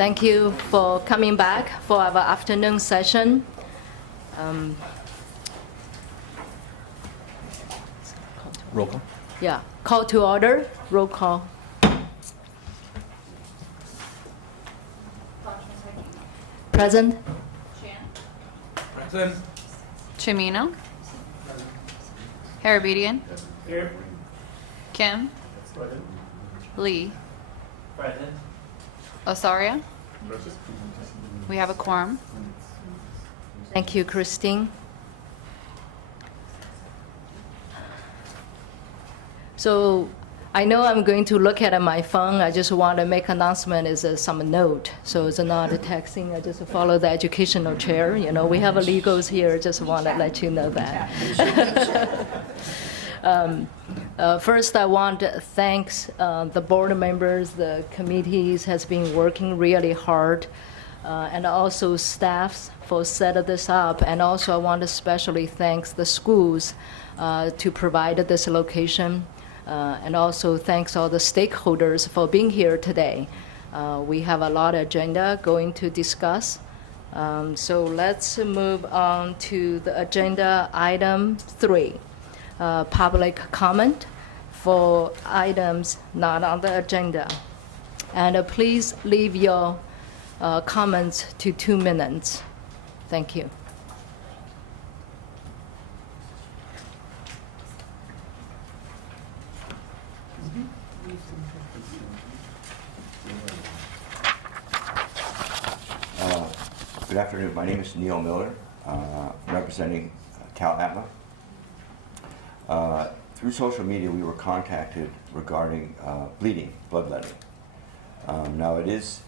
Thank you for coming back for our afternoon session. Roll call. Yeah, call to order, roll call. Present. Present. Chimino. Harabedian. Here. Kim. Present. Lee. Present. Osaria. We have a quorum. Thank you, Christine. So I know I'm going to look at my phone. I just want to make announcement is some note. So it's not a texting. I just follow the educational chair. You know, we have a legals here. Just want to let you know that. First, I want to thank the board members, the committees has been working really hard, and also staffs for setting this up. And also, I want to especially thank the schools to provide this location. And also thanks all the stakeholders for being here today. We have a lot of agenda going to discuss. So let's move on to the agenda item 3, public comment for items not on the agenda. And please leave your comments to 2 minutes. Thank you. Good afternoon. My name is Neil Miller, representing Cal APMA. Through social media, we were contacted regarding bleeding, bloodletting. Now, it is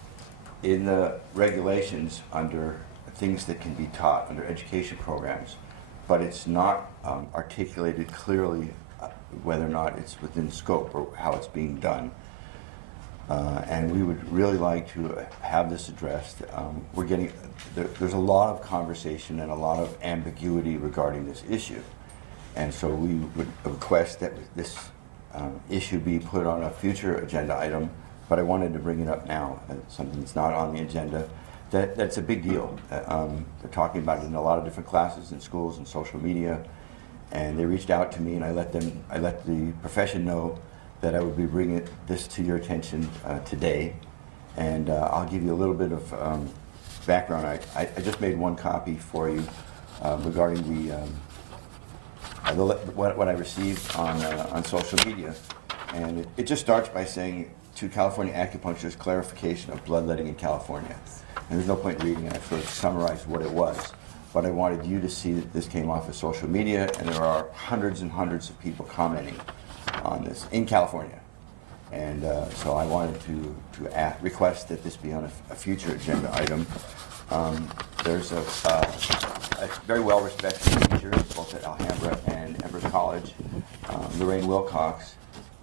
in the regulations under things that can be taught under education programs, but it's not articulated clearly whether or not it's within scope or how it's being done. And we would really like to have this addressed. We're getting, there's a lot of conversation and a lot of ambiguity regarding this issue. And so we would request that this issue be put on a future agenda item, but I wanted to bring it up now, something that's not on the agenda. That's a big deal. They're talking about it in a lot of different classes in schools and social media. And they reached out to me, and I let the profession know that I would be bringing this to your attention today. And I'll give you a little bit of background. I just made one copy for you regarding what I received on social media. And it just starts by saying, to California Acupuncture's clarification of bloodletting in California. And there's no point reading it. I sort of summarized what it was. But I wanted you to see that this came off of social media, and there are hundreds and hundreds of people commenting on this in California. And so I wanted to request that this be on a future agenda item. There's a very well-respected teacher, both at Alhambra and Embers College, Lorraine Wilcox,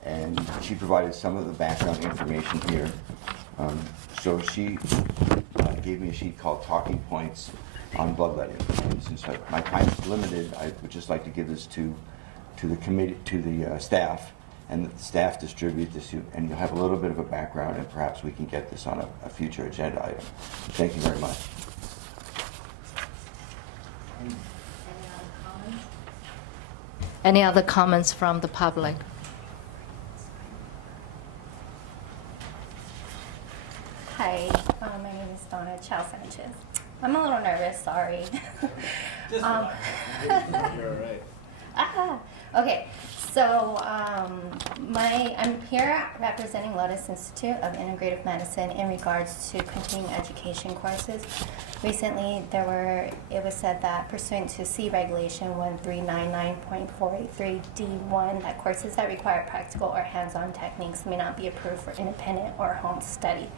and she provided some of the background information here. So she gave me a sheet called Talking Points on Bloodletting. And since my time is limited, I would just like to give this to the committee, to the staff, and the staff distribute this, and you'll have a little bit of a background, and perhaps we can get this on a future agenda item. Thank you very much. Any other comments from the public? Hi, my name is Donna Chow Sanchez. I'm a little nervous, sorry. You're all right. Okay, so I'm here representing Lotus Institute of Integrative Medicine in regards to continuing education courses. Recently, it was said that pursuant to C Regulation 1399.483D1, that courses that require practical or hands-on techniques may not be approved for independent or home study.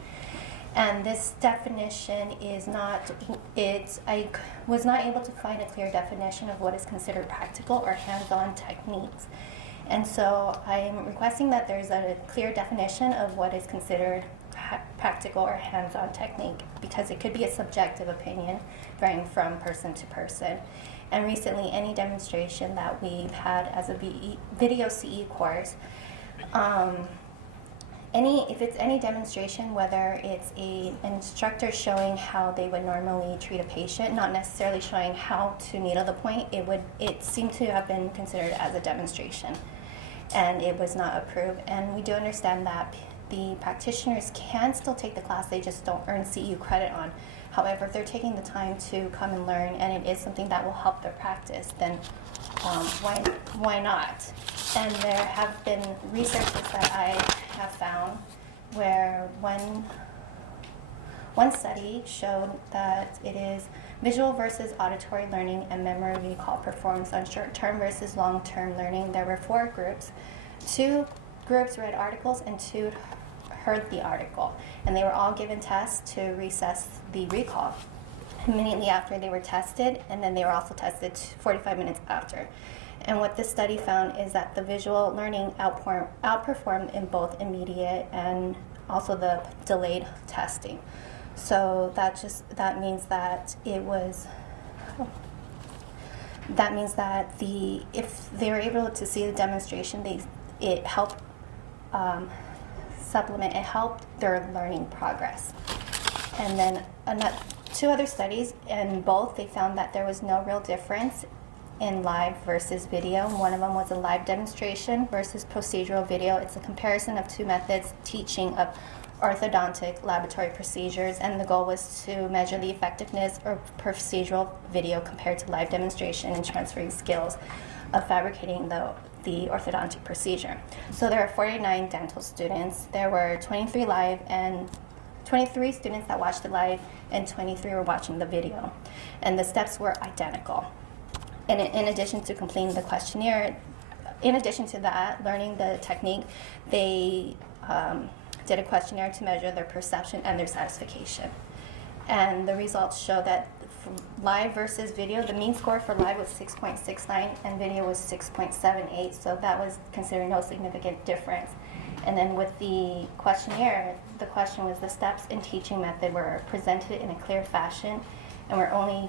And this definition is not, I was not able to find a clear definition of what is considered practical or hands-on techniques. And so I'm requesting that there's a clear definition of what is considered practical or hands-on technique, because it could be a subjective opinion varying from person to person. And recently, any demonstration that we've had as a video CE course if it's any demonstration, whether it's an instructor showing how they would normally treat a patient, not necessarily showing how to needle the point, it seemed to have been considered as a demonstration, and it was not approved. And we do understand that the practitioners can still take the class, they just don't earn CEU credit on. However, if they're taking the time to come and learn, and it is something that will help their practice, then why not? And there have been researches that I have found where one study showed that it is visual versus auditory learning and memory recall performance on short-term versus long-term learning. There were 4 groups. 2 groups read articles and 2 heard the article, and they were all given tests to reassess the recall immediately after they were tested, and then they were also tested 45 minutes after. And what this study found is that the visual learning outperformed in both immediate and also the delayed testing. So that means that if they were able to see the demonstration, it helped supplement, it helped their learning progress. And then 2 other studies, and both they found that there was no real difference in live versus video. One of them was a live demonstration versus procedural video. It's a comparison of 2 methods teaching of orthodontic laboratory procedures, and the goal was to measure the effectiveness of procedural video compared to live demonstration and transferring skills of fabricating the orthodontic procedure. So there are 49 dental students. There were 23 live and 23 students that watched it live, and 23 were watching the video. And the steps were identical. And in addition to completing the questionnaire, in addition to that, learning the technique, they did a questionnaire to measure their perception and their satisfaction. And the results show that live versus video, the mean score for live was 6.69 and video was 6.78, so that was considered no significant difference. And then with the questionnaire, the question was the steps in teaching method were presented in a clear fashion and were only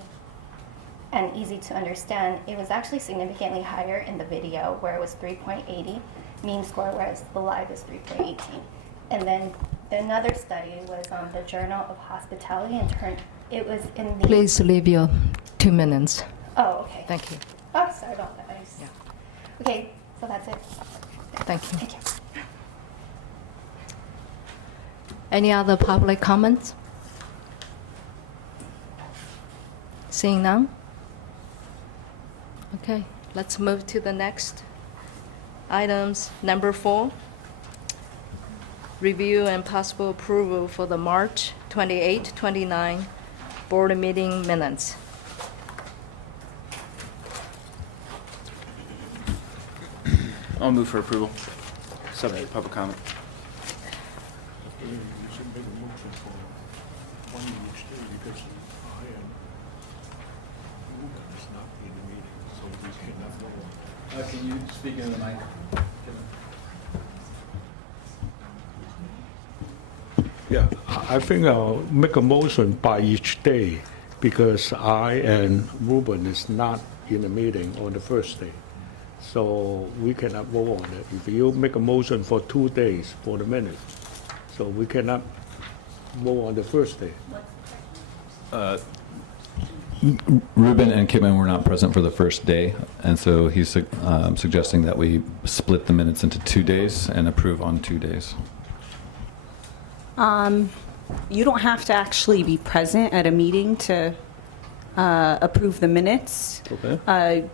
and easy to understand. It was actually significantly higher in the video, where it was 3.80 mean score, whereas the live is 3.18. And then another study was on the Journal of Hospitality, and it was in the... Please leave your 2 minutes. Oh, okay. Thank you. Oh, sorry about that. Yeah. Okay, so that's it. Thank you. Thank you. Any other public comments? Seeing none? Okay, let's move to the next items. Number 4, review and possible approval for the March 28, 29 board meeting minutes. I'll move for approval. Subject to public comment. You should make a motion for one each day, because I am, Luca is not in the meeting, so we cannot vote on. Can you speak into the mic? Yeah, I think I'll make a motion by each day, because I and Ruben is not in the meeting on the first day. So we cannot vote on it. If you make a motion for 2 days for the minute, so we cannot vote on the first day. Ruben and Kidman were not present for the first day, and so he's suggesting that we split the minutes into 2 days and approve on 2 days. You don't have to actually be present at a meeting to approve the minutes. Okay.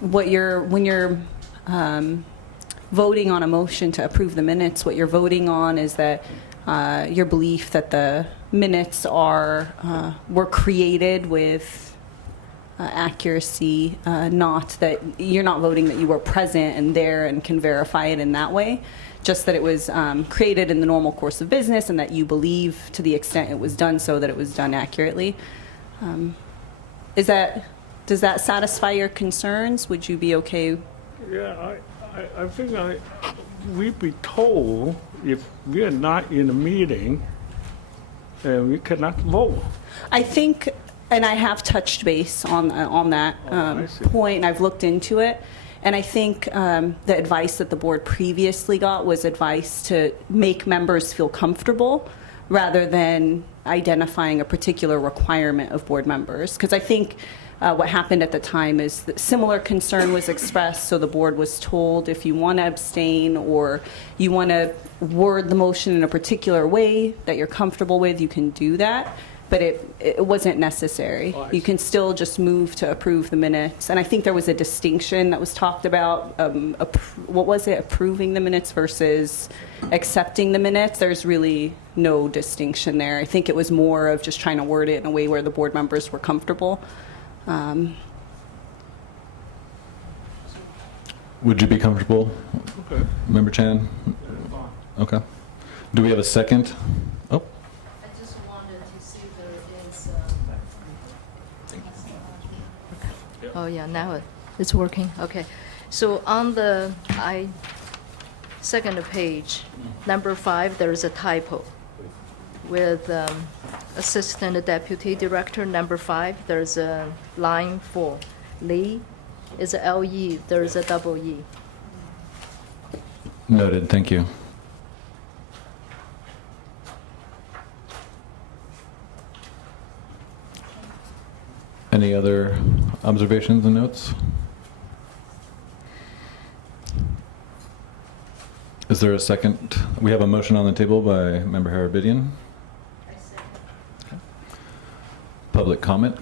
When you're voting on a motion to approve the minutes, what you're voting on is that your belief that the minutes were created with accuracy, not that you're not voting that you were present and there and can verify it in that way, just that it was created in the normal course of business, and that you believe, to the extent it was done so, that it was done accurately. Does that satisfy your concerns? Would you be okay? Yeah, I think we'd be told if we are not in a meeting, we cannot vote. I think, and I have touched base on that I see. point, and I've looked into it, And I think the advice that the board previously got was advice to make members feel comfortable rather than identifying a particular requirement of board members. Because I think what happened at the time is that similar concern was expressed, so the board was told if you want to abstain or you want to word the motion in a particular way that you're comfortable with, you can do that. But it wasn't necessary. Oh, I You see. can still just move to approve the minutes. And I think there was a distinction that was talked about. What was it? Approving the minutes versus accepting the minutes. There's really no distinction there. I think it was more of just trying to word it in a way where the board members were comfortable. Would you be comfortable, Okay. Member Chan? Okay. Do we have a second? Oh, I just wanted to see if there is. Oh, yeah, now it's working. Okay. So on the second page, number 5, there's a typo. With Assistant Deputy Director, number 5, there's a line 4. Lee is a L-E, there's a double E. noted. Thank you. Any other observations and notes? Is there a second? We have a motion on the table by Member Harabidian. Okay. Public comment?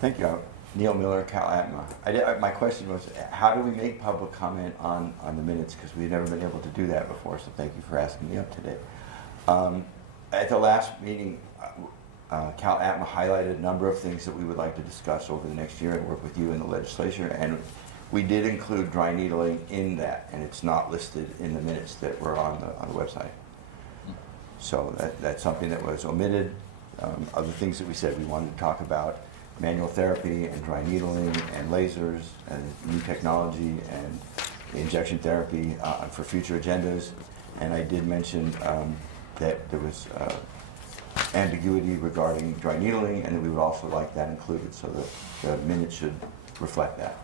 Thank you. Neil Miller, Cal Atma. My question was, how do we make public comment on the minutes? Because we've never been able to do that before, so thank you for asking me up today. At the last meeting, Cal Atma highlighted a number of things that we would like to discuss over the next year and work with you in the legislature. And we did include dry needling in that, and it's not listed in the minutes that were on the website. So that's something that was omitted. Other things that we said we wanted to talk about, manual therapy and dry needling and lasers and new technology and injection therapy for future agendas. And I did mention that there was ambiguity regarding dry needling, and that we would also like that included, so that the minutes should reflect that.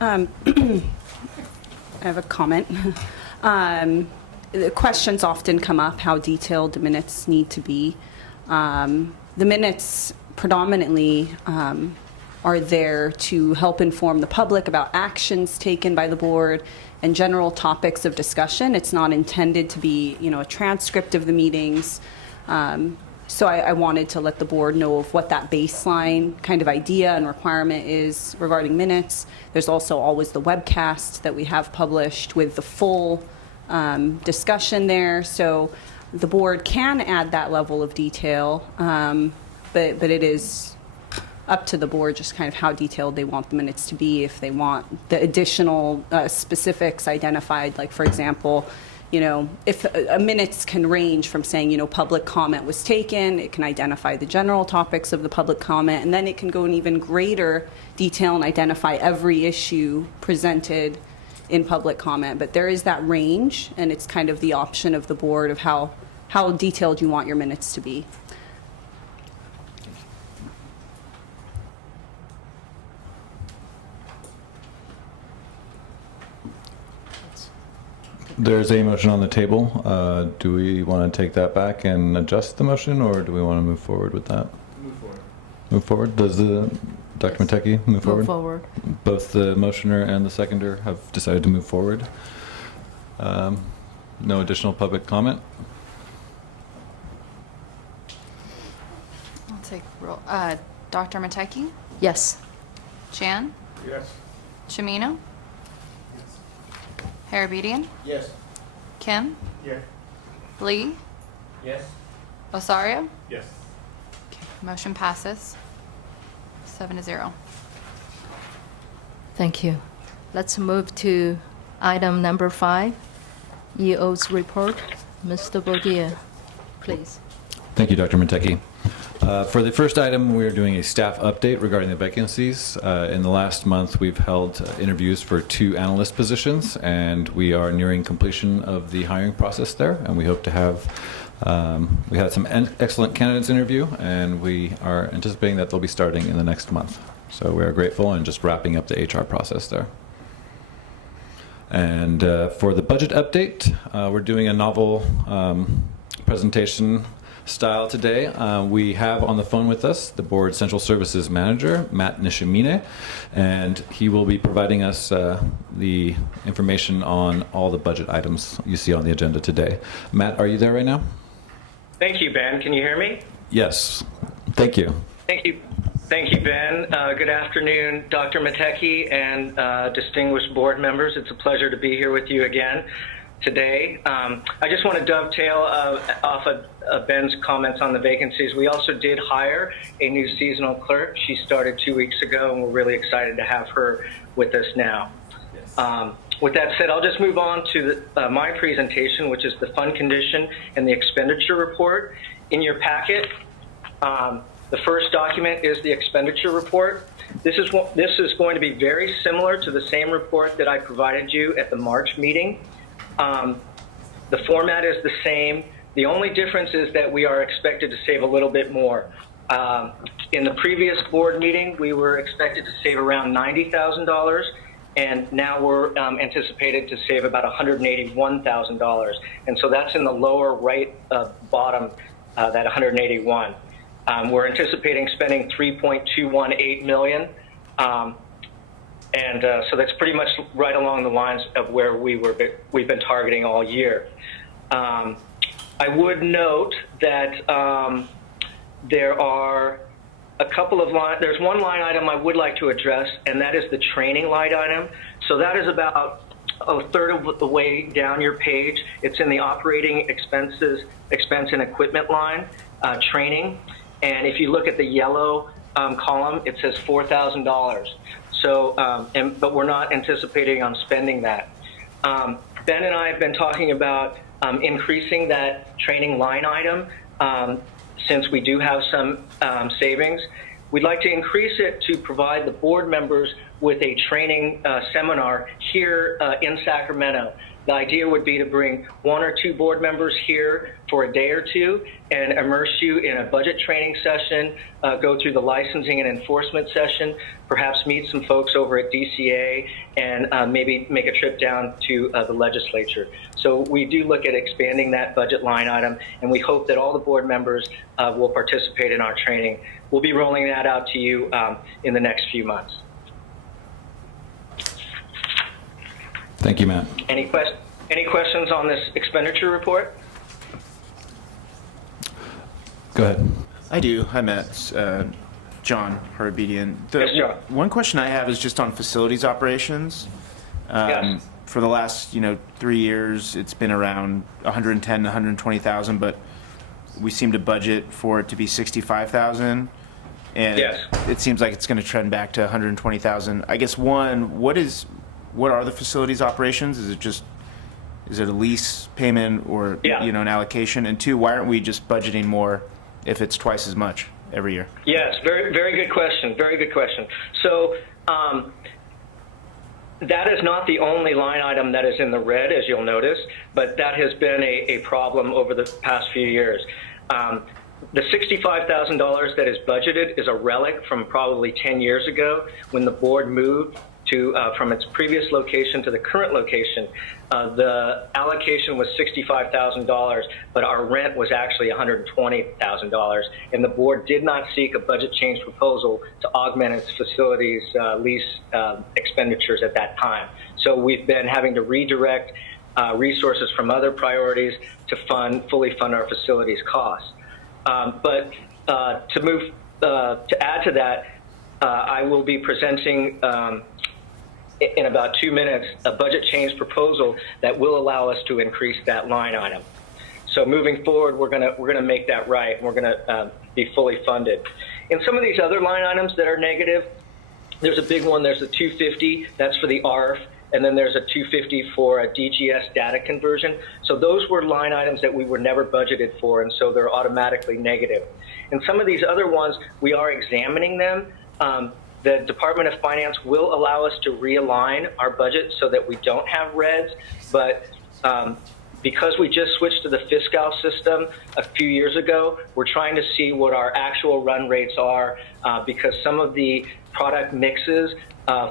I have a comment. The questions often come up how detailed the minutes need to be. The minutes predominantly are there to help inform the public about actions taken by the board and general topics of discussion. It's not intended to be, a transcript of the meetings. So I wanted to let the board know of what that baseline kind of idea and requirement is regarding minutes. There's also always the webcast that we have published with the full discussion there. So the board can add that level of detail, but it is up to the board just kind of how detailed they want the minutes to be. If they want the additional specifics identified, like for example, if minutes can range from saying, public comment was taken, it can identify the general topics of the public comment, and then it can go in even greater detail and identify every issue presented in public comment. But there is that range, and it's kind of the option of the board of how detailed you want your minutes to be. There's a motion on the table. Do we want to take that back and adjust the motion, or do we want to move forward with that? Move forward. Move forward? Does Dr. Matecki move forward? Move forward. Both the motioner and the seconder have decided to move forward. No additional public comment? I'll take roll. Dr. Matecki? Yes. Chan? Yes. Chimino? Harabedian? Yes. Kim? Yes. Lee? Yes. Osario? Yes. Okay, motion passes 7-0. Thank you. Let's move to item number 5, EO's report. Mr. Boudier, please. Thank you, Dr. Matecki. For the first item, we're doing a staff update regarding the vacancies. In the last month, we've held interviews for 2 analyst positions, and we are nearing completion of the hiring process there, and we hope to have, we had some excellent candidates interview, and we are anticipating that they'll be starting in the next month. So we are grateful and just wrapping up the HR process there. And for the budget update, we're doing a novel presentation style today. We have on the phone with us the Board Central Services Manager, Matt Nishimine, and he will be providing us the information on all the budget items you see on the agenda today. Matt, are you there right now? Thank you, Ben. Can you hear me? Yes. Thank you. Thank you. Thank you, Ben. Good afternoon, Dr. Matecki and distinguished board members. It's a pleasure to be here with you again today. I just want to dovetail off of Ben's comments on the vacancies. We also did hire a new seasonal clerk. She started 2 weeks ago, and we're really excited to have her with us now. With that said, I'll just move on to my presentation, which is the fund condition and the expenditure report. In your packet, the first document is the expenditure report. This is going to be very similar to the same report that I provided you at the March meeting. The format is the same. The only difference is that we are expected to save a little bit more. In the previous board meeting, we were expected to save around $90,000, and now we're anticipated to save about $181,000. And so that's in the lower right bottom, that 181. We're anticipating spending $3.218 million. So that's pretty much right along the lines of where we've been targeting all year. I would note that there are a couple of there's one line item I would like to address, and that is the training line item. So that is about a third of the way down your page. It's in the operating expense and equipment line, training. And if you look at the yellow column, it says $4,000. So, but we're not anticipating on spending that. Ben and I have been talking about increasing that training line item since we do have some savings. We'd like to increase it to provide the board members with a training seminar here in Sacramento. The idea would be to bring 1 or 2 board members here for a day or two and immerse you in a budget training session, go through the licensing and enforcement session, perhaps meet some folks over at DCA, and maybe make a trip down to the legislature. So we do look at expanding that budget line item, and we hope that all the board members will participate in our training. We'll be rolling that out to you in the next few months. Thank you, Matt. Any questions on this expenditure report? Go ahead. I do. Hi, Matt. John Harabedian. Yes, John. One question I have is just on facilities operations. Yes. For the last 3 years, it's been around 110 to 120,000, but we seem to budget for it to be 65,000. And Yes. it seems like it's going to trend back to 120,000. I guess one, what are the facilities operations? Is it a lease payment or Yeah. an allocation? And 2, why aren't we just budgeting more if it's twice as much every year? Yes, very, very good question. Very good question. So that is not the only line item that is in the red, as you'll notice, but that has been a problem over the past few years. The $65,000 that is budgeted is a relic from probably 10 years ago when the board moved from its previous location to the current location. The allocation was $65,000, but our rent was actually $120,000, and the board did not seek a budget change proposal to augment its facilities lease expenditures at that time. So we've been having to redirect resources from other priorities to fully fund our facilities costs. But to add to that, I will be presenting in about 2 minutes a budget change proposal that will allow us to increase that line item. So moving forward, we're gonna make that right. We're gonna be fully funded. In some of these other line items that are negative, there's a big one. There's the 250. That's for the ARF, and then there's a 250 for a DGS data conversion. So those were line items that we were never budgeted for, and so they're automatically negative. And some of these other ones, we are examining them. The Department of Finance will allow us to realign our budget so that we don't have reds, but because we just switched to the fiscal system a few years ago, we're trying to see what our actual run rates are because some of the product mixes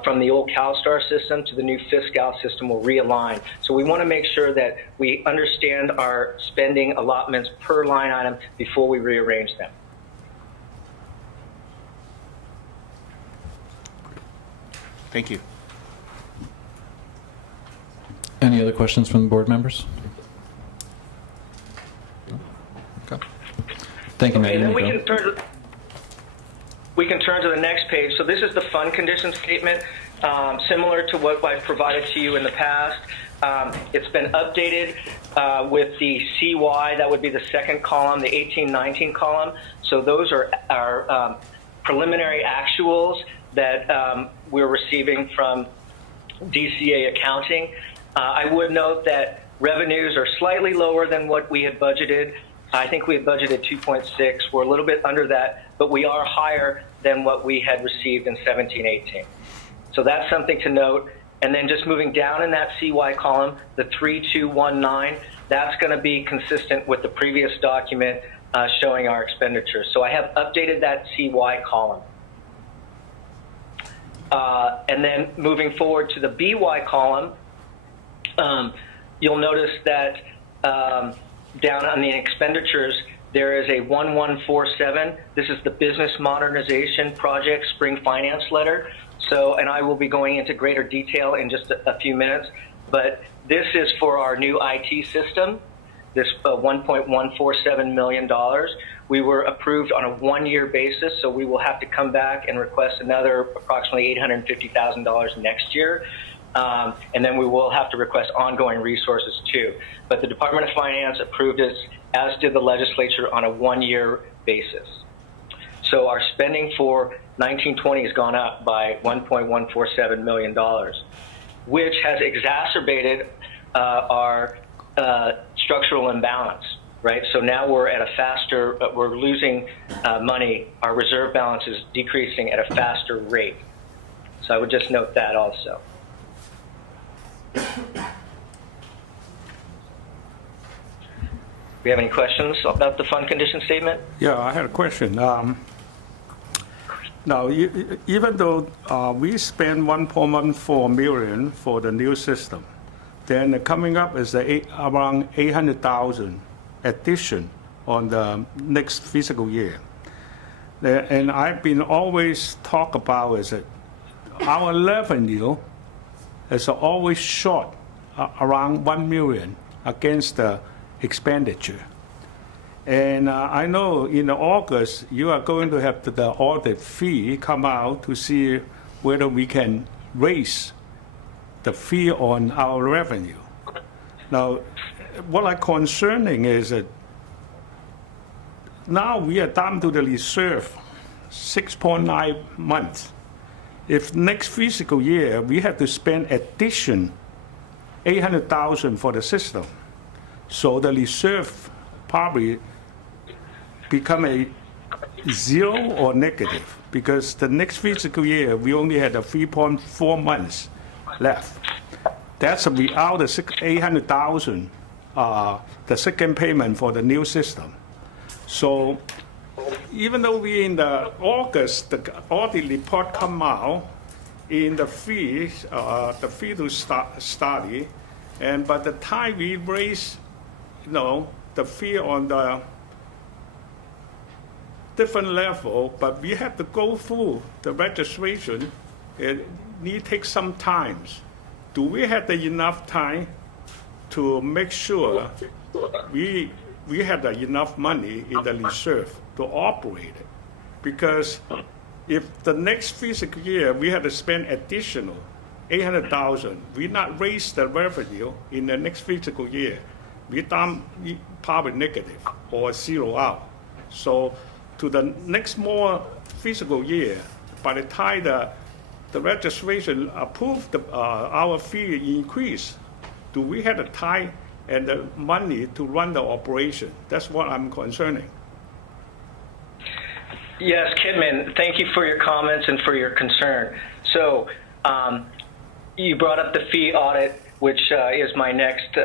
from the old CalSTAR system to the new fiscal system will realign. So we want to make sure that we understand our spending allotments per line item before we rearrange them. Thank you. Any other questions from the board members? Okay. Thank you, Matt. Okay, You then may go. we can turn to the next page. So this is the fund condition statement, similar to what I've provided to you in the past. It's been updated with the CY, that would be the second column, the 18-19 column. So those are our preliminary actuals that we're receiving from DCA accounting. I would note that revenues are slightly lower than what we had budgeted. I think we had budgeted 2.6. We're a little bit under that, but we are higher than what we had received in 17-18. So that's something to note. And then just moving down in that CY column, the 3219, that's going to be consistent with the previous document showing our expenditures. So I have updated that CY column. And then moving forward to the BY column, you'll notice that down on the expenditures, there is a 1147. This is the Business Modernization Project Spring Finance Letter. So, and I will be going into greater detail in just a few minutes, but this is for our new IT system, this $1.147 million. We were approved on a one-year basis, so we will have to come back and request another approximately $850,000 next year. And then we will have to request ongoing resources too. But the Department of Finance approved it, as did the legislature, on a one-year basis. So our spending for 1920 has gone up by $1.147 million, which has exacerbated our structural imbalance, right? So now we're at a faster, we're losing money. Our reserve balance is decreasing at a faster rate. So I would just note that also. We have any questions about the fund condition statement? Yeah, I had a question. Now, even though we spend 1.14 million for the new system, then coming up is around 800,000 addition on the next fiscal year. And I've been always talk about is that our revenue is always short around 1 million against the expenditure. And I know in August, you are going to have the audit fee come out to see whether we can raise the fee on our revenue. Now, what I'm concerning is that now we are down to the reserve 6.9 months. If next fiscal year we have to spend addition 800,000 for the system, so the reserve probably become a zero or negative, because the next fiscal year we only had a 3.4 months left. That's without the 800,000, the second payment for the new system. So even though we in the August, the audit report come out in the fee to study, and by the time we raise, the fee on the different level, but we have to go through the registration. It need take some time. Do we have enough time to make sure we have enough money in the reserve to operate it? Because if the next fiscal year we have to spend additional 800,000, we not raise the revenue in the next fiscal year, we probably negative or zero out. So to the next more fiscal year, by the time the the registration approved our fee increase, do we have the time and the money to run the operation? That's what I'm concerning. Yes, Kidman, thank you for your comments and for your concern. So you brought up the fee audit, which is my next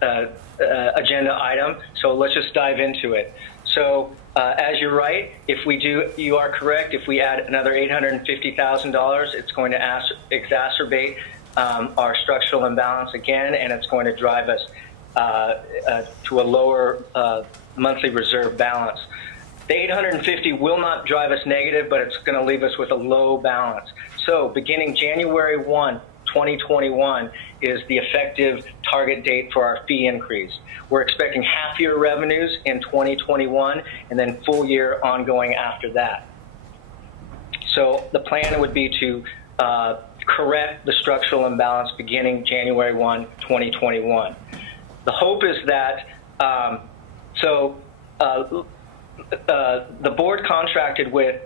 agenda item. So let's just dive into it. So as you're right, if we do, you are correct. If we add another $850,000, it's going to exacerbate our structural imbalance again, and it's going to drive us to a lower monthly reserve balance. The 850 will not drive us negative, but it's going to leave us with a low balance. So beginning January 1, 2021 is the effective target date for our fee increase. We're expecting half-year revenues in 2021 and then full year ongoing after that. So the plan would be to correct the structural imbalance beginning January 1, 2021. The hope is that, the board contracted with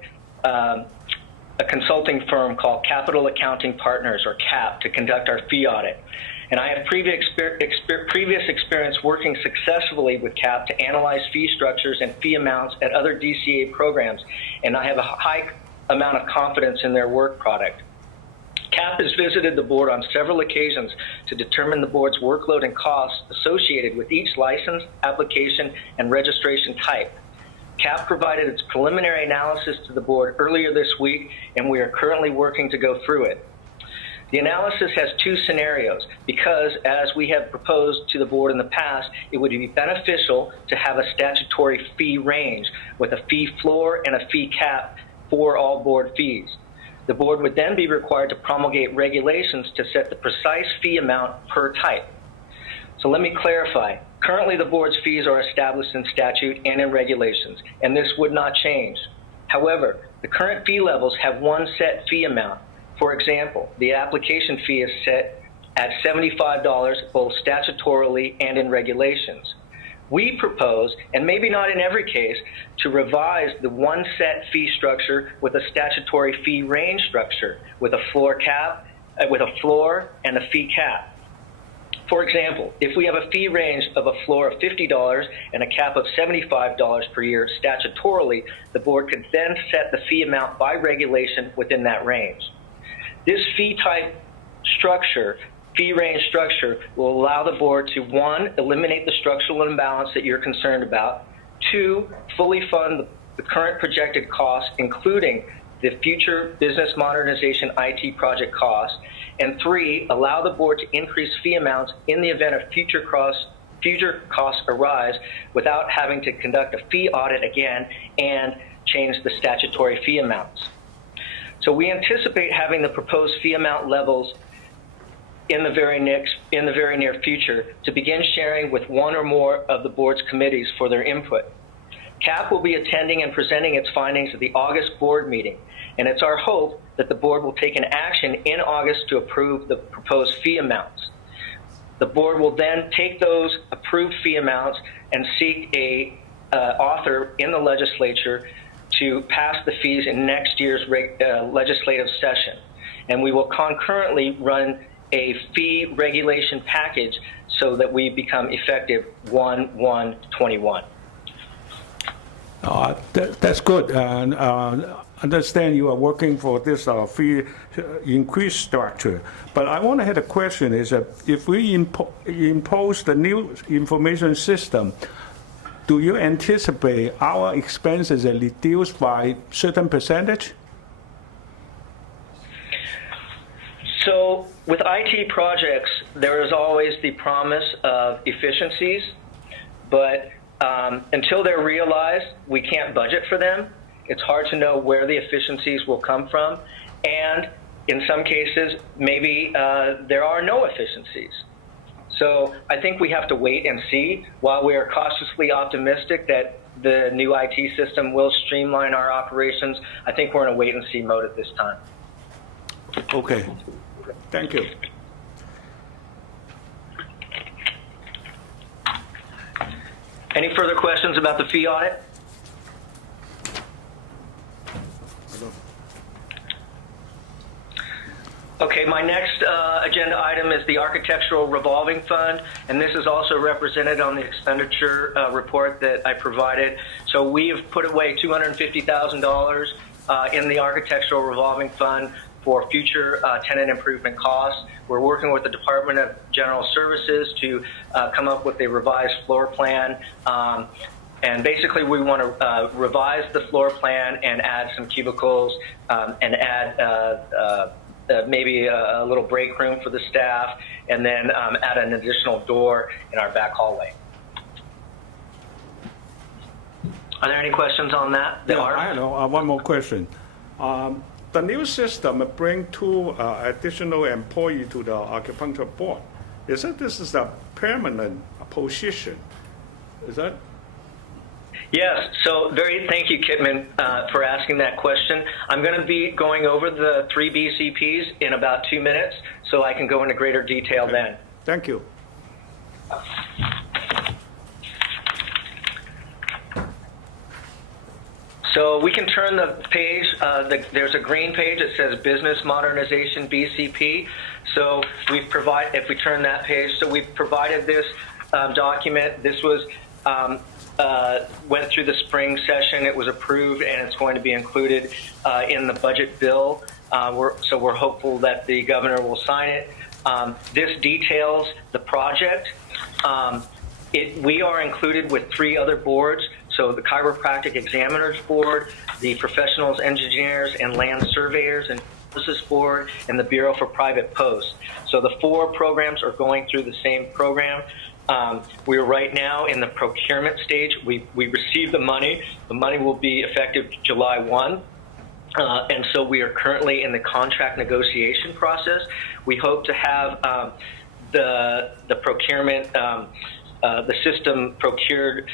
a consulting firm called Capital Accounting Partners, or CAP, to conduct our fee audit. And I have previous experience working successfully with CAP to analyze fee structures and fee amounts at other DCA programs, and I have a high amount of confidence in their work product. CAP has visited the board on several occasions to determine the board's workload and costs associated with each license, application, and registration type. CAP provided its preliminary analysis to the board earlier this week, and we are currently working to go through it. The analysis has two scenarios because, as we have proposed to the board in the past, it would be beneficial to have a statutory fee range with a fee floor and a fee cap for all board fees. The board would then be required to promulgate regulations to set the precise fee amount per type. So let me clarify. Currently, the board's fees are established in statute and in regulations, and this would not change. However, the current fee levels have one set fee amount. For example, the application fee is set at $75 both statutorily and in regulations. We propose, and maybe not in every case, to revise the one set fee structure with a statutory fee range structure with a floor and a fee cap. For example, if we have a fee range of a floor of $50 and a cap of $75 per year statutorily, the board could then set the fee amount by regulation within that range. This fee type structure, fee range structure, will allow the board to, 1, eliminate the structural imbalance that you're concerned about, 2, fully fund the current projected costs, including the future business modernization IT project costs, and 3, allow the board to increase fee amounts in the event of future costs arise without having to conduct a fee audit again and change the statutory fee amounts. So we anticipate having the proposed fee amount levels in the very near future to begin sharing with one or more of the board's committees for their input. CAP will be attending and presenting its findings at the August board meeting, and it's our hope that the board will take an action in August to approve the proposed fee amounts. The board will then take those approved fee amounts and seek a author in the legislature to pass the fees in next year's legislative session. And we will concurrently run a fee regulation package so that we become effective 1/1/21. That's good. And understand you are working for this fee increase structure. But I want to have a question is that if we impose the new information system, do you anticipate our expenses are reduced by certain percentage? So with IT projects, there is always the promise of efficiencies, but until they're realized, we can't budget for them. It's hard to know where the efficiencies will come from, and in some cases, maybe there are no efficiencies. So I think we have to wait and see. While we are cautiously optimistic that the new IT system will streamline our operations, I think we're in a wait-and-see mode at this time. Okay. Thank you. Any further questions about the fee audit? Okay, my next agenda item is the Architectural Revolving Fund, and this is also represented on the expenditure report that I provided. So we have put away $250,000 in the Architectural Revolving Fund for future tenant improvement costs. We're working with the Department of General Services to come up with a revised floor plan. And basically, we want to revise the floor plan and add some cubicles and add maybe a little break room for the staff, and then add an additional door in our back hallway. Are there any questions on that? Yeah, I know. One more question. The new system bring two additional employee to the acupuncture board. Is it this is a permanent position? Is that? Yes, so thank you, Kitman, for asking that question. I'm going to be going over the 3 BCPs in about 2 minutes, so I can go into greater detail then. Thank you. So we can turn the page. There's a green page that says Business Modernization Bcp. So if we turn that page, so we've provided this document. This was went through the spring session. It was approved, and it's going to be included in the budget bill. So we're hopeful that the governor will sign it. This details the project. We are included with 3 other boards. So the Chiropractic Examiners Board, the Professionals, Engineers, and Land Surveyors and Services Board, and the Bureau for Private Posts. So the 4 programs are going through the same program. We are right now in the procurement stage. We received the money. The money will be effective July 1. And so we are currently in the contract negotiation process. We hope to have the procurement, the system procured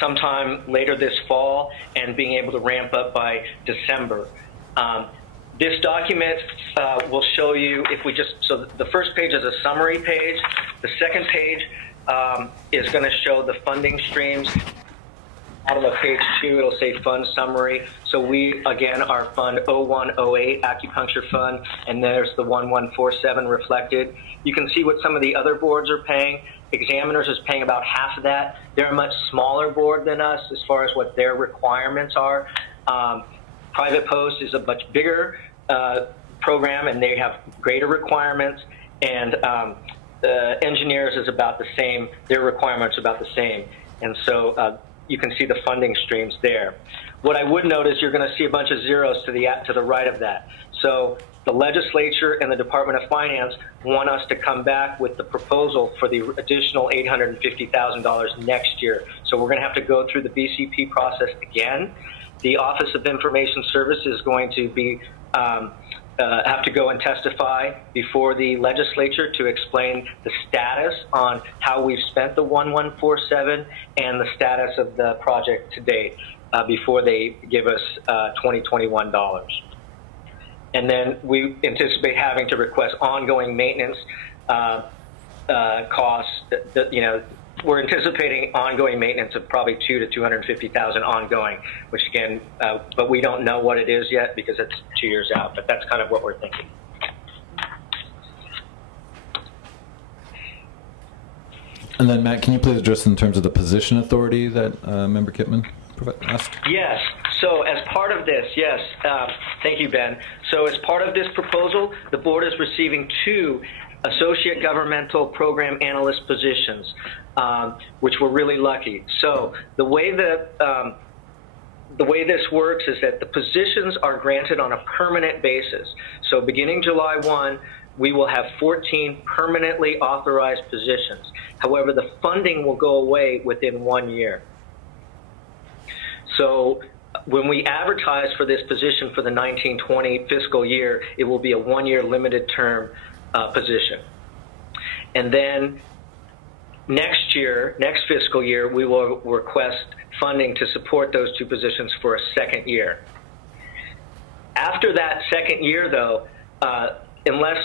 sometime later this fall and being able to ramp up by December. This document will show you so the first page is a summary page. The second page is going to show the funding streams. Bottom of page 2, it'll say fund summary. So we, again, are Fund 0108 Acupuncture Fund, and there's the 1147 reflected. You can see what some of the other boards are paying. Examiners is paying about half of that. They're a much smaller board than us as far as what their requirements are. Private Post is a much bigger program, and they have greater requirements. And Engineers is about the same. Their requirements are about the same. And so you can see the funding streams there. What I would note is you're going to see a bunch of zeros to the right of that. So the legislature and the Department of Finance want us to come back with the proposal for the additional $850,000 next year. So we're going to have to go through the BCP process again. The Office of Information Services is going to be have to go and testify before the legislature to explain the status on how we've spent the 1147 and the status of the project to date before they give us 2021 dollars. And then we anticipate having to request ongoing maintenance costs. We're anticipating ongoing maintenance of probably $200,000 to $250,000 ongoing, which again, but we don't know what it is yet because it's 2 years out. But that's kind of what we're thinking. And then, Matt, can you please address in terms of the position authority that Member Kittman asked? Yes. So as part of this, yes, thank you, Ben. So as part of this proposal, the board is receiving 2 associate governmental program analyst positions, which we're really lucky. So the way this works is that the positions are granted on a permanent basis. So beginning July 1, we will have 14 permanently authorized positions. However, the funding will go away within 1 year. So when we advertise for this position for the 1920 fiscal year, it will be a 1-year limited term position. And then next fiscal year, we will request funding to support those 2 positions for a second year. After that second year, though, unless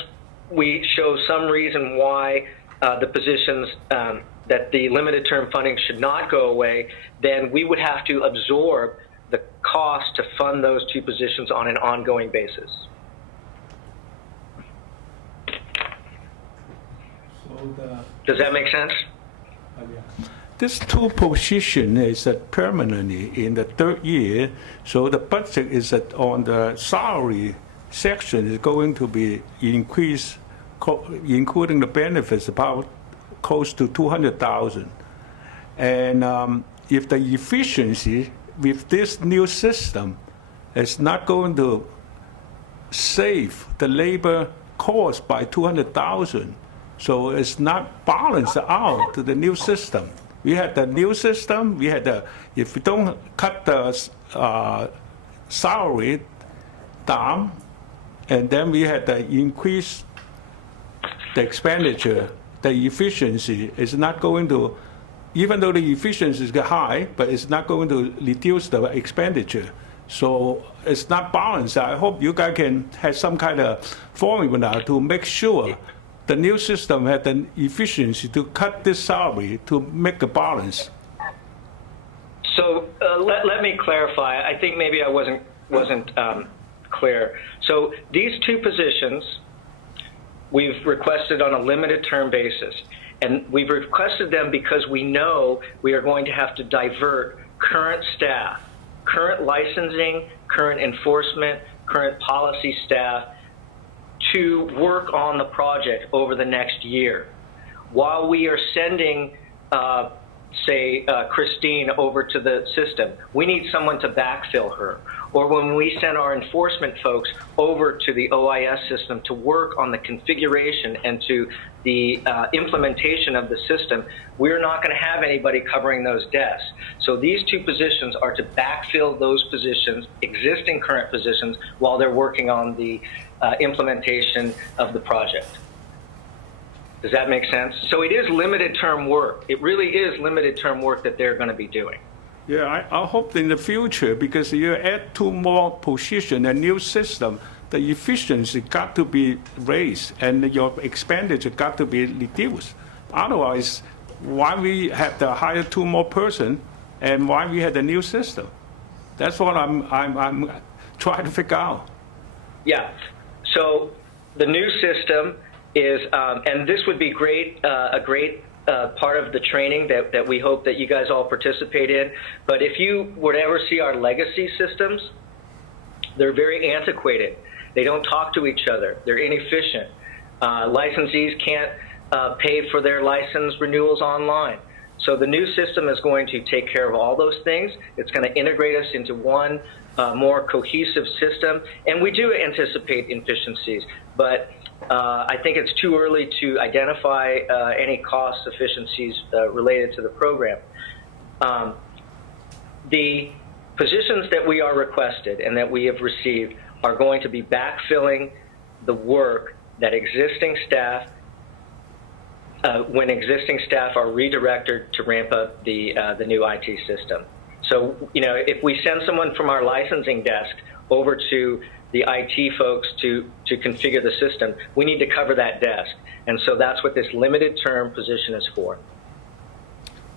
we show some reason why the positions that the limited term funding should not go away, then we would have to absorb the cost to fund those 2 positions on an ongoing basis. Does that make sense? This two position is permanently in the third year, so the budget is on the salary section is going to be increased, including the benefits, about close to 200,000. And if the efficiency with this new system is not going to save the labor cost by 200,000, so it's not balanced out to the new system. We had the new system, if we don't cut the salary down, and then we had the increase the expenditure, the efficiency is not going to, even though the efficiency is high, but it's not going to reduce the expenditure. So it's not balanced. I hope you guys can have some kind of formula to make sure the new system had the efficiency to cut this salary to make a balance. So let me clarify. I think maybe I wasn't clear. So these two positions we've requested on a limited term basis, and we've requested them because we know we are going to have to divert current staff, current licensing, current enforcement, current policy staff to work on the project over the next year. While we are sending, say, Christine over to the system, we need someone to backfill her. Or when we send our enforcement folks over to the OIS system to work on the configuration and to the implementation of the system, we're not going to have anybody covering those desks. So these two positions are to backfill those positions, existing current positions, while they're working on the implementation of the project. Does that make sense? So it is limited term work. It really is limited term work that they're going to be doing. Yeah, I hope in the future, because you add two more positions, a new system, the efficiency got to be raised and your expenditure got to be reduced. Otherwise, why we have to hire two more person and why we had a new system? That's what I'm trying to figure out. Yeah. So the new system is, and this would be great, a great part of the training that we hope that you guys all participate in. But if you would ever see our legacy systems, they're very antiquated. They don't talk to each other. They're inefficient. Licensees can't pay for their license renewals online. So the new system is going to take care of all those things. It's going to integrate us into one more cohesive system. And we do anticipate efficiencies, but I think it's too early to identify any cost efficiencies related to the program. The positions that we are requested and that we have received are going to be backfilling the work that existing staff, when existing staff are redirected to ramp up the new IT system. So, you know, if we send someone from our licensing desk over to the IT folks to configure the system, we need to cover that desk. And so that's what this limited term position is for.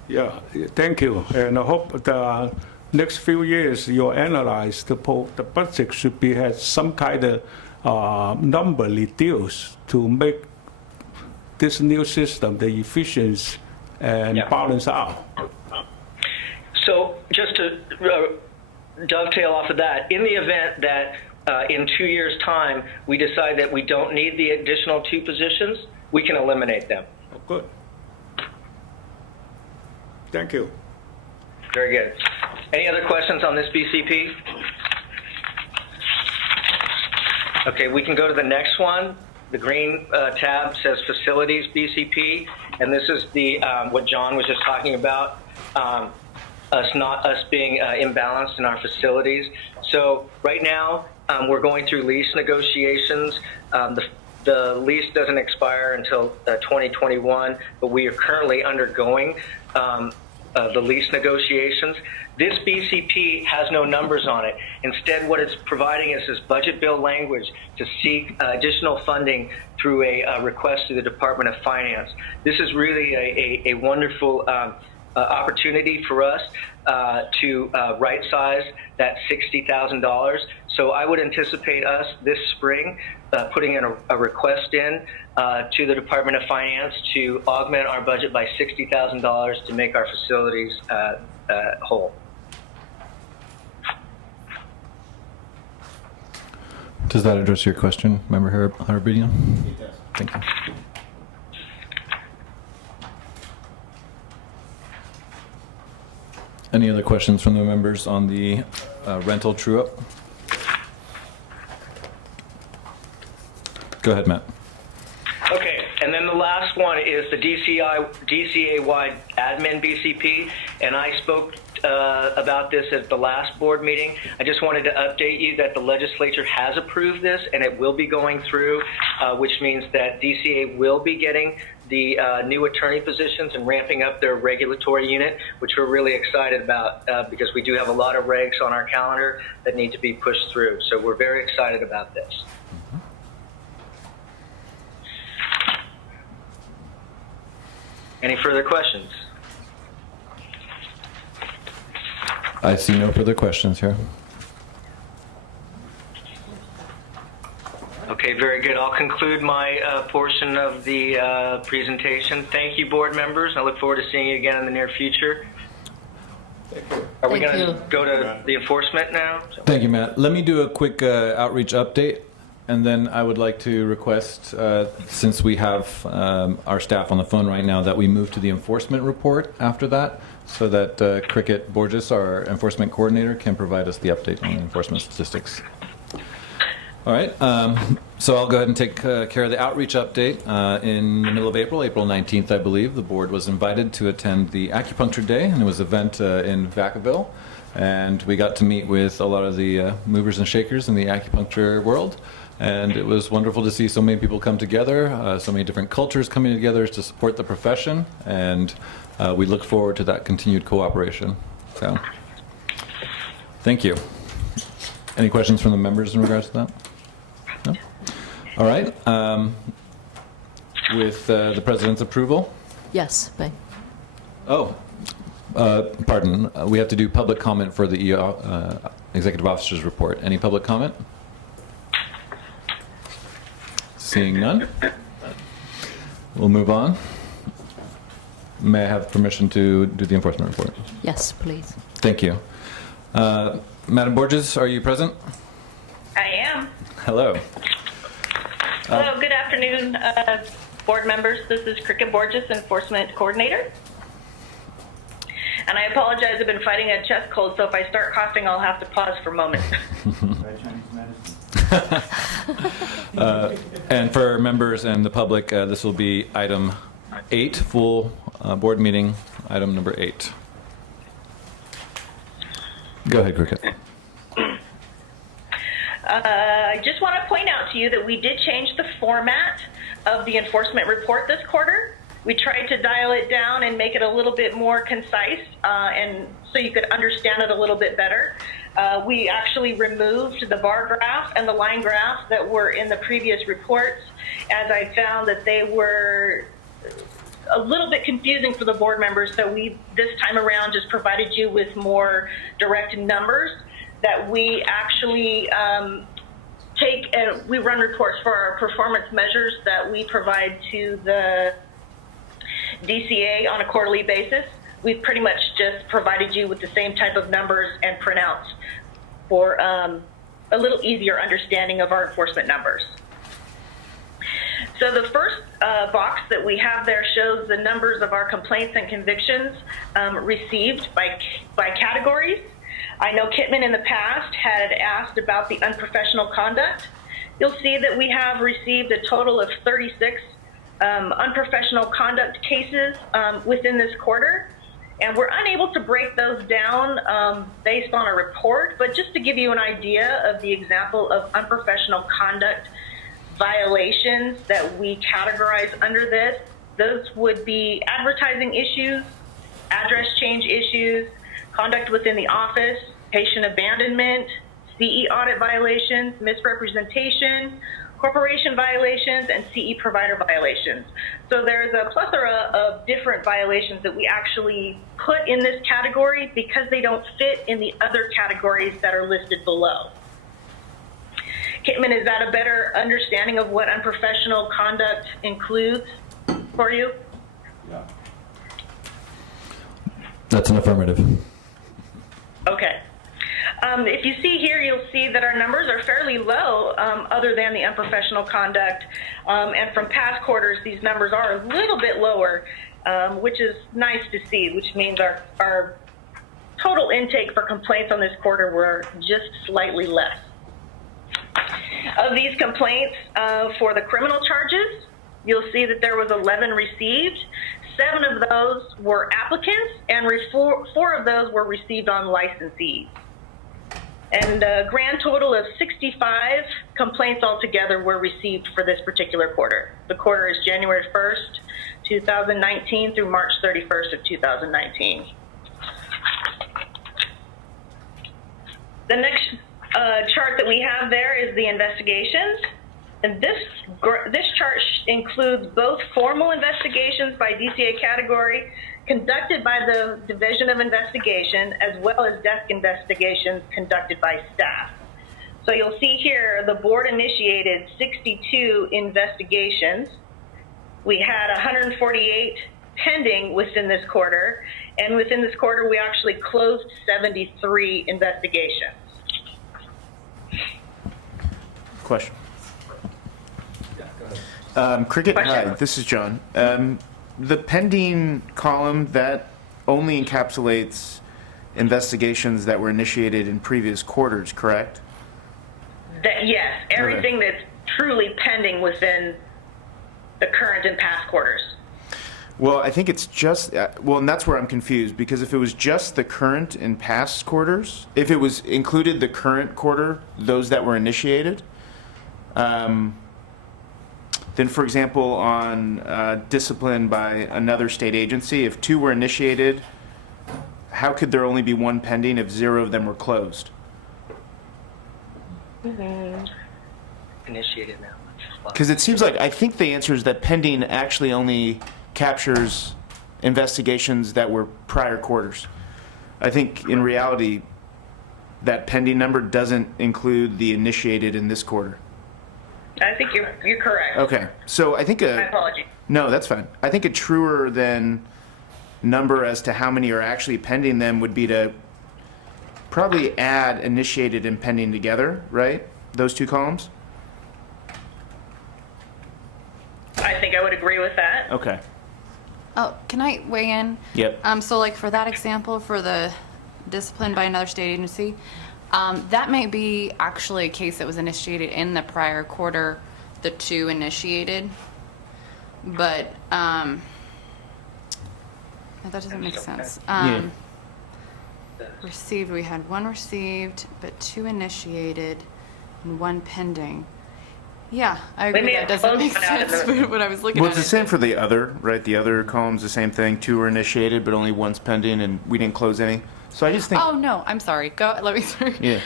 Yeah, thank you. And I hope the next few years you'll analyze the budget should be has some kind of number reduced to make this new system, the efficiency and balance out. So just to dovetail off of that, in the event that in 2 years' time we decide that we don't need the additional two positions, we can eliminate them. Oh, good. Thank you. Very good. Any other questions on this BCP? Okay, we can go to the next one. The green tab says Facilities BCP, and this is the what John was just talking about. Us being imbalanced in our facilities. So right now we're going through lease negotiations. The lease doesn't expire until 2021, but we are currently undergoing the lease negotiations. This BCP has no numbers on it. Instead, what it's providing is this budget bill language to seek additional funding through a request to the Department of Finance. This is really a wonderful opportunity for us to right-size that $60,000. So I would anticipate us this spring putting in a request in to the Department of Finance to augment our budget by $60,000 to make our facilities whole. Does that address your question, Member Harbedian? It does. Thank you. Any other questions from the members on the rental true-up? Go ahead, Matt. Okay, and then the last one is the DCA-wide admin BCP, and I spoke about this at the last board meeting. I just wanted to update you that the legislature has approved this, and it will be going through, which means that DCA will be getting the new attorney positions and ramping up their regulatory unit, which we're really excited about because we do have a lot of regs on our calendar that need to be pushed through. So we're very excited about this. Any further questions? I see no further questions here. Okay, very good. I'll conclude my portion of the presentation. Thank you, board members. I look forward to seeing you again in the near future. Are we Thank going you. to go to the enforcement now? Thank you, Matt. Let me do a quick outreach update, and then I would like to request, since we have our staff on the phone right now, that we move to the enforcement report after that, so that Cricket Borges, our enforcement coordinator, can provide us the update on the enforcement statistics. All right, so I'll go ahead and take care of the outreach update. In the middle of April 19th, I believe, the board was invited to attend the Acupuncture Day, and it was an event in Vacaville. And we got to meet with a lot of the movers and shakers in the acupuncture world. And it was wonderful to see so many people come together, so many different cultures coming together to support the profession. And we look forward to that continued cooperation. So, thank you. Any questions from the members in regards to that? No? All right. With the president's approval. Yes, Bang. Oh, pardon. We have to do public comment for the executive officer's report. Any public comment? Seeing none, we'll move on. May I have permission to do the enforcement report? Yes, please. Thank you. Madam Borges, are you present? I am. Hello. Hello, good afternoon, board members. This is Cricket Borges, Enforcement Coordinator. And I apologize, I've been fighting a chest cold, so if I start coughing, I'll have to pause for a moment. Try Chinese medicine. And for members and the public, this will be item 8, full board meeting, item number 8. Go ahead, Cricket. I just want to point out to you that we did change the format of the enforcement report this quarter. We tried to dial it down and make it a little bit more concise, and so you could understand it a little bit better. We actually removed the bar graph and the line graph that were in the previous reports, as I found that they were a little bit confusing for the board members. So we, this time around, just provided you with more direct numbers that we actually take, and we run reports for our performance measures that we provide to the DCA on a quarterly basis. We've pretty much just provided you with the same type of numbers and printouts for a little easier understanding of our enforcement numbers. So the first box that we have there shows the numbers of our complaints and convictions received by categories. I know Kitman in the past had asked about the unprofessional conduct. You'll see that we have received a total of 36 unprofessional conduct cases within this quarter. And we're unable to break those down based on a report, but just to give you an idea of the example of unprofessional conduct violations that we categorize under this, those would be advertising issues, address change issues, conduct within the office, patient abandonment, CE audit violations, misrepresentation, corporation violations, and CE provider violations. So there's a plethora of different violations that we actually put in this category because they don't fit in the other categories that are listed below. Kitman, is that a better understanding of what unprofessional conduct includes for you? Yeah. That's an affirmative. Okay. If you see here, you'll see that our numbers are fairly low other than the unprofessional conduct. And from past quarters, these numbers are a little bit lower, which is nice to see, which means our total intake for complaints on this quarter were just slightly less. Of these complaints for the criminal charges, you'll see that there was 11 received. 7 of those were applicants, and 4 of those were received on licensees. And a grand total of 65 complaints altogether were received for this particular quarter. The quarter is January 1st, 2019 through March 31st of 2019. The next chart that we have there is the investigations. And this chart includes both formal investigations by DCA category conducted by the Division of Investigation, as well as desk investigations conducted by staff. So you'll see here the board initiated 62 investigations. We had 148 pending within this quarter, and within this quarter we actually closed 73 investigations. Question. Cricket, Question? hi, this is John. The pending column, that only encapsulates investigations that were initiated in previous quarters, correct? Yes, everything that's truly pending within the current and past quarters. Well, I think it's just, well, and that's where I'm confused, because if it was just the current and past quarters, if it was included the current quarter, those that were initiated, then, for example, on discipline by another state agency, if 2 were initiated, how could there only be 1 pending if 0 of them were closed? Initiated now. Because it seems like, I think the answer is that pending actually only captures investigations that were prior quarters. I think in reality, that pending number doesn't include the initiated in this quarter. I think you're correct. Okay, so I think My apologies. no, that's fine. I think a truer than number as to how many are actually pending them would be to probably add initiated and pending together, right? Those 2 columns? I think I would agree with that. Okay. Oh, can I weigh in? Yep. So like for that example, for the discipline by another state agency, that may be actually a case that was initiated in the prior quarter, the 2 initiated. But that doesn't make sense. Yeah. Received, we had 1 received, but 2 initiated and 1 pending. Yeah, I agree. may That have doesn't closed make one out of sense the- when I was looking Well, at it's it. the same for the other, right? The other column's the same thing. 2 were initiated, but only 1's pending, and we didn't close any. So I just think. Oh, no, I'm sorry. Go, let me, Yeah.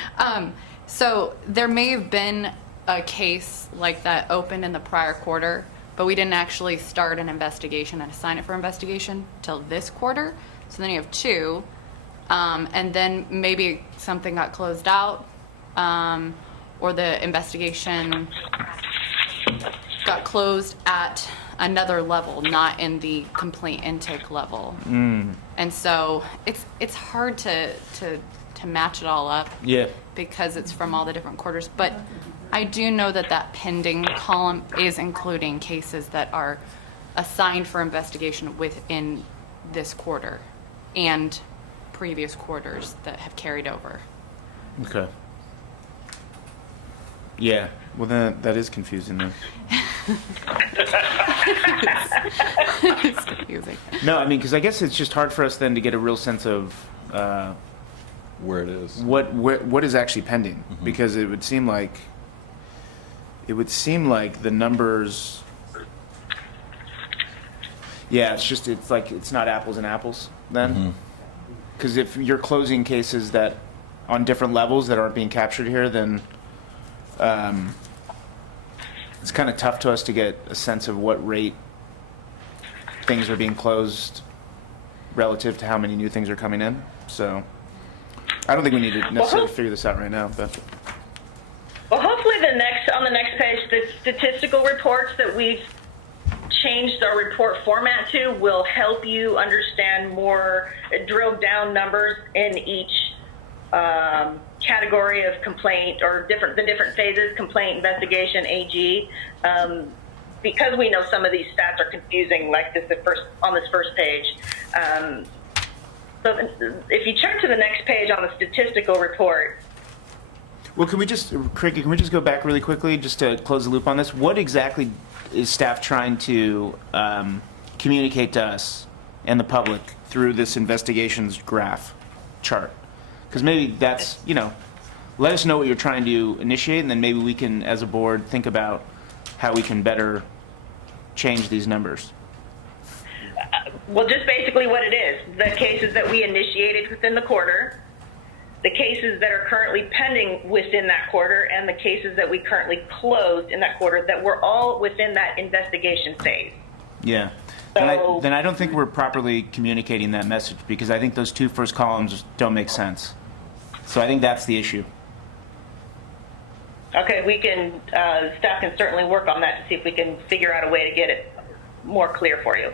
So there may have been a case like that opened in the prior quarter, but we didn't actually start an investigation and assign it for investigation till this quarter. So then you have 2, and then maybe something got closed out, or the investigation got closed at another level, not in the complaint intake level. And so it's hard to match it all up. Yeah. Because it's from all the different quarters. But I do know that that pending column is including cases that are assigned for investigation within this quarter and previous quarters that have carried over. Okay. Yeah. Well, then that is confusing then. It's confusing. No, I mean, because I guess it's just hard for us then to get a real sense of Where it is. what is actually pending, because it would seem like the numbers. Yeah, it's like it's not apples and apples then, because if you're closing cases that on different levels that aren't being captured here, then it's kind of tough to us to get a sense of what rate things are being closed relative to how many new things are coming in. So I don't think we need to necessarily figure this out right now, but. Well, hopefully on the next page, the statistical reports that we've changed our report format to will help you understand more drilled down numbers in each category of complaint or the different phases, complaint, investigation, AG. Because we know some of these stats are confusing, like on this first page. So if you turn to the next page on the statistical report. Well, Cricket, can we just go back really quickly just to close the loop on this? What exactly is staff trying to communicate to us and the public through this investigations graph chart? Because maybe that's, let us know what you're trying to initiate, and then maybe we can, as a board, think about how we can better change these numbers. Well, just basically what it is, the cases that we initiated within the quarter, the cases that are currently pending within that quarter, and the cases that we currently closed in that quarter that were all within that investigation phase. Yeah. So, then I don't think we're properly communicating that message, because I think those two first columns don't make sense. So I think that's the issue. okay, staff can certainly work on that to see if we can figure out a way to get it more clear for you.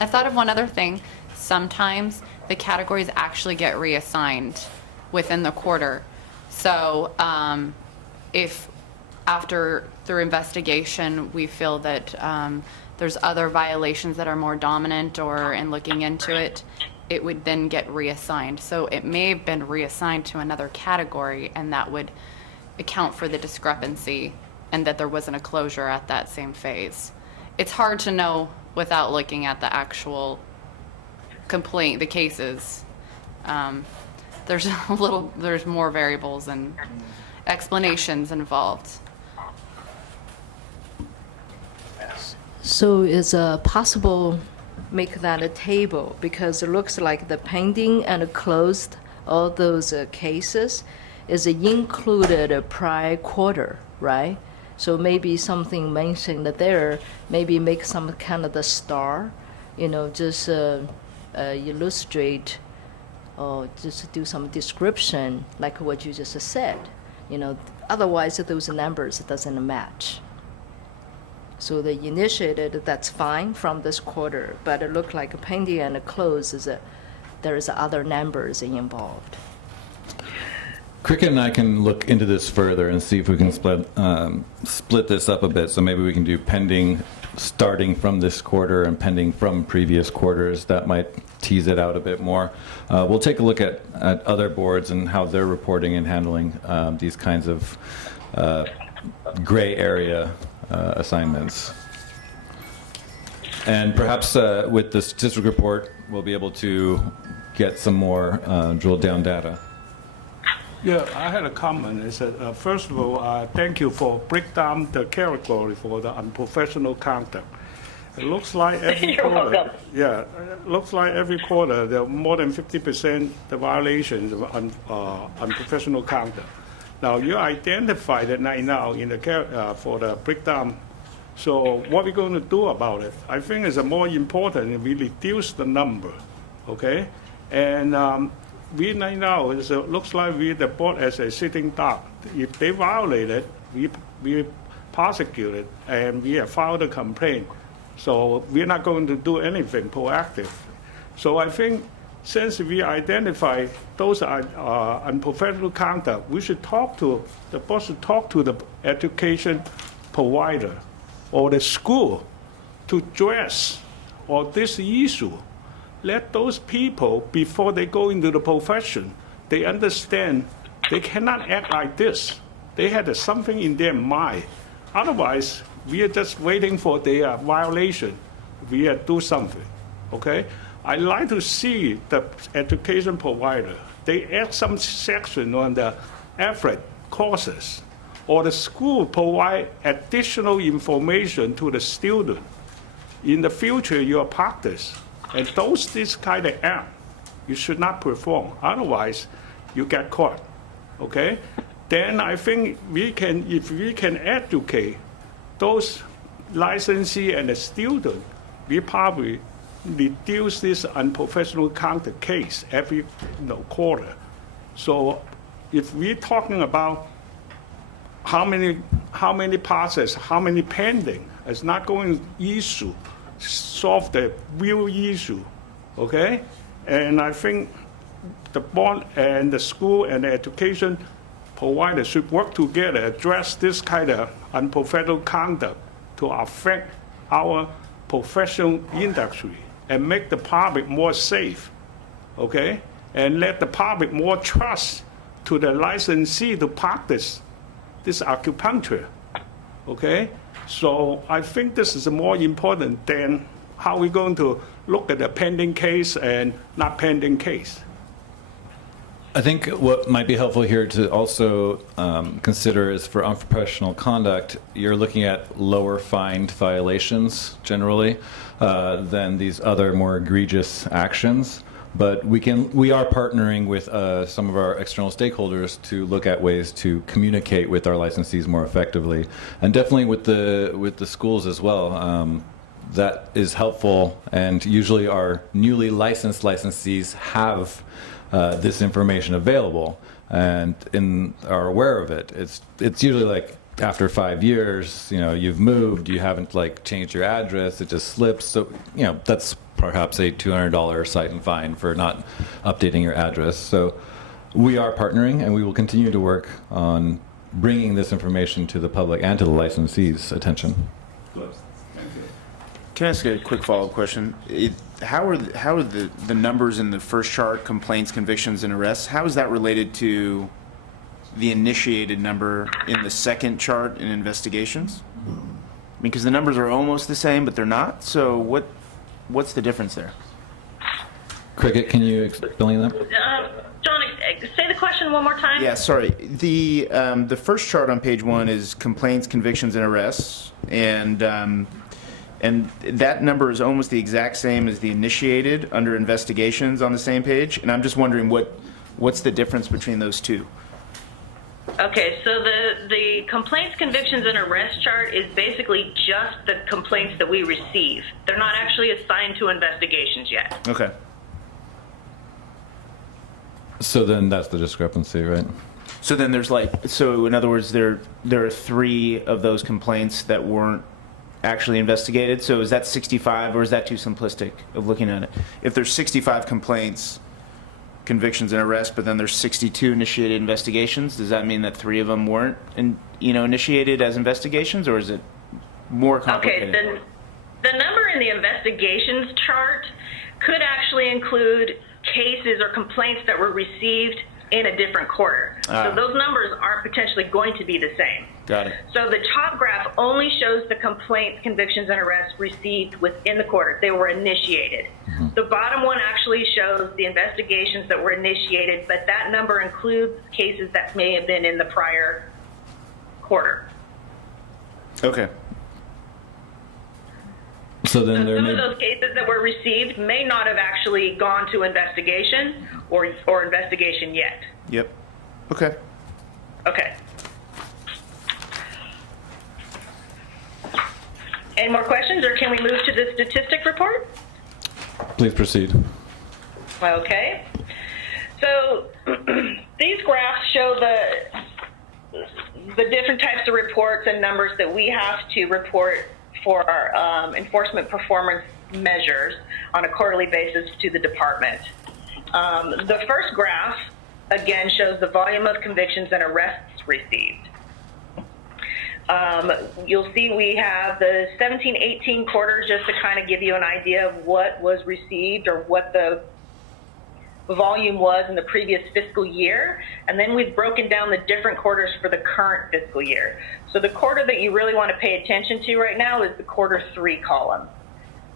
I thought of one other thing. Sometimes the categories actually get reassigned within the quarter. So if through investigation we feel that there's other violations that are more dominant, or in looking into it, it would then get reassigned. So it may have been reassigned to another category, and that would account for the discrepancy and that there wasn't a closure at that same phase. It's hard to know without looking at the actual complaint, the cases. There's more variables and explanations involved. So is possible make that a table, because it looks like the pending and closed, all those cases is included a prior quarter, right? So maybe something mentioned there, maybe make some kind of the star, just illustrate or just do some description like what you just said. Otherwise those numbers doesn't match. So the initiated, that's fine from this quarter, but it looked like pending and closed there's other numbers involved. Cricket and I can look into this further and see if we can split this up a bit. So maybe we can do pending starting from this quarter and pending from previous quarters. That might tease it out a bit more. We'll take a look at other boards and how they're reporting and handling these kinds of gray area assignments. And perhaps with the statistical report, we'll be able to get some more drilled down data. Yeah, I had a comment. Is that first of all, thank you for break down the category for the unprofessional conduct. It looks like every You're quarter. welcome. Yeah, it looks like every quarter there are more than 50% the violations of unprofessional conduct. Now you identified it right now in the for the breakdown. So what we're going to do about it? I think it's more important if we reduce the number, okay? And we right now looks like the board as a sitting duck. If they violate it, we prosecute it, and we have filed a complaint. So we're not going to do anything proactive. So I think since we identify those are unprofessional conduct, the board should talk to the education provider or the school to address all this issue. Let those people, before they go into the profession, they understand they cannot act like this. They had something in their mind. Otherwise, we are just waiting for their violation. We do something, okay? I like to see the education provider, they add some section on the effort courses, or the school provide additional information to the student. In the future, your practice, and this kind of act, you should not perform. Otherwise, you get caught, okay? then I think if we can educate those licensee and the student, we probably reduce this unprofessional conduct case every quarter. So if we're talking about how many process, how many pending, it's not going to solve the real issue, okay? And I think the board and the school and the education providers should work together, address this kind of unprofessional conduct to affect our professional industry and make the public more safe, okay? And let the public more trust to the licensee to practice this acupuncture, okay? So I think this is more important than how we're going to look at the pending case and not pending case. I think what might be helpful here to also consider is for unprofessional conduct, you're looking at lower fined violations generally than these other more egregious actions. But we are partnering with some of our external stakeholders to look at ways to communicate with our licensees more effectively, and definitely with the schools as well. That is helpful, and usually our newly licensed licensees have this information available and are aware of it. It's usually like after 5 years, you've moved, you haven't changed your address, it just slips. So that's perhaps a $200 cite and fine for not updating your address. So we are partnering, and we will continue to work on bringing this information to the public and to the licensees' attention. Can I ask a quick follow-up question? How are the numbers in the first chart, complaints, convictions, and arrests, how is that related to the initiated number in the second chart in investigations? Because the numbers are almost the same, but they're not. So what's the difference there? Cricket, can you explain that? John, say the question one more time. Yeah, sorry. The first chart on page 1 is complaints, convictions, and arrests, and that number is almost the exact same as the initiated under investigations on the same page. And I'm just wondering what's the difference between those two? Okay, so the complaints, convictions, and arrest chart is basically just the complaints that we receive. They're not actually assigned to investigations yet. Okay. So then that's the discrepancy, right? So then there's so in other words, there are 3 of those complaints that weren't actually investigated. So is that 65, or is that too simplistic of looking at it? If there's 65 complaints, convictions, and arrests, but then there's 62 initiated investigations, does that mean that 3 of them weren't initiated as investigations, or is it more complicated? Okay, the number in the investigations chart could actually include cases or complaints that were received in a different quarter. So those numbers aren't potentially going to be the same. Got it. So the top graph only shows the complaints, convictions, and arrests received within the quarter. They were initiated. Mm-hmm. The bottom one actually shows the investigations that were initiated, but that number includes cases that may have been in the prior quarter. Okay. So then some of those cases that were received may not have actually gone to investigation or investigation yet. Yep. Okay. Okay. Any more questions, or can we move to the statistic report? Please proceed. Okay. So these graphs show the different types of reports and numbers that we have to report for our enforcement performance measures on a quarterly basis to the department. The first graph, again, shows the volume of convictions and arrests received. You'll see we have the 17-18 quarter just to kind of give you an idea of what was received or what the volume was in the previous fiscal year, and then we've broken down the different quarters for the current fiscal year. So the quarter that you really want to pay attention to right now is the quarter 3 column.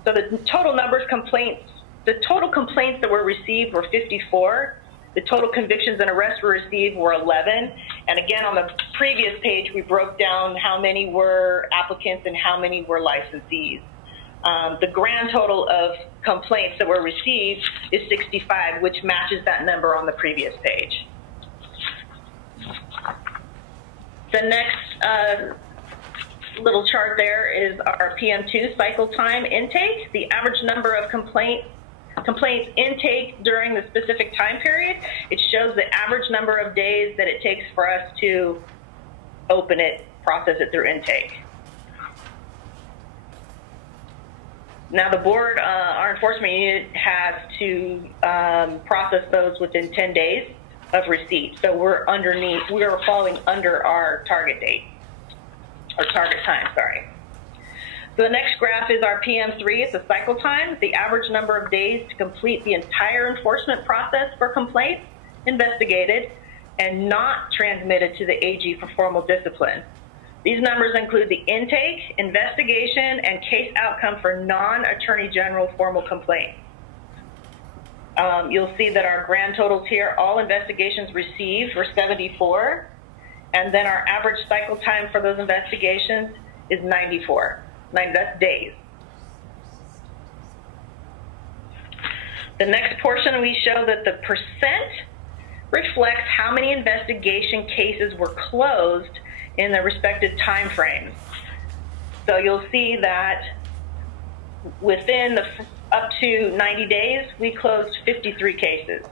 So the total complaints that were received were 54. The total convictions and arrests were received were 11. And again, on the previous page, we broke down how many were applicants and how many were licensees. The grand total of complaints that were received is 65, which matches that number on the previous page. The next little chart there is our PM2 cycle time intake, the average number of complaints intake during the specific time period. It shows the average number of days that it takes for us to open it, process it through intake. Now the board, our enforcement unit has to process those within 10 days of receipt. So we are falling under our target date, or target time, sorry. So the next graph is our PM3, it's a cycle time, the average number of days to complete the entire enforcement process for complaints investigated and not transmitted to the AG for formal discipline. These numbers include the intake, investigation, and case outcome for non-Attorney General formal complaints. You'll see that our grand totals here, all investigations received were 74, and then our average cycle time for those investigations is 94. That's days. The next portion, we show that the percent reflects how many investigation cases were closed in the respective time frames. So you'll see that within the up to 90 days, we closed 53 cases,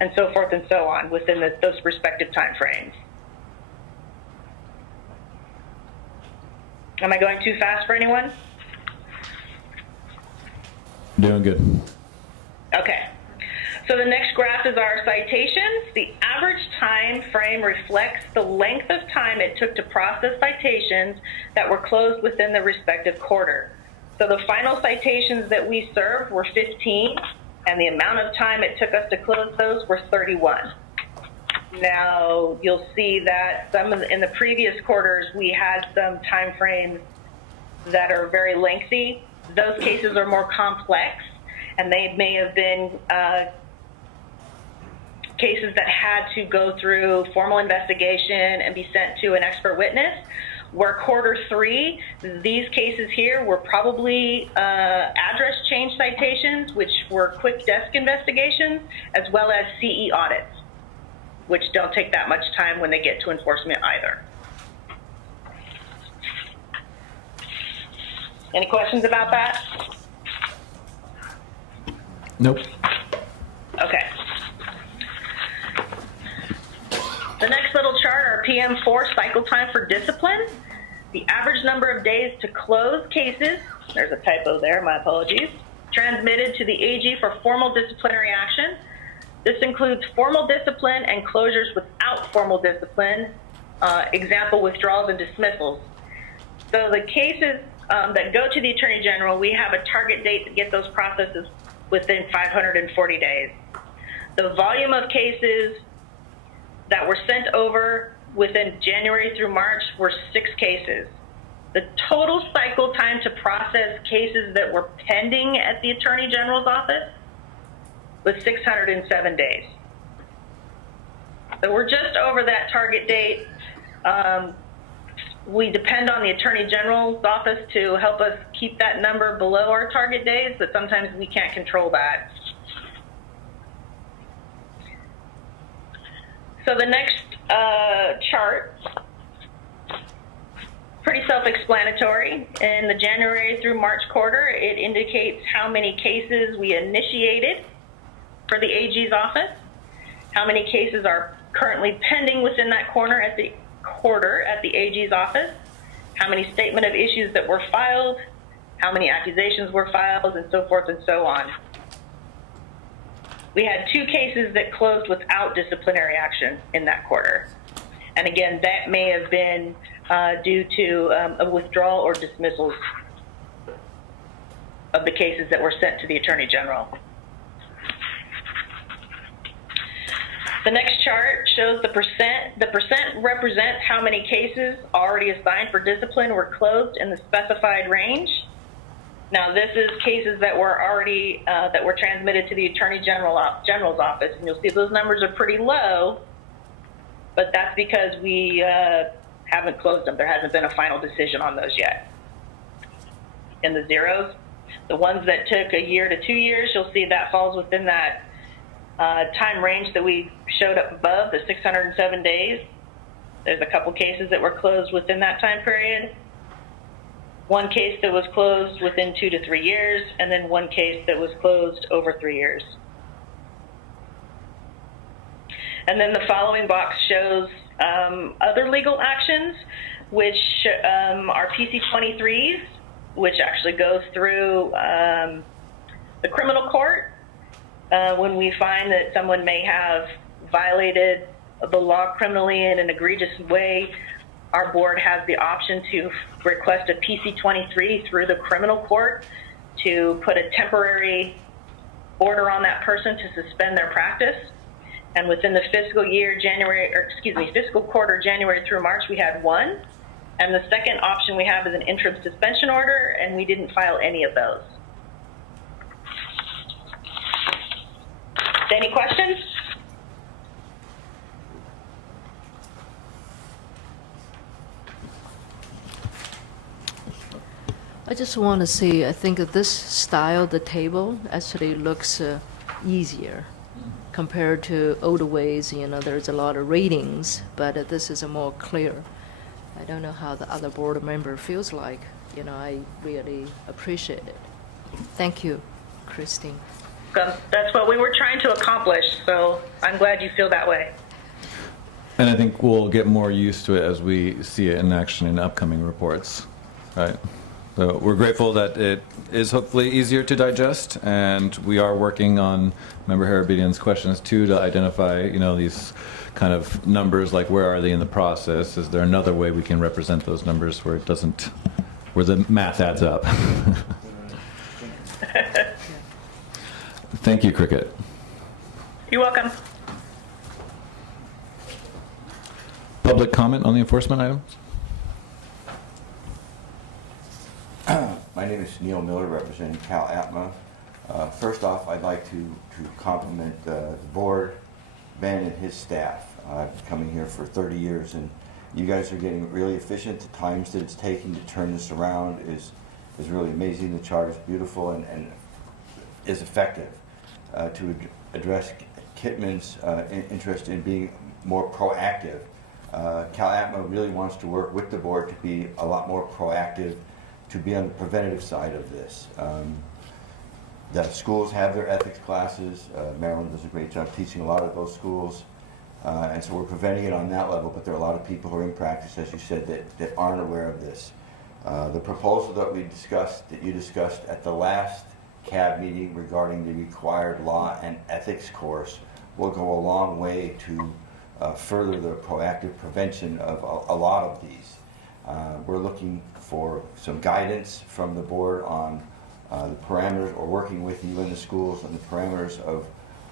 and so forth and so on within those respective time frames. Am I going too fast for anyone? Doing good. Okay. So the next graph is our citations. The average time frame reflects the length of time it took to process citations that were closed within the respective quarter. So the final citations that we served were 15, and the amount of time it took us to close those were 31. Now, you'll see that in the previous quarters, we had some time frames that are very lengthy. Those cases are more complex, and they may have been cases that had to go through formal investigation and be sent to an expert witness. Where quarter 3, these cases here were probably address change citations, which were quick desk investigations, as well as CE audits, which don't take that much time when they get to enforcement either. Any questions about that? Nope. Okay. The next little chart, our PM4 cycle time for discipline. The average number of days to close cases, there's a typo there, my apologies, transmitted to the AG for formal disciplinary action. This includes formal discipline and closures without formal discipline, example, withdrawals and dismissals. So the cases that go to the Attorney General, we have a target date to get those processes within 540 days. The volume of cases that were sent over within January through March were 6 cases. The total cycle time to process cases that were pending at the Attorney General's office was 607 days. So we're just over that target date. We depend on the Attorney General's office to help us keep that number below our target days, but sometimes we can't control that. So the next chart, pretty self-explanatory. In the January through March quarter, it indicates how many cases we initiated for the AG's office, how many cases are currently pending within that quarter at the AG's office, how many statement of issues that were filed, how many accusations were filed, and so forth and so on. We had 2 cases that closed without disciplinary action in that quarter. And again, that may have been due to a withdrawal or dismissals of the cases that were sent to the Attorney General. The next chart shows the percent. The percent represents how many cases already assigned for discipline were closed in the specified range. Now, this is cases that were already that were transmitted to the Attorney General's office, and you'll see those numbers are pretty low, but that's because we haven't closed them. There hasn't been a final decision on those yet. In the zeros, the ones that took 1 year to 2 years, you'll see that falls within that time range that we showed up above, the 607 days. There's a couple cases that were closed within that time period. One case that was closed within 2 to 3 years, and then one case that was closed over 3 years. And then the following box shows other legal actions, which are PC-23s, which actually goes through the criminal court when we find that someone may have violated the law criminally in an egregious way. Our board has the option to request a PC-23 through the criminal court to put a temporary order on that person to suspend their practice. And within the fiscal quarter, January through March, we had one. And the second option we have is an interim suspension order, and we didn't file any of those. Any questions? I just want to say, I think that this style, the table, actually looks easier compared to older ways. You know, there's a lot of ratings, but this is a more clear. I don't know how the other board member feels like. You know, I really appreciate it. Thank you, Christine. That's what we were trying to accomplish, so I'm glad you feel that way. And I think we'll get more used to it as we see it in action in upcoming reports, right? So we're grateful that it is hopefully easier to digest, and we are working on Member Harabedian's questions too to identify, you know, these kind of numbers, like where are they in the process? Is there another way we can represent those numbers where it doesn't, where the math adds up? Thank you, Cricket. You're welcome. Public comment on the enforcement items? My name is Neil Miller, representing Cal Atma. First off, I'd like to compliment the board, Ben and his staff. I've been coming here for 30 years, and you guys are getting really efficient. The times that it's taking to turn this around is really amazing. The chart is beautiful and is effective to address Kitman's interest in being more proactive. Cal Atma really wants to work with the board to be a lot more proactive, to be on the preventative side of this. The schools have their ethics classes. Maryland does a great job teaching a lot of those schools. And so we're preventing it on that level, but there are a lot of people who are in practice, as you said, that aren't aware of this. The proposal that you discussed at the last CAB meeting regarding the required law and ethics course will go a long way to further the proactive prevention of a lot of these. We're looking for some guidance from the board on the parameters, or working with you in the schools on the parameters of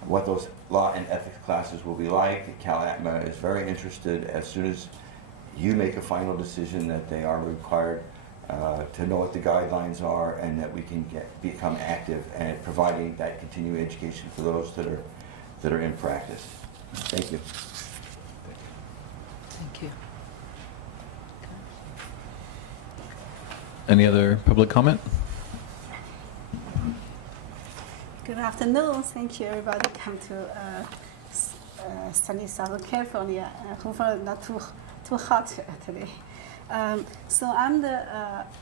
what those law and ethics classes will be like. Cal Atma is very interested, as soon as you make a final decision, that they are required to know what the guidelines are, and that we can become active and providing that continuing education for those that are in practice. Thank you. Thank you. Any other public comment? Good afternoon. Thank you, everybody. Come to sunny Southern California. Hopefully not too hot today. So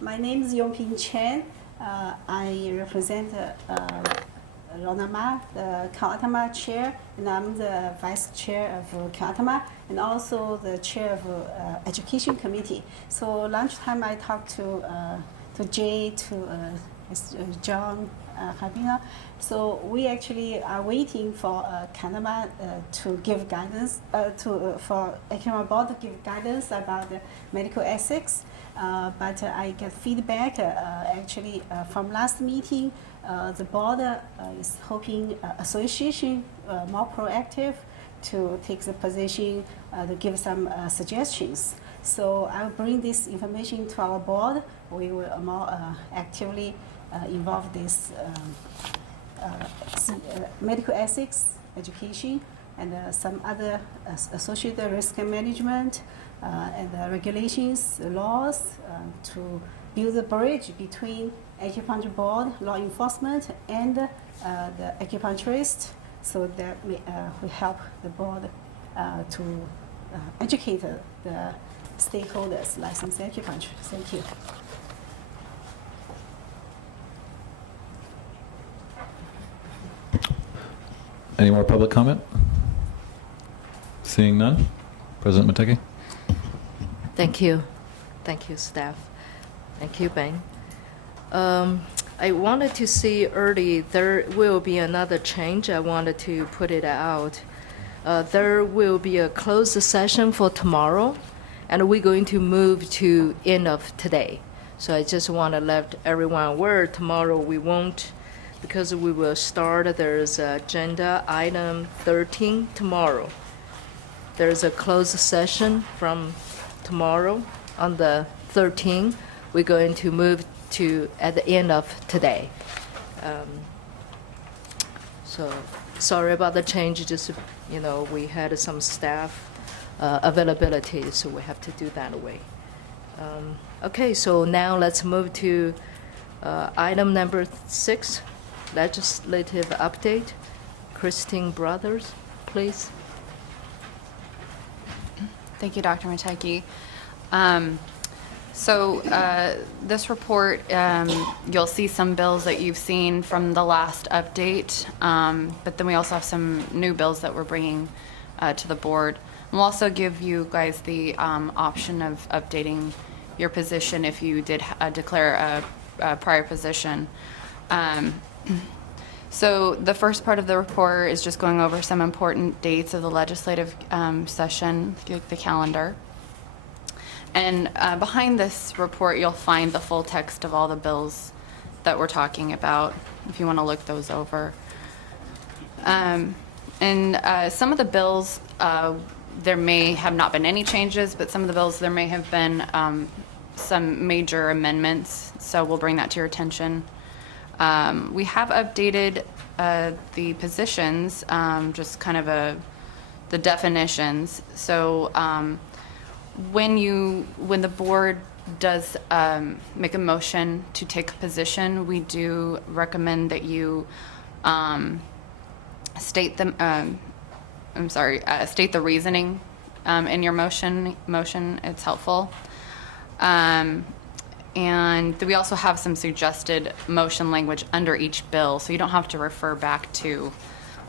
my name is Yongping Chen. I represent Rona Ma, the Cal Atma chair, and I'm the vice chair of Cal Atma, and also the chair of education committee. So lunchtime I talked to Jay, to John, Habina. So we actually are waiting for Canada to give guidance, for Acupuncture board to give guidance about the medical ethics. But I get feedback actually from last meeting. The board is hoping association more proactive to take the position to give some suggestions. So I'll bring this information to our board. We will more actively involve this medical ethics education and some other associated risk management and regulations, laws to build a bridge between acupuncture board, law enforcement, and the acupuncturist, so that will help the board to educate the stakeholders, licensed acupuncture. Thank you. Any more public comment? Seeing none. President Mateki? Thank you. Thank you, staff. Thank you, Ben. I wanted to see early, there will be another change. I wanted to put it out. There will be a closed session for tomorrow, and we're going to move to end of today. So I just want to let everyone aware tomorrow we won't, because we will start, there's agenda item 13 tomorrow. There's a closed session from tomorrow on the 13th. We're going to move to at the end of today. So sorry about the change, just, we had some staff availability, so we have to do that way. Okay, so now let's move to item number 6, legislative update. Christine Brothers, please. Thank you, Dr. Mateki. So this report, you'll see some bills that you've seen from the last update, but then we also have some new bills that we're bringing to the board. We'll also give you guys the option of updating your position if you did declare a prior position. So the first part of the report is just going over some important dates of the legislative session, the calendar. And behind this report, you'll find the full text of all the bills that we're talking about, if you want to look those over. And some of the bills, there may have not been any changes, but some of the bills, there may have been some major amendments, so we'll bring that to your attention. We have updated the positions, just kind of the definitions. So when the board does make a motion to take a position, we do recommend that you state the reasoning in your motion. It's helpful. And we also have some suggested motion language under each bill, so you don't have to refer back to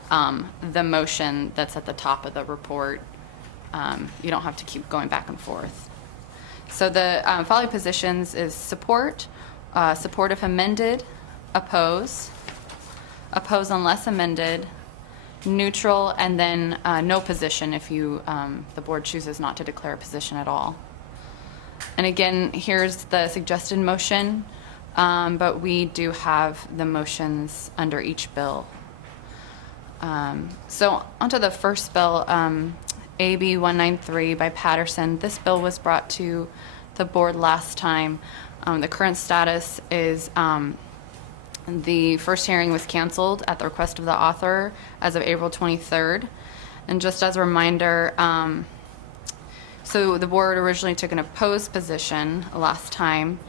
the motion that's at the top of the report. You don't have to keep going back and forth. So the following positions is support, support if amended, oppose unless amended, neutral, and then no position if the board chooses not to declare a position at all. And again, here's the suggested motion, but we do have the motions under each bill. So onto the first bill, AB 193 by Patterson. This bill was brought to the board last time. The current status is the first hearing was canceled at the request of the author as of April 23rd. And just as a reminder, so the board originally took an opposed position last time.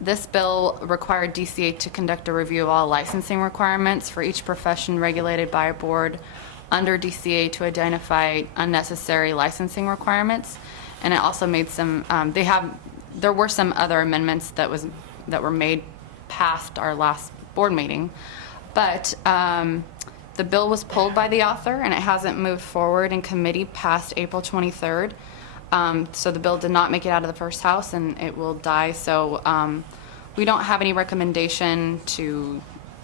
This bill required DCA to conduct a review of all licensing requirements for each profession regulated by a board under DCA to identify unnecessary licensing requirements. And it also made some, there were some other amendments that were made past our last board meeting. But the bill was pulled by the author and it hasn't moved forward in committee past April 23rd. So the bill did not make it out of the first house and it will die. So we don't have any recommendation to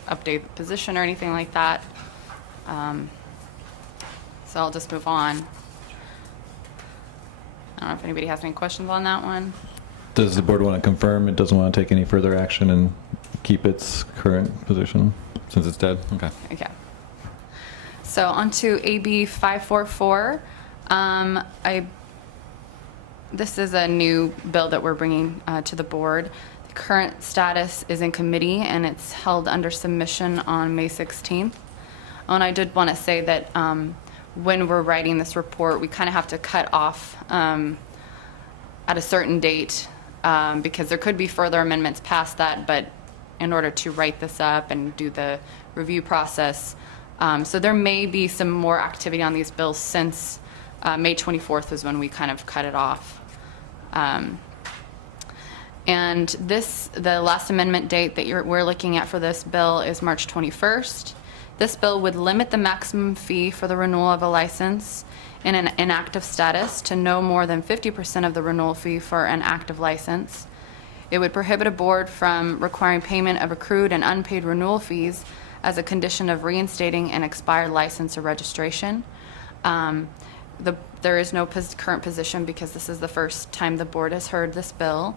update the position or anything like that. So I'll just move on. I don't know if anybody has any questions on that one. Does the board want to confirm it doesn't want to take any further action and keep its current position since it's dead? Okay. Okay. So on to AB 544. This is a new bill that we're bringing to the board. The current status is in committee and it's held under submission on May 16th. Oh, and I did want to say that when we're writing this report, we kind of have to cut off at a certain date because there could be further amendments past that, but in order to write this up and do the review process, So there may be some more activity on these bills since May 24th was when we kind of cut it off. And the last amendment date that we're looking at for this bill is March 21st. This bill would limit the maximum fee for the renewal of a license in an inactive status to no more than 50% of the renewal fee for an active license. It would prohibit a board from requiring payment of accrued and unpaid renewal fees as a condition of reinstating an expired license or registration. There is no current position because this is the first time the board has heard this bill.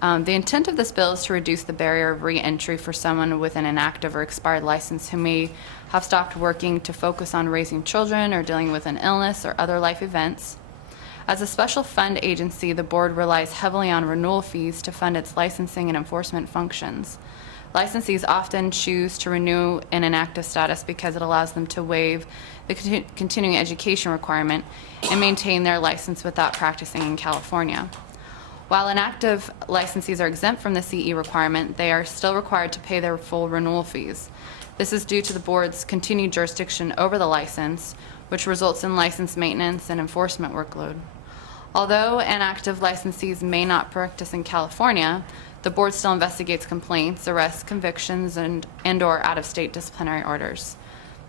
The intent of this bill is to reduce the barrier of re-entry for someone with an inactive or expired license who may have stopped working to focus on raising children or dealing with an illness or other life events. As a special fund agency, the board relies heavily on renewal fees to fund its licensing and enforcement functions. Licensees often choose to renew in an active status because it allows them to waive the continuing education requirement and maintain their license without practicing in California. While inactive licensees are exempt from the CE requirement, they are still required to pay their full renewal fees. This is due to the board's continued jurisdiction over the license, which results in license maintenance and enforcement workload. Although inactive licensees may not practice in California, the board still investigates complaints, arrests, convictions, and/or out-of-state disciplinary orders.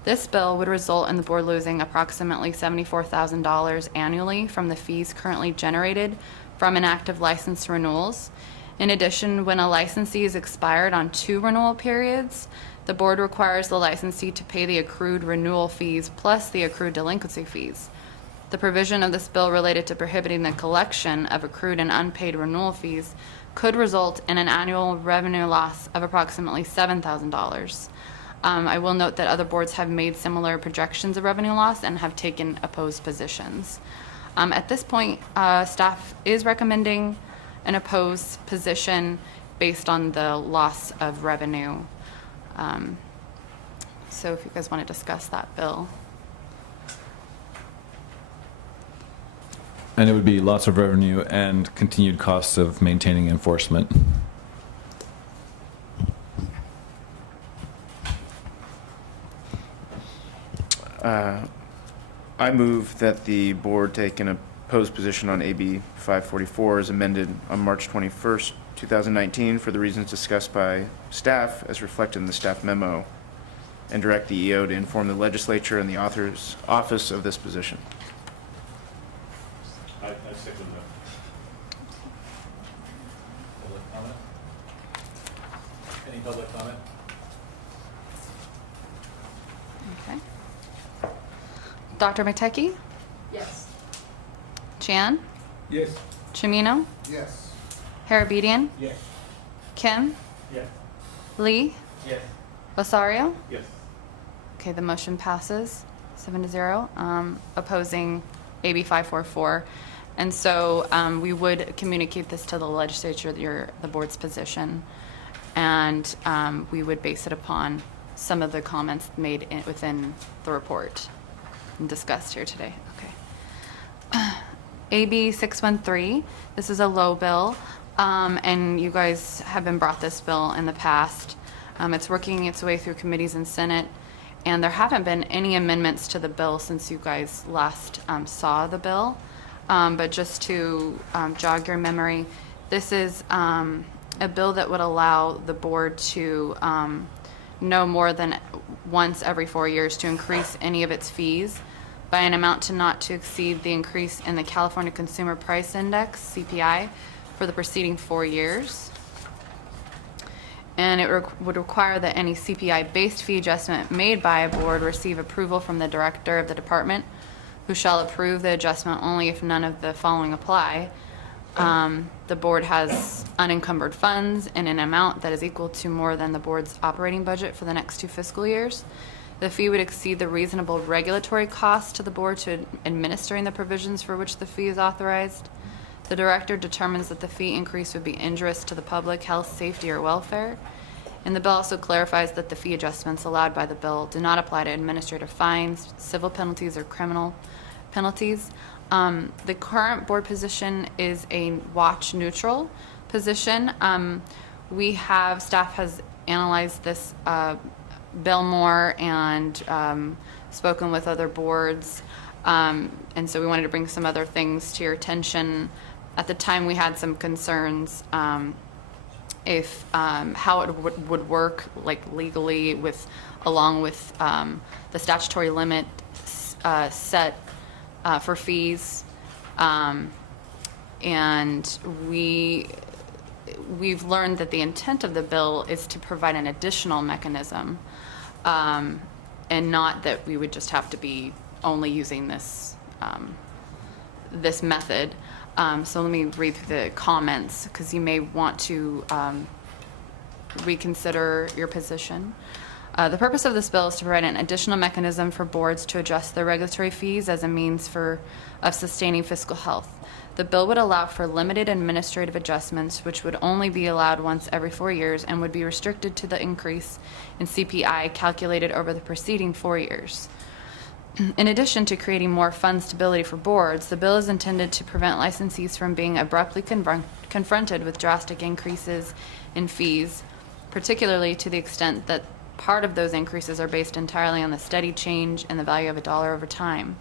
This bill would result in the board losing approximately $74,000 annually from the fees currently generated from inactive license renewals. In addition, when a licensee is expired on 2 renewal periods, the board requires the licensee to pay the accrued renewal fees plus the accrued delinquency fees. The provision of this bill related to prohibiting the collection of accrued and unpaid renewal fees could result in an annual revenue loss of approximately $7,000. I will note that other boards have made similar projections of revenue loss and have taken opposed positions. At this point, staff is recommending an opposed position based on the loss of revenue. So if you guys want to discuss that bill. And it would be lots of revenue and continued costs of maintaining enforcement. I move that the board take an opposed position on AB 544 as amended on March 21st, 2019 for the reasons discussed by staff as reflected in the staff memo, and direct the EO to inform the legislature and the author's office of this position. I second that. Public comment? Any public comment? Okay. Dr. Matecki? Yes. Chan? Yes. Chimino? Yes. Harabedian? Yes. Kim? Yes. Lee? Yes. Osario? Yes. Okay, the motion passes 7-0, opposing AB 544. And so we would communicate this to the legislature, the board's position, and we would base it upon some of the comments made within the report and discussed here today. Okay. AB 613, this is a low bill, and you guys have been brought this bill in the past. It's working its way through committees and Senate, and there haven't been any amendments to the bill since you guys last saw the bill. But just to jog your memory, this is a bill that would allow the board to no more than once every 4 years to increase any of its fees by an amount to not to exceed the increase in the California Consumer Price Index, CPI, for the preceding 4 years. And it would require that any CPI-based fee adjustment made by a board receive approval from the director of the department, who shall approve the adjustment only if none of the following apply. The board has unencumbered funds in an amount that is equal to more than the board's operating budget for the next 2 fiscal years. The fee would exceed the reasonable regulatory cost to the board to administering the provisions for which the fee is authorized. The director determines that the fee increase would be injurious to the public health, safety, or welfare. And the bill also clarifies that the fee adjustments allowed by the bill do not apply to administrative fines, civil penalties, or criminal penalties. The current board position is a watch neutral position. Staff has analyzed this bill more and spoken with other boards. And so we wanted to bring some other things to your attention. At the time, we had some concerns if how it would work, like legally, along with the statutory limit set for fees. And we've learned that the intent of the bill is to provide an additional mechanism, and not that we would just have to be only using this this method. So let me read through the comments, because you may want to reconsider your position. The purpose of this bill is to provide an additional mechanism for boards to adjust their regulatory fees as a means of sustaining fiscal health. The bill would allow for limited administrative adjustments, which would only be allowed once every 4 years and would be restricted to the increase in CPI calculated over the preceding 4 years. In addition to creating more fund stability for boards, the bill is intended to prevent licensees from being abruptly confronted with drastic increases in fees, particularly to the extent that part of those increases are based entirely on the steady change in the value of a dollar over time.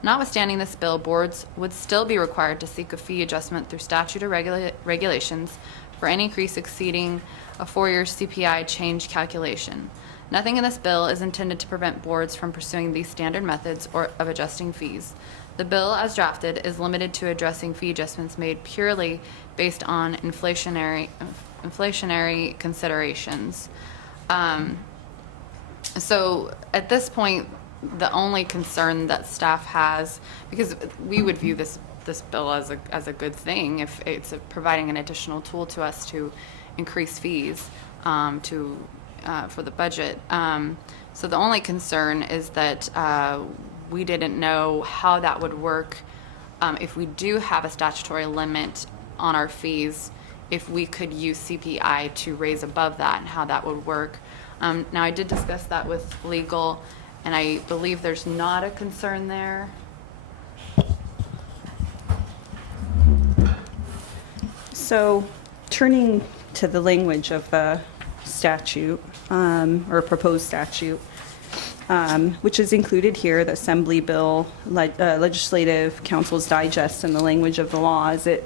Notwithstanding this bill, boards would still be required to seek a fee adjustment through statute or regulations for any increase exceeding a 4-year CPI change calculation. Nothing in this bill is intended to prevent boards from pursuing these standard methods or of adjusting fees. The bill, as drafted, is limited to addressing fee adjustments made purely based on inflationary considerations. So at this point, the only concern that staff has, because we would view this bill as a good thing if it's providing an additional tool to us to increase fees for the budget. So the only concern is that we didn't know how that would work if we do have a statutory limit on our fees, if we could use CPI to raise above that and how that would work. Now, I did discuss that with legal, and I believe there's not a concern there. So, turning to the language of the statute, or proposed statute, which is included here, the Assembly Bill, Legislative Council's Digest, and the language of the law, is it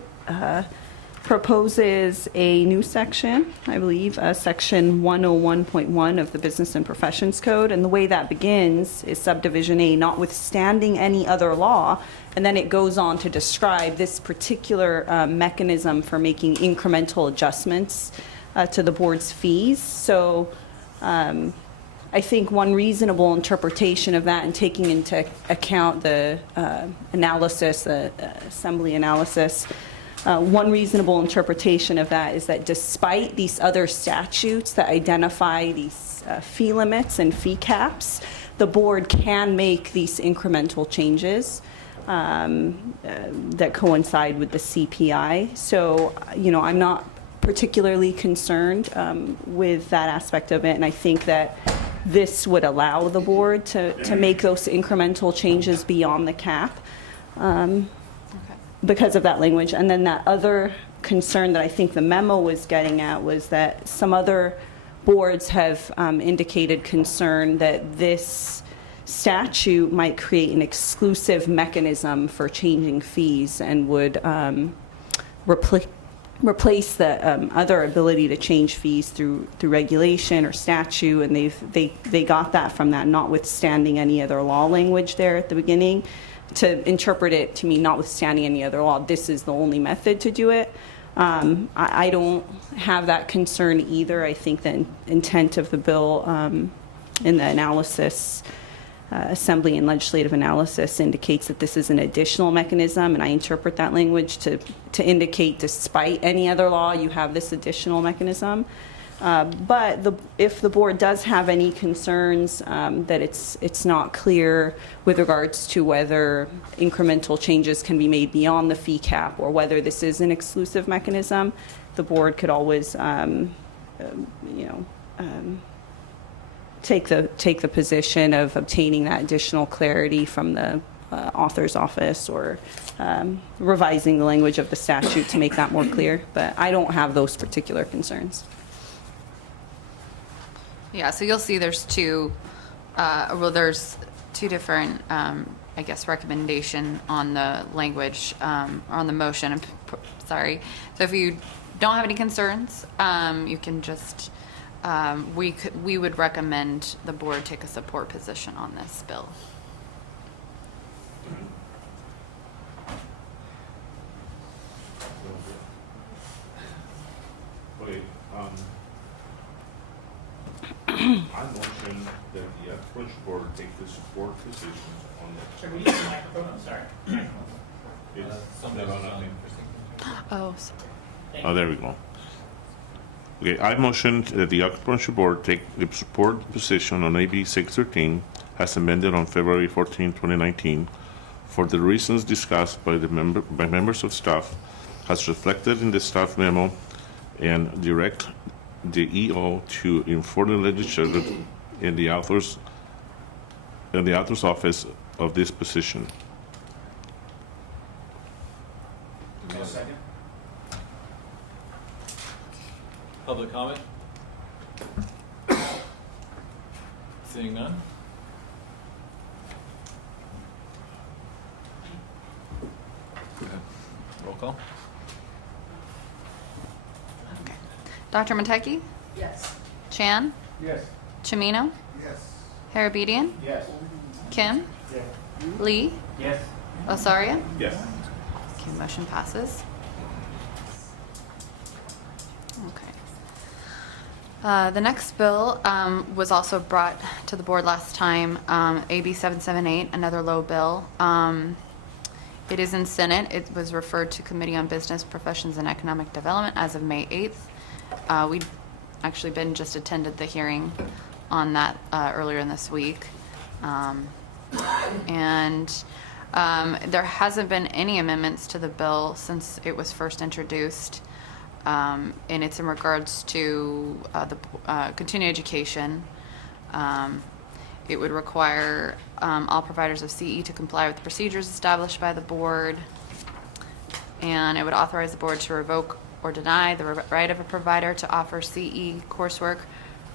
proposes a new section, I believe, section 101.1 of the Business and Professions Code. And the way that begins is subdivision A, notwithstanding any other law. And then it goes on to describe this particular mechanism for making incremental adjustments to the board's fees. So I think one reasonable interpretation of that, and taking into account the analysis, the Assembly analysis, one reasonable interpretation of that is that despite these other statutes that identify these fee limits and fee caps, the board can make these incremental changes that coincide with the CPI. So, I'm not particularly concerned with that aspect of it, and I think that this would allow the board to make those incremental changes beyond the cap. Because of that language. And then that other concern that I think the memo was getting at was that some other boards have indicated concern that this statute might create an exclusive mechanism for changing fees and would replace the other ability to change fees through regulation or statute. And they got that from that notwithstanding any other law language there at the beginning, to interpret it to mean notwithstanding any other law, this is the only method to do it. I don't have that concern either. I think the intent of the bill in the analysis, Assembly and legislative analysis, indicates that this is an additional mechanism, and I interpret that language to indicate despite any other law, you have this additional mechanism. But if the board does have any concerns that it's not clear with regards to whether incremental changes can be made beyond the fee cap or whether this is an exclusive mechanism, the board could always, take the position of obtaining that additional clarity from the author's office or revising the language of the statute to make that more clear. But I don't have those particular concerns. Yeah, so you'll see there's there's two different, I guess, recommendation on the language, or on the motion, sorry. So if you don't have any concerns, you can just, we would recommend the board take a support position on this bill. Okay, I motion that the Acupuncture Board take the support positions on the. Can we use the microphone? I'm sorry. It's nothing. Oh, sorry. Oh, there we go. Okay, I motion that the Acupuncture Board take the support position on AB 613 as amended on February 14, 2019, for the reasons discussed by members of staff, as reflected in the staff memo, and direct the EO to inform the legislature in the author's office of this position. No second. Public comment? Seeing none? Roll call. Dr. Mateki? Yes. Chan? Yes. Chimino? Yes. Harabedian? Yes. Kim? Yes. Lee? Yes. Osaria? Yes. Okay, motion passes. Okay. The next bill was also brought to the board last time, AB 778, another low bill. It is in Senate. It was referred to Committee on Business, Professions, and Economic Development as of May 8th. We'd actually just attended the hearing on that earlier in this week. There hasn't been any amendments to the bill since it was first introduced. And it's in regards to the continuing education. It would require all providers of CE to comply with the procedures established by the board. And it would authorize the board to revoke or deny the right of a provider to offer CE coursework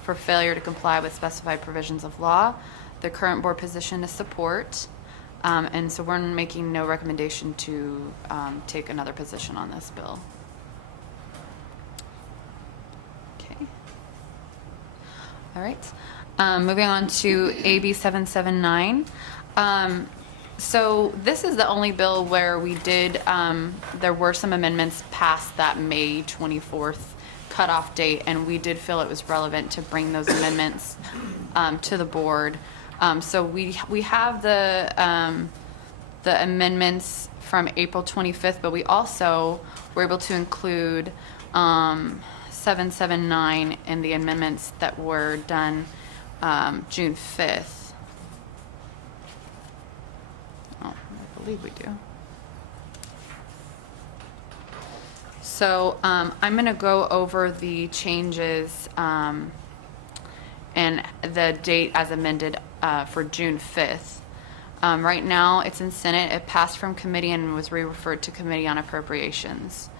for failure to comply with specified provisions of law. The current board position is support. And so we're making no recommendation to take another position on this bill. Okay. All right. Moving on to AB 779. So this is the only bill where we did, there were some amendments past that May 24th cutoff date, and we did feel it was relevant to bring those amendments to the board. So we have the amendments from April 25th, but we also were able to include 779 in the amendments that were done June 5th. Oh, I believe we do. So I'm going to go over the changes and the date as amended for June 5th. Right now, it's in Senate. It passed from committee and was re-referred to Committee on Appropriations.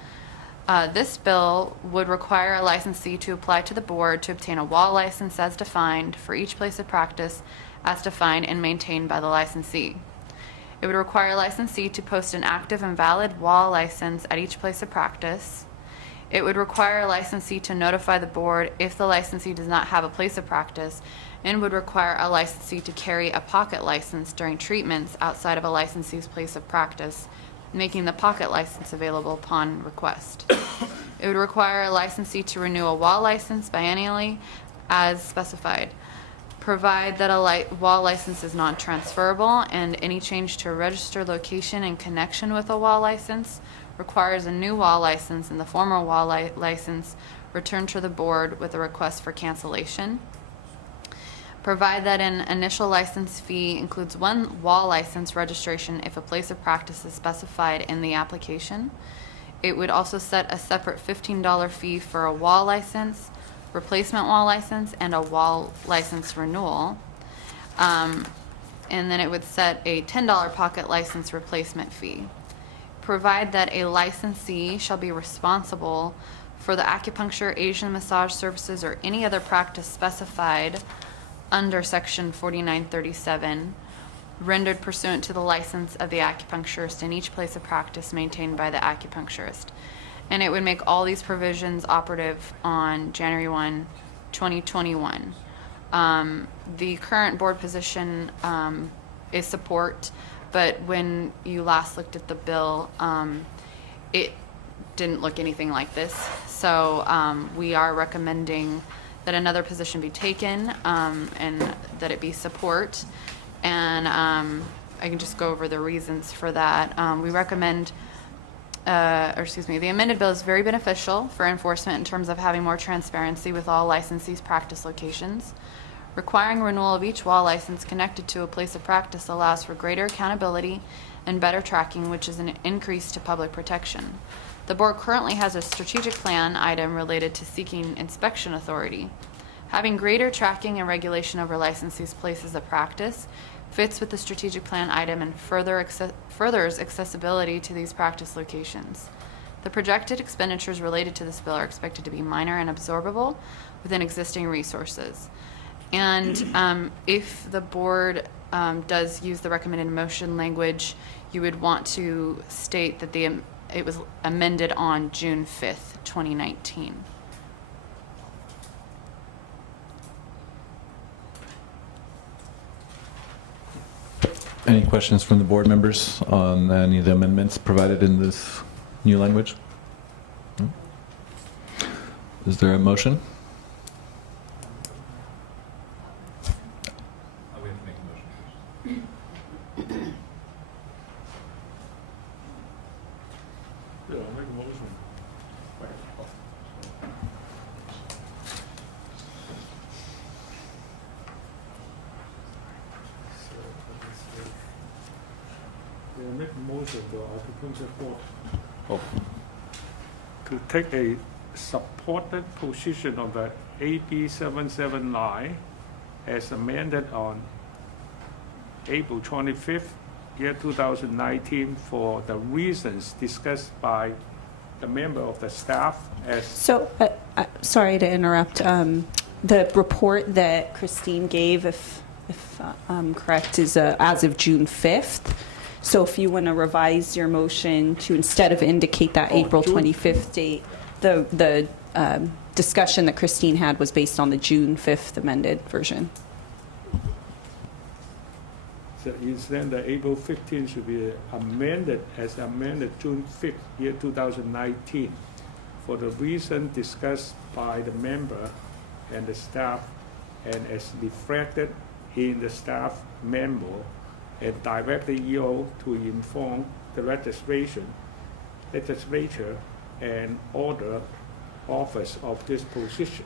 This bill would require a licensee to apply to the board to obtain a wall license as defined for each place of practice as defined and maintained by the licensee. It would require a licensee to post an active and valid wall license at each place of practice. It would require a licensee to notify the board if the licensee does not have a place of practice, and would require a licensee to carry a pocket license during treatments outside of a licensee's place of practice, making the pocket license available upon request. It would require a licensee to renew a wall license biennially as specified. Provide that a wall license is non-transferable, and any change to a registered location in connection with a wall license requires a new wall license, and the former wall license returned to the board with a request for cancellation. Provide that an initial license fee includes one wall license registration if a place of practice is specified in the application. It would also set a separate $15 fee for a wall license, replacement wall license, and a wall license renewal. And then it would set a $10 pocket license replacement fee. Provide that a licensee shall be responsible for the acupuncture, Asian massage services, or any other practice specified under Section 4937, rendered pursuant to the license of the acupuncturist in each place of practice maintained by the acupuncturist. And it would make all these provisions operative on January 1, 2021. The current board position is support, but when you last looked at the bill, it didn't look anything like this. So we are recommending that another position be taken and that it be support. And I can just go over the reasons for that. We recommend, the amended bill is very beneficial for enforcement in terms of having more transparency with all licensees' practice locations. Requiring renewal of each WA license connected to a place of practice allows for greater accountability and better tracking, which is an increase to public protection. The board currently has a strategic plan item related to seeking inspection authority. Having greater tracking and regulation over licensees' places of practice fits with the strategic plan item and furthers accessibility to these practice locations. The projected expenditures related to this bill are expected to be minor and absorbable within existing resources. And if the board does use the recommended motion language, you would want to state that it was amended on June 5th, 2019. Any questions from the board members on any of the amendments provided in this new language? No? Is there a motion? We have to make a motion. Yeah, I'll make a motion. They make a motion to Acupuncture Board to take a supported position of the AB 779 as amended on April 25th, year 2019 for the reasons discussed by the member of the staff as... So, sorry to interrupt. The report that Christine gave, if I'm correct, is as of June 5th. So if you want to revise your motion to, instead of indicate that April 25th date, the discussion that Christine had was based on the June 5th amended version. So instead, the April 15th should be amended as amended June 5th, year 2019, for the reason discussed by the member and the staff, and as reflected in the staff memo, and direct the EO to inform the legislature and order office of this position.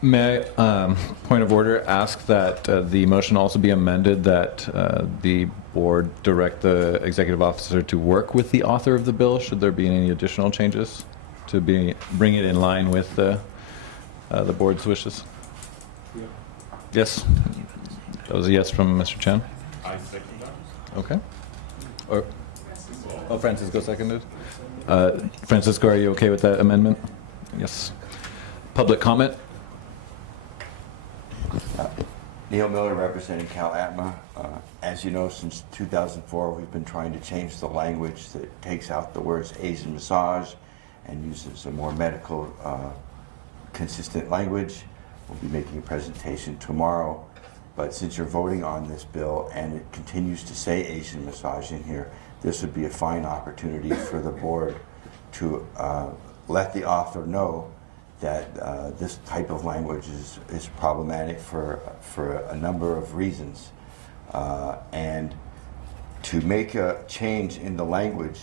May I, point of order, ask that the motion also be amended that the board direct the executive officer to work with the author of the bill should there be any additional changes to bring it in line with the board's wishes? Yeah. Yes? That was a yes from Mr. Chen? I second that. Okay. Francisco seconded. Francisco, are you okay with that amendment? Yes. Public comment? Neil Miller, representing Cal Atma. As you know, since 2004, we've been trying to change the language that takes out the words Asian massage and uses a more medical, consistent language. We'll be making a presentation tomorrow. But since you're voting on this bill and it continues to say Asian massage in here, this would be a fine opportunity for the board to let the author know that this type of language is problematic for a number of reasons. And to make a change in the language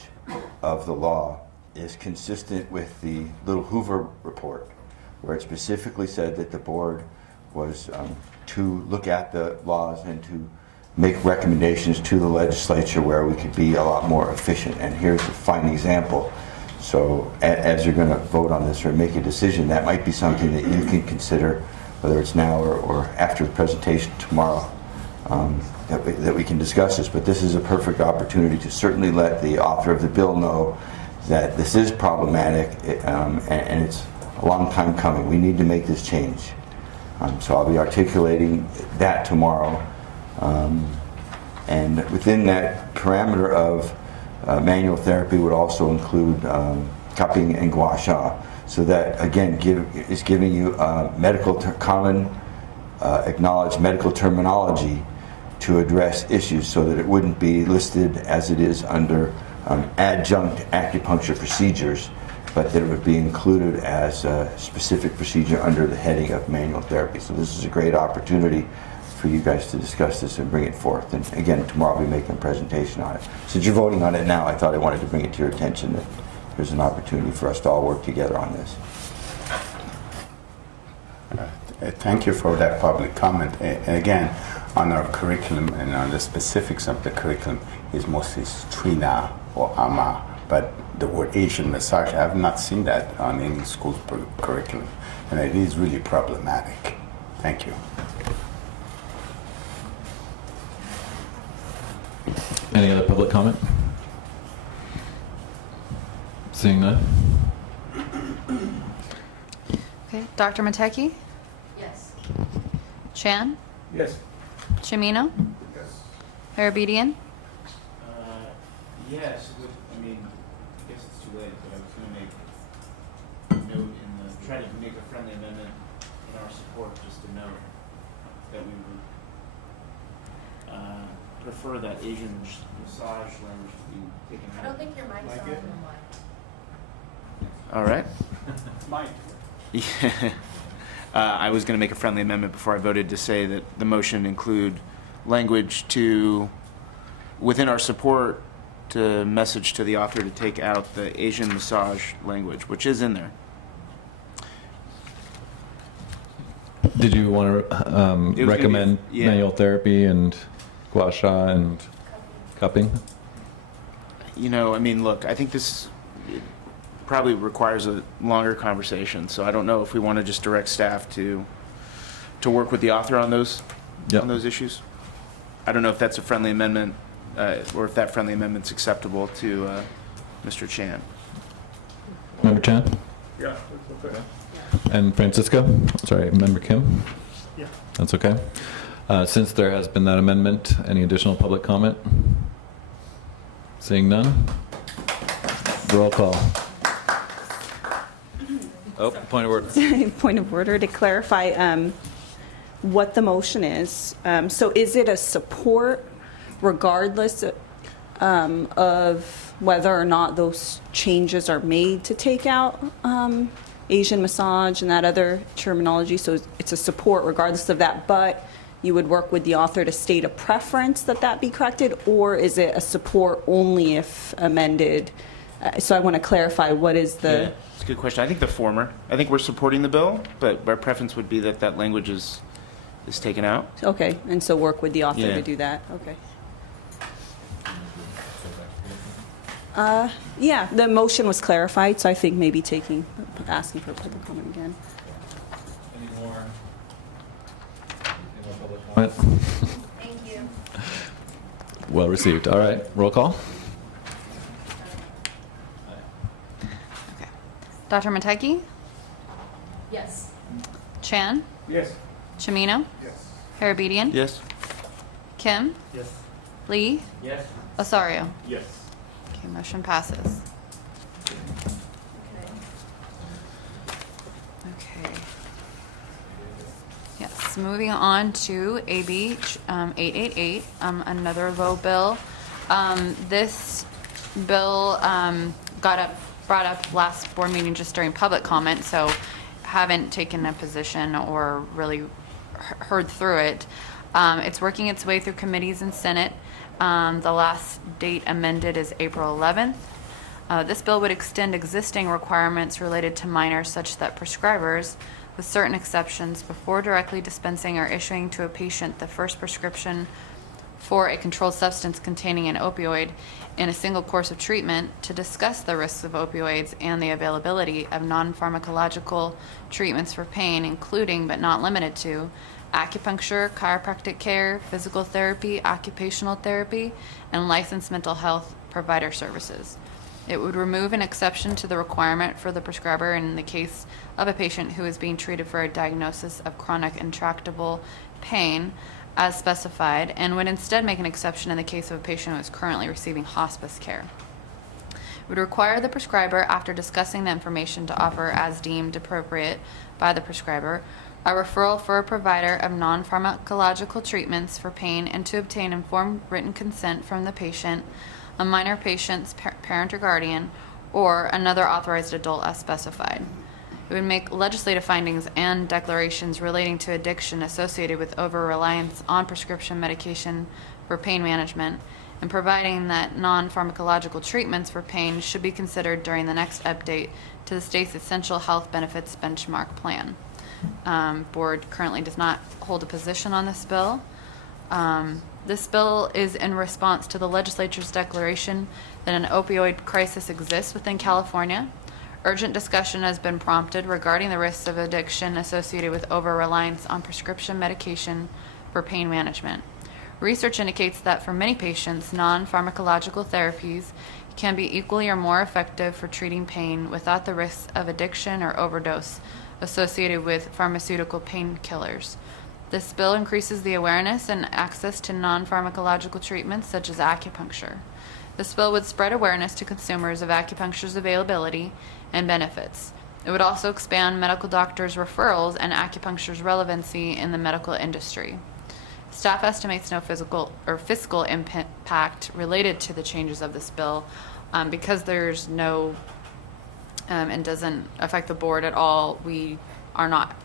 of the law is consistent with the Little Hoover report, where it specifically said that the board was to look at the laws and to make recommendations to the legislature where we could be a lot more efficient. And here's a fine example. So as you're going to vote on this or make a decision, that might be something that you can consider, whether it's now or after the presentation tomorrow. that we can discuss this, but this is a perfect opportunity to certainly let the author of the bill know that this is problematic, and it's a long time coming. We need to make this change. So I'll be articulating that tomorrow. And within that parameter of manual therapy would also include cupping and gua sha. So that, again, is giving you common acknowledged medical terminology to address issues so that it wouldn't be listed as it is under adjunct acupuncture procedures, but that it would be included as a specific procedure under the heading of manual therapy. So this is a great opportunity for you guys to discuss this and bring it forth. And again, tomorrow I'll be making a presentation on it. Since you're voting on it now, I thought I wanted to bring it to your attention that there's an opportunity for us to all work together on this. Thank you for that public comment. And again, on our curriculum and on the specifics of the curriculum is mostly Trina or Ama, but the word Asian massage, I have not seen that on any school's curriculum, and it is really problematic. Thank you. Any other public comment? Seeing none? Okay, Dr. Mateki? Yes. Chan? Yes. Chimino? Yes. Harabedian? Yes, I mean, I guess it's too late, but I was going to make a note try to make a friendly amendment in our support, just to note that we would prefer that Asian massage language be taken out. I don't think your mic's on. All right. Mike. Yeah. I was going to make a friendly amendment before I voted to say that the motion include language within our support, to message to the author to take out the Asian massage language, which is in there. Did you want to recommend manual therapy and gua sha and cupping? You know, I mean, look, I think this probably requires a longer conversation, so I don't know if we want to just direct staff to work with the author on those issues. I don't know if that's a friendly amendment, or if that friendly amendment's acceptable to Mr. Chan. Member Chan? Yeah, that's okay. And Francisco? Sorry, Member Kim? Yeah. That's okay. Since there has been that amendment, any additional public comment? Seeing none? Roll call. Oh, point of order. Point of order to clarify what the motion is. So is it a support regardless of whether or not those changes are made to take out Asian massage and that other terminology? So it's a support regardless of that, but you would work with the author to state a preference that be corrected, or is it a support only if amended? So I want to clarify what is the... Yeah, it's a good question. I think the former. I think we're supporting the bill, but our preference would be that language is taken out. Okay, and so work with the author Yeah. to do that, okay. Yeah, the motion was clarified, so I think maybe asking for a public comment again. Any more public comment? Thank you. Well received. All right, roll call. Dr. Mateki? Yes. Chan? Yes. Chimino? Yes. Harabedian? Yes? Kim? Yes. Lee? Yes. Osario? Yes. Okay, motion passes. Okay. Yes, moving on to AB 888, another low bill. This bill brought up last board meeting just during public comment, so haven't taken a position or really heard through it. It's working its way through committees and Senate. The last date amended is April 11th. This bill would extend existing requirements related to minors such that prescribers, with certain exceptions, before directly dispensing or issuing to a patient the first prescription for a controlled substance containing an opioid in a single course of treatment, to discuss the risks of opioids and the availability of non-pharmacological treatments for pain, including but not limited to acupuncture, chiropractic care, physical therapy, occupational therapy, and licensed mental health provider services. It would remove an exception to the requirement for the prescriber in the case of a patient who is being treated for a diagnosis of chronic intractable pain as specified, and would instead make an exception in the case of a patient who is currently receiving hospice care. It would require the prescriber, after discussing the information to offer as deemed appropriate by the prescriber, a referral for a provider of non-pharmacological treatments for pain and to obtain informed written consent from the patient, a minor patient's parent or guardian, or another authorized adult as specified. It would make legislative findings and declarations relating to addiction associated with over-reliance on prescription medication for pain management, and providing that non-pharmacological treatments for pain should be considered during the next update to the state's Essential Health Benefits Benchmark Plan. Board currently does not hold a position on this bill. This bill is in response to the legislature's declaration that an opioid crisis exists within California. Urgent discussion has been prompted regarding the risks of addiction associated with over-reliance on prescription medication for pain management. Research indicates that for many patients, non-pharmacological therapies can be equally or more effective for treating pain without the risks of addiction or overdose associated with pharmaceutical painkillers. This bill increases the awareness and access to non-pharmacological treatments such as acupuncture. This bill would spread awareness to consumers of acupuncture's availability and benefits. It would also expand medical doctors' referrals and acupuncture's relevancy in the medical industry. Staff estimates no physical or fiscal impact related to the changes of this bill because there's no and doesn't affect the board at all. We are not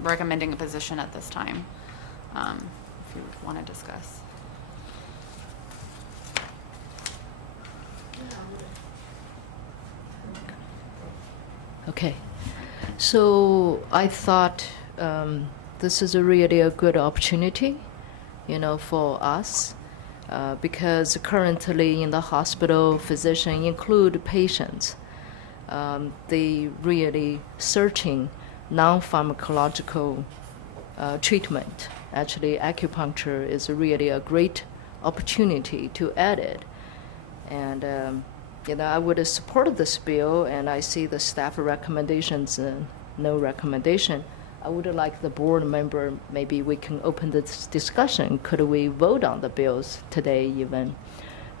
recommending a position at this time. If you want to discuss. Okay, so I thought this is really a good opportunity, for us, because currently in the hospital, physicians include patients. They really searching non-pharmacological treatment. Actually, acupuncture is really a great opportunity to add it. And I would have supported this bill, and I see the staff recommendations, no recommendation. I would like the board member, maybe we can open this discussion. Could we vote on the bills today even?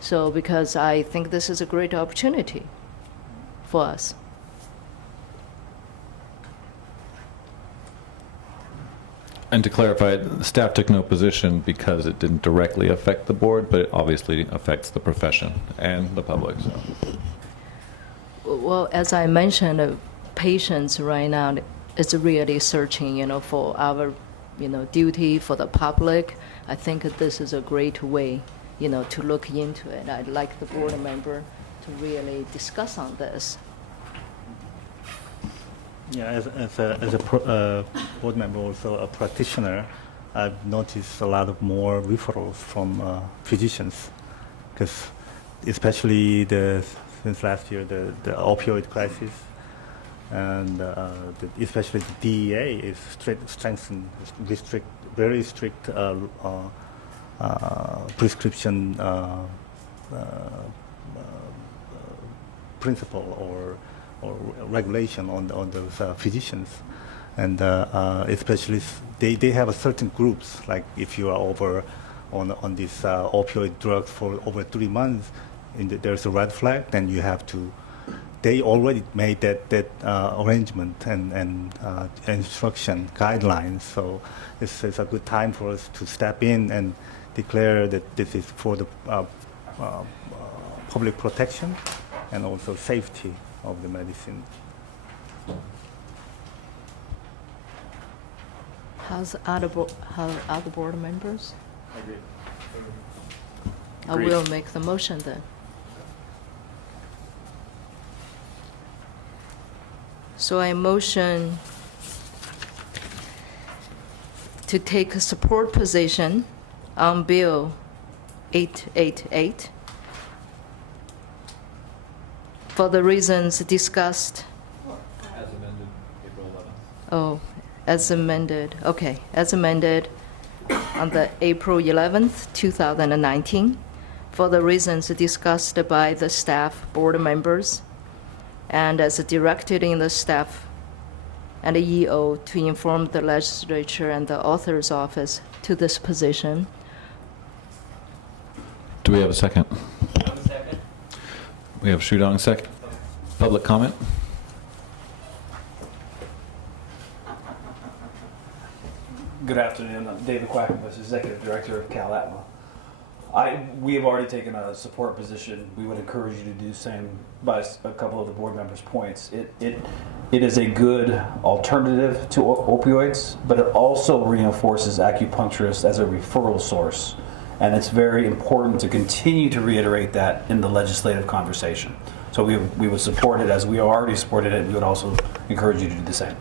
So, because I think this is a great opportunity for us. And to clarify, the staff took no position because it didn't directly affect the board, but it obviously affects the profession and the public. So. Well, as I mentioned, patients right now is really searching, for our, duty for the public. I think this is a great way, to look into it. I'd like the board member to really discuss on this. Yeah, as a board member, also a practitioner, I've noticed a lot of more referrals from physicians, because especially since last year, the opioid crisis, and especially the DEA is strengthened, very strict prescription principle or regulation on those physicians, and especially they have a certain groups, like if you are over on this opioid drugs for over 3 months, there's a red flag, then you have to. They already made that arrangement and instruction guidelines, so it's a good time for us to step in and declare that this is for the public protection and also safety of the medicine. How other board members? Agreed. I will make the motion then. So I motion to take a support position on Bill 888 for the reasons discussed. As amended April 11th. Oh, as amended, okay, as amended on the April 11th, 2019, for the reasons discussed by the staff board members, and as directed in the staff and the EO to inform the legislature and the author's office to this position. Do we have a second? We have Shudong second. Public comment? Good afternoon. I'm David Quackenbush, Executive Director of CalAtma. We have already taken a support position. We would encourage you to do the same by a couple of the board members' points. It is a good alternative to opioids, but it also reinforces acupuncturists as a referral source. And it's very important to continue to reiterate that in the legislative conversation. So we would support it as we already supported it, and we would also encourage you to do the same.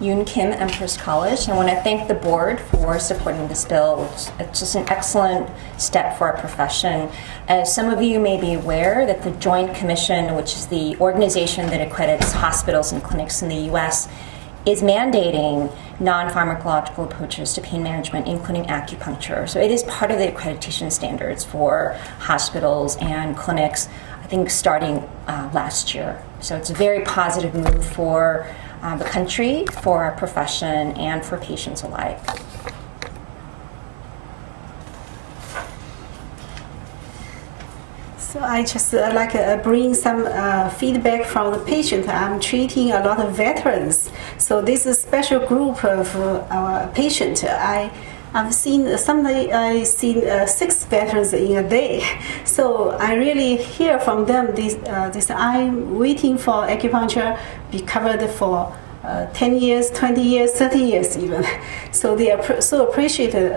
Yoon Kim, Empress College. I want to thank the board for supporting this bill. It's just an excellent step for our profession. As some of you may be aware, that the Joint Commission, which is the organization that accredits hospitals and clinics in the U.S., is mandating non-pharmacological approaches to pain management, including acupuncture. So it is part of the accreditation standards for hospitals and clinics, I think starting last year. So it's a very positive move for the country, for our profession, and for patients alike. So I just like bring some feedback from the patient. I'm treating a lot of veterans. So this is a special group of our patient. I've seen sometimes I seen 6 veterans in a day. So I really hear from them this I'm waiting for acupuncture be covered for 10 years, 20 years, 30 years even. So they are so appreciated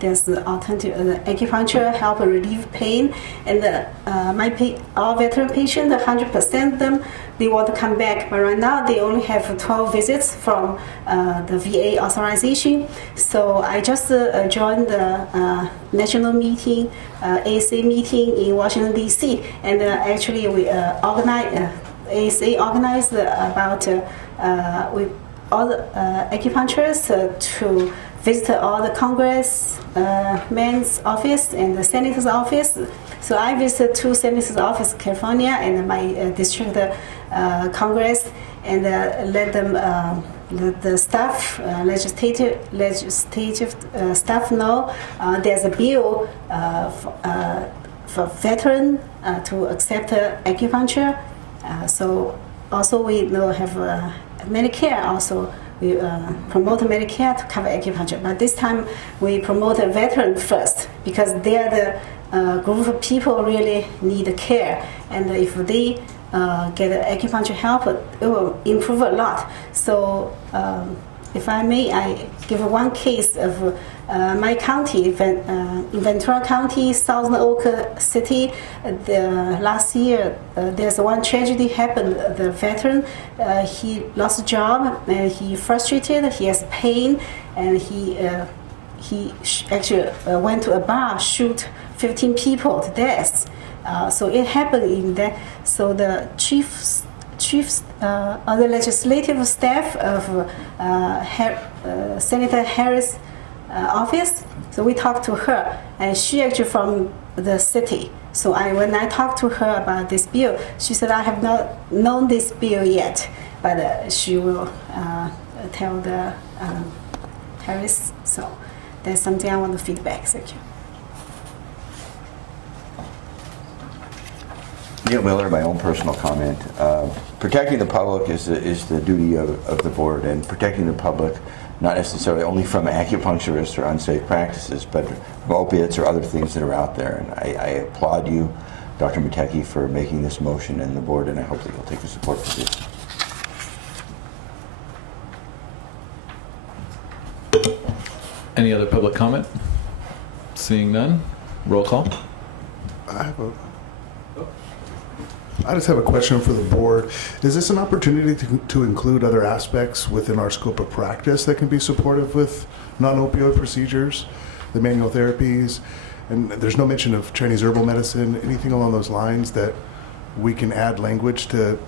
there's the alternative acupuncture help relieve pain. And our veteran patients, 100% of them, they want to come back. But right now they only have 12 visits from the VA authorization. So I just joined the national meeting, ASA meeting in Washington, D.C. And actually we ASA organized about with all the acupuncturists to visit all the Congress men's office and the senator's office. So I visited 2 senators' office in California and my district Congress, and let them the staff, legislative staff know there's a bill for veteran to accept acupuncture. So also we know have Medicare also. We promote Medicare to cover acupuncture, but this time we promote a veteran first because they are the group of people really need care, and if they get acupuncture help, it will improve a lot. So if I may, I give one case of my county, in Ventura County, Southern Oak City. Last year, there's one tragedy happened. The veteran, he lost a job, and he frustrated. He has pain, and he actually went to a bar, shoot 15 people to death. So it happened in that. So the chiefs, other legislative staff of Senator Harris' office. So we talked to her, and she actually from the city. So when I talked to her about this bill, she said I have not known this bill yet, but she will tell the Harris. So that's something I want to feedback. Thank you. Neil Miller, my own personal comment. Protecting the public is the duty of the board, and protecting the public not necessarily only from acupuncturists or unsafe practices, but from opiates or other things that are out there. And I applaud you, Dr. Matecki, for making this motion and the board, and I hope that you'll take a support position. Any other public comment? Seeing none, roll call. I just have a question for the board. Is this an opportunity to include other aspects within our scope of practice that can be supportive with non-opioid procedures, the manual therapies, and there's no mention of Chinese herbal medicine, anything along those lines that we can add language to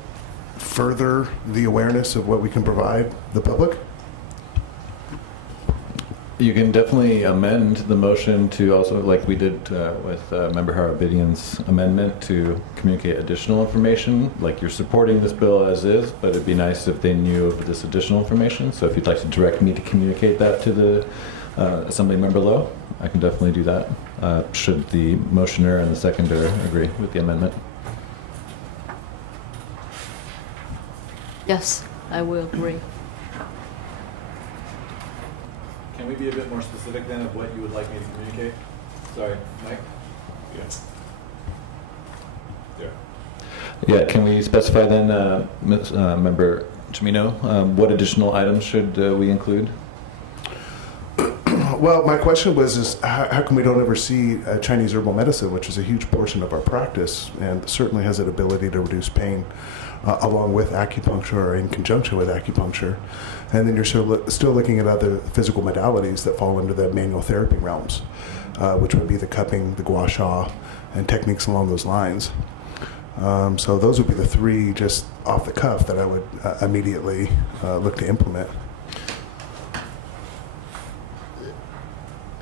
further the awareness of what we can provide the public? You can definitely amend the motion to also, like we did with Member Harabidian's amendment, to communicate additional information. Like, you're supporting this bill as is, but it'd be nice if they knew of this additional information. So if you'd like to direct me to communicate that to the Assembly Member Lowe, I can definitely do that, should the motioner and the seconder agree with the amendment. Yes, I will agree. Can we be a bit more specific then of what you would like me to communicate? Sorry, Mike? Yeah, can we specify then, Member Chimino, what additional items should we include? Well, my question was, is how come we don't ever see Chinese herbal medicine, which is a huge portion of our practice and certainly has an ability to reduce pain, along with acupuncture or in conjunction with acupuncture. And then you're still looking at other physical modalities that fall into the manual therapy realms, which would be the cupping, the gua sha, and techniques along those lines. So those would be the three just off the cuff that I would immediately look to implement.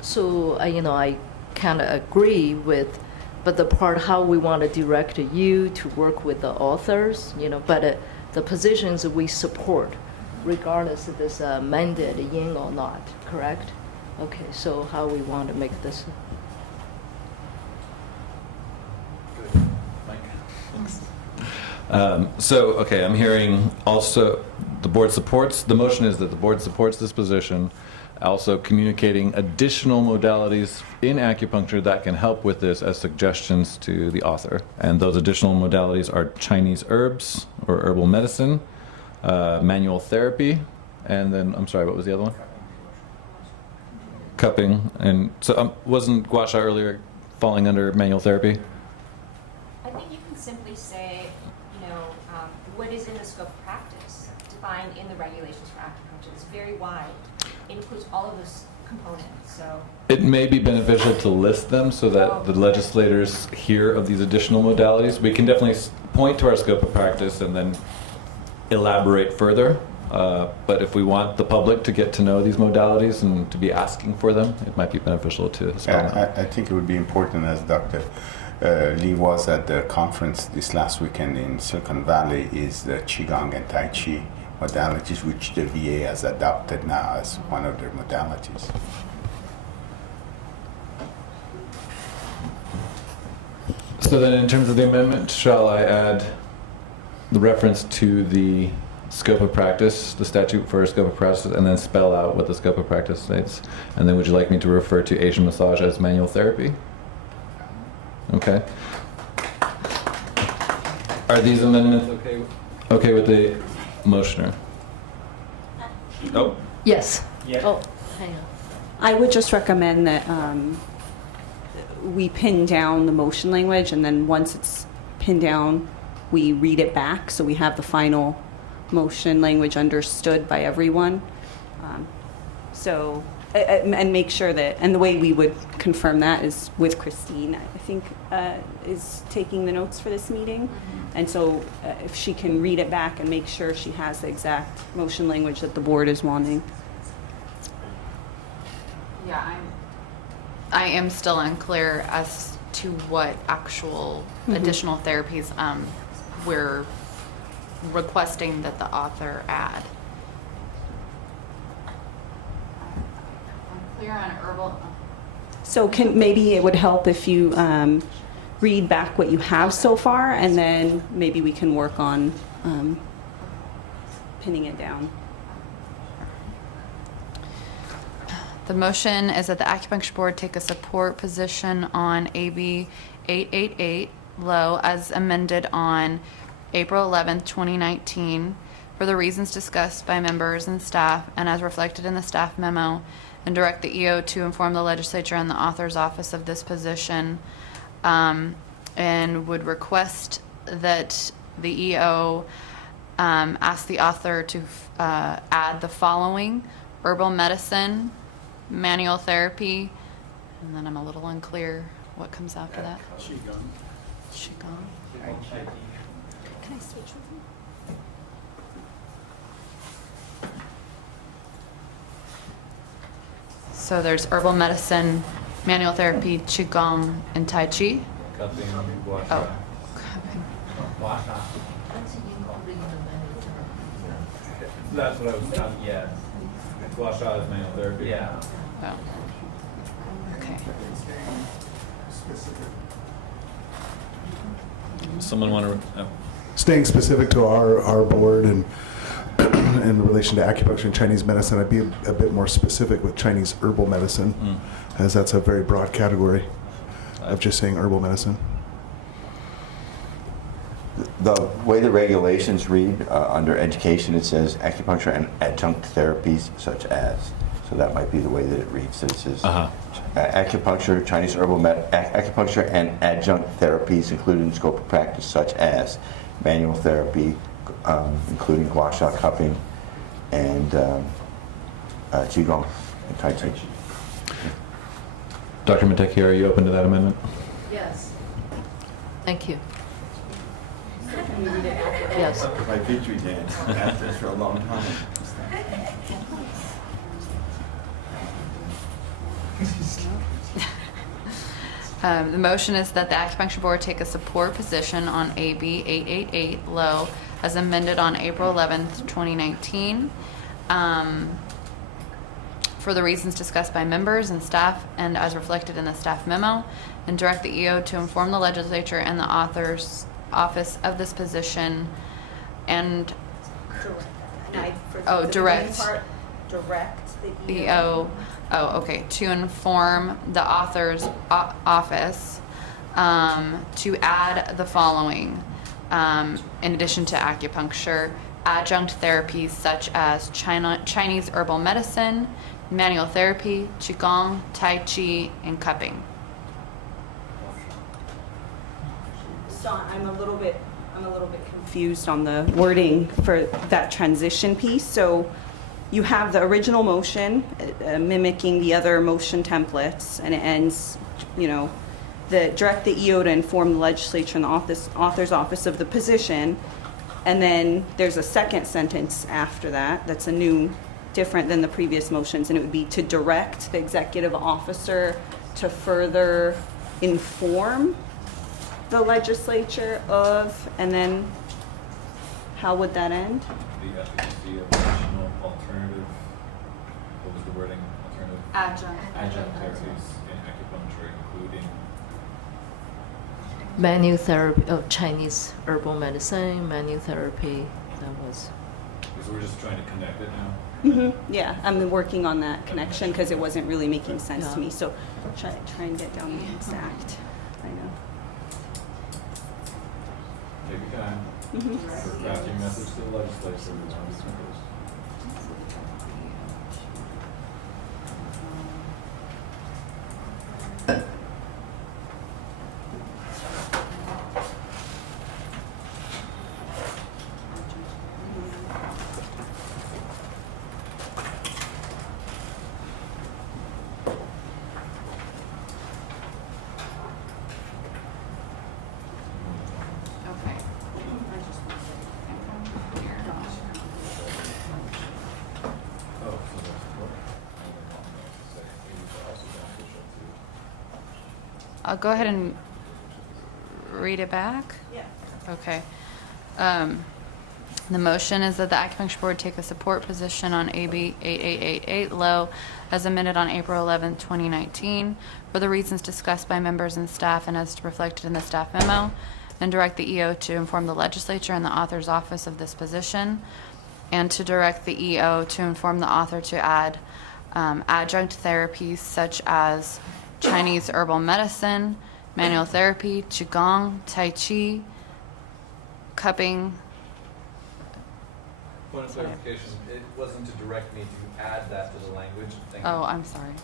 So, I kind of agree with, but the part how we want to direct you to work with the authors, but the positions we support, regardless of this amended yin or not, correct? Okay, so how we want to make this. Okay, I'm hearing also the board supports, the motion is that the board supports this position, also communicating additional modalities in acupuncture that can help with this as suggestions to the author. And those additional modalities are Chinese herbs or herbal medicine, manual therapy, and then, I'm sorry, what was the other one? Cupping. And so wasn't gua sha earlier falling under manual therapy? I think you can simply say, what is in the scope of practice defined in the regulations for acupuncture. It's very wide. It includes all of those components. So It may be beneficial to list them so that the legislators hear of these additional modalities. We can definitely point to our scope of practice and then elaborate further. But if we want the public to get to know these modalities and to be asking for them, it might be beneficial to spell them out. I think it would be important, as Dr. Lee was at the conference this last weekend in Silicon Valley, is the Qigong and Tai Chi modalities, which the VA has adopted now as one of their modalities. So then in terms of the amendment, shall I add the reference to the scope of practice, the statute for scope of practice, and then spell out what the scope of practice states? And then would you like me to refer to Asian massage as manual therapy? Okay. Are these amendments okay with the motioner? Oh. Yes. Yeah. Oh, hang on. I would just recommend that we pin down the motion language, and then once it's pinned down, we read it back so we have the final motion language understood by everyone. And make sure that, and the way we would confirm that is with Christine, I think, is taking the notes for this meeting. And so if she can read it back and make sure she has the exact motion language that the board is wanting. Yeah, I am still unclear as to what actual additional therapies we're requesting that the author add. I'm clear on herbal. So maybe it would help if you read back what you have so far, and then maybe we can work on pinning it down. The motion is that the Acupuncture Board take a support position on AB 888 low as amended on April 11th, 2019 for the reasons discussed by members and staff and as reflected in the staff memo, and direct the EO to inform the legislature and the author's office of this position, and would request that the EO ask the author to add the following: herbal medicine, manual therapy, and then I'm a little unclear what comes after that. Qigong. Can I switch with you? So there's herbal medicine, manual therapy, qigong, and tai chi. Cupping, gua Oh, sha. cupping. That's what I was, yeah. Gua sha is manual therapy. Yeah. Oh. Okay. Someone want to, oh. Staying specific to our board and in relation to acupuncture and Chinese medicine, I'd be a bit more specific with Chinese herbal medicine, as that's a very broad category of just saying herbal medicine. The way the regulations read, under education, it says acupuncture and adjunct therapies such as. So that might be the way that it reads. So it says acupuncture, Chinese herbal acupuncture and adjunct therapies included in scope of practice such as manual therapy, including gua sha, cupping, and qigong and tai chi. Dr. Mateki, are you open to that amendment? Yes. Thank you. Yes. My victory dance. I've asked this for a long time. The motion is that the Acupuncture Board take a support position on AB 888 low as amended on April 11th, 2019, for the reasons discussed by members and staff and as reflected in the staff memo, and direct the EO to inform the legislature and the author's office of this position and direct the EO. Oh, okay. To inform the author's office to add the following, in addition to acupuncture, adjunct therapies such as Chinese herbal medicine, manual therapy, qigong, tai chi, and cupping. So I'm a little bit confused on the wording for that transition piece. So you have the original motion mimicking the other motion templates, and it ends, the direct the EO to inform the legislature and the author's office of the position, and then there's a second sentence after that that's different than the previous motions, and it would be to direct the executive officer to further inform the legislature of, and then how would that end? The efficacy of additional alternative, what was the wording? Alternative? Adjunct therapies in acupuncture, including Manual therapy, Chinese herbal medicine, manual therapy, that was. So we're just trying to connect it now? Yeah, I'm working on that connection because it wasn't really making sense to me. So try and get down the exact. I know. Take your time. For drafting message to the legislature. I'll go ahead and read it back. Yeah. Okay. The motion is that the Acupuncture Board take a support position on AB 8888 low as amended on April 11th, 2019, for the reasons discussed by members and staff and as reflected in the staff memo, and direct the EO to inform the legislature and the author's office of this position, and to direct the EO to inform the author to add adjunct therapies such as Chinese herbal medicine, manual therapy, qigong, tai chi, cupping. Point of clarification, it wasn't to direct me to add that to the language. Oh, I'm sorry.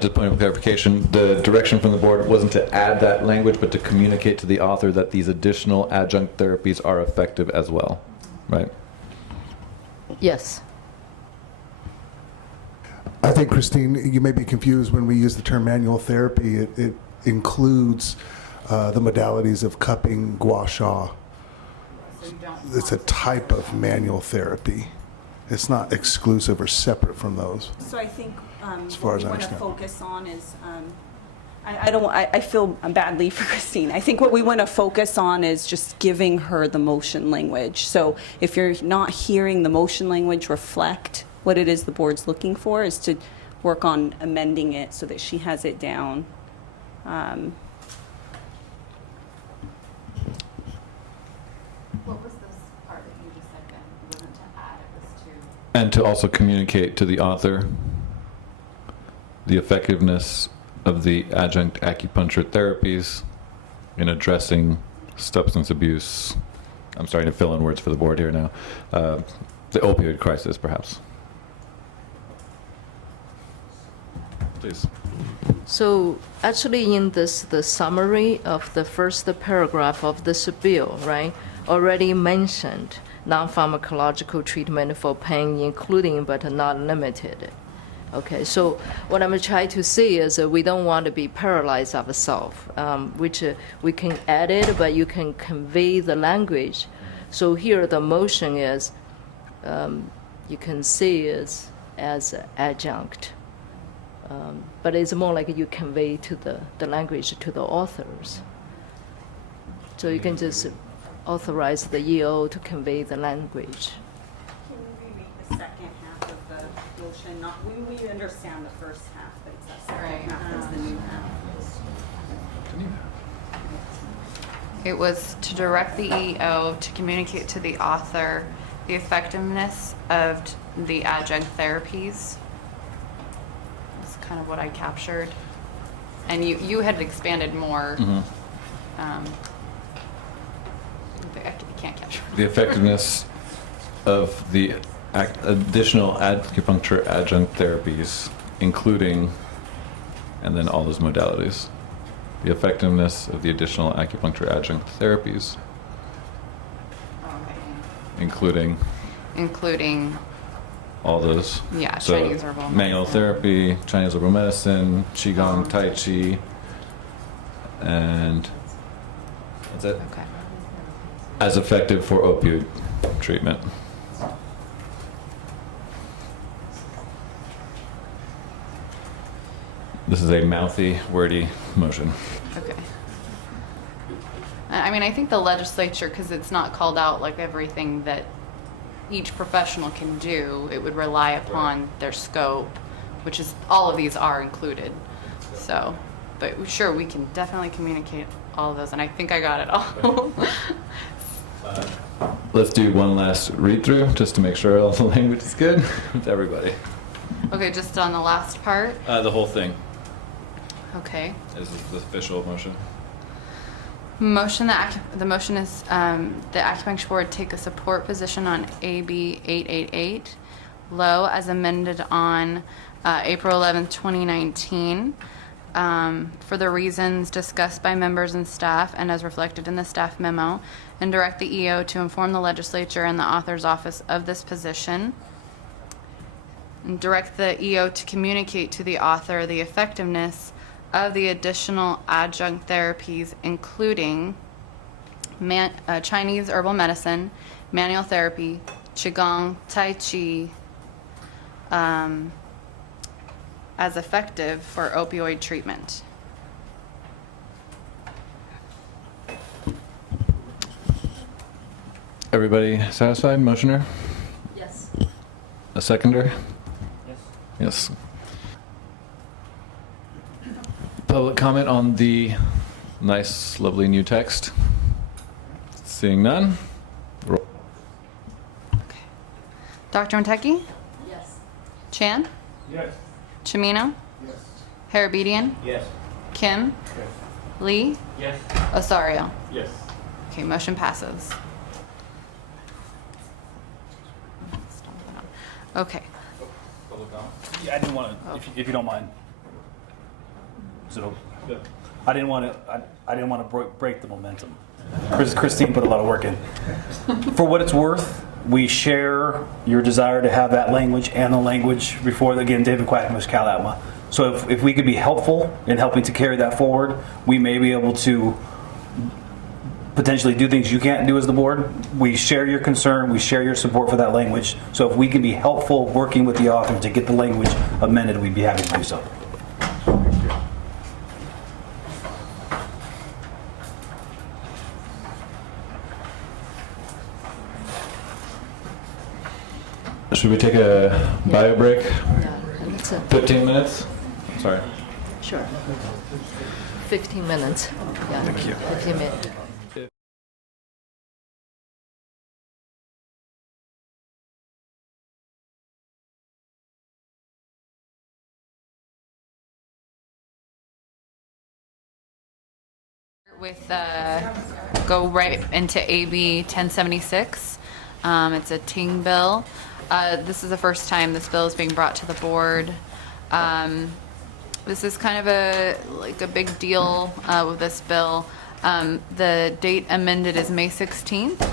Just point of clarification, the direction from the board wasn't to add that language, but to communicate to the author that these additional adjunct therapies are effective as well, right? Yes. I think, Christine, you may be confused when we use the term manual therapy. It includes the modalities of cupping, gua sha. It's a type of manual therapy. It's not exclusive or separate from those. So I think As far what as we I want to understand. focus on is, I feel badly for Christine. I think what we want to focus on is just giving her the motion language. So if you're not hearing the motion language reflect what it is the board's looking for, is to work on amending it so that she has it down. What was this part that you just said then? It wasn't to add, it was to... And to also communicate to the author the effectiveness of the adjunct acupuncture therapies in addressing substance abuse. I'm starting to fill in words for the board here now. The opioid crisis, perhaps. Please. So actually in this, the summary of the first paragraph of this bill, right, already mentioned non-pharmacological treatment for pain, including but not limited. Okay, so what I'm trying to say is we don't want to be paralyzed ourselves, which we can add it, but you can convey the language. So here the motion is, you can see is as adjunct. But it's more like you convey to the language to the authors. So you can just authorize the EO to convey the language. Can you reread the second half of the motion? Not, we understand the first half, but it's that second half that's the new half. It was to direct the EO to communicate to the author the effectiveness of the adjunct therapies. That's kind of what I captured. And you had expanded more. I can't capture. The effectiveness of the additional acupuncture adjunct therapies, including, and then all those modalities. The effectiveness of the additional acupuncture adjunct therapies, including all those. Yeah, So Chinese herbal manual medicine. therapy, Chinese herbal medicine, Qigong, Tai Chi, and that's it. Okay. As effective for opioid treatment. This is a mouthy, wordy motion. Okay. I mean, I think the legislature, because it's not called out like everything that each professional can do, it would rely upon their scope, which is, all of these are included. So, but sure, we can definitely communicate all of those, and I think I got it all. Let's do one last read through just to make sure all the language is good with everybody. Okay, just on the last part. The whole thing. Okay. This is the official motion. Motion that the motion is the Acupuncture Board take a support position on AB 888, low as amended on April 11th, 2019, for the reasons discussed by members and staff and as reflected in the staff memo, and direct the EO to inform the legislature and the author's office of this position. And direct the EO to communicate to the author the effectiveness of the additional adjunct therapies, including Chinese herbal medicine, manual therapy, Qigong, Tai Chi, as effective for opioid treatment. Everybody satisfied? Motioner? Yes. A seconder? Yes. Yes. Public comment on the nice, lovely new text? Seeing none? Roll. Dr. Matecki? Yes. Chan? Yes. Chimino? Yes. Harabedian? Yes. Kim? Yes. Lee? Yes. Osario? Yes. Okay, motion passes. Okay. Yeah, I didn't want to, if you don't mind. Is it okay? I didn't want to break the momentum. Christine put a lot of work in. For what it's worth, we share your desire to have that language and the language before, again, David Quackenbush, Cal Atma. So if we could be helpful in helping to carry that forward, we may be able to potentially do things you can't do as the board. We share your concern, we share your support for that language. So if we can be helpful working with the author to get the language amended, we'd be happy to do so. Should we take a bio break? Yeah, it's 15 minutes? Sorry. sure. 15 minutes. Yeah, Thank you. 15 minutes. With go right into AB 1076. It's a Ting bill. This is the first time this bill is being brought to the board. This is kind of a big deal with this bill. The date amended is May 16th,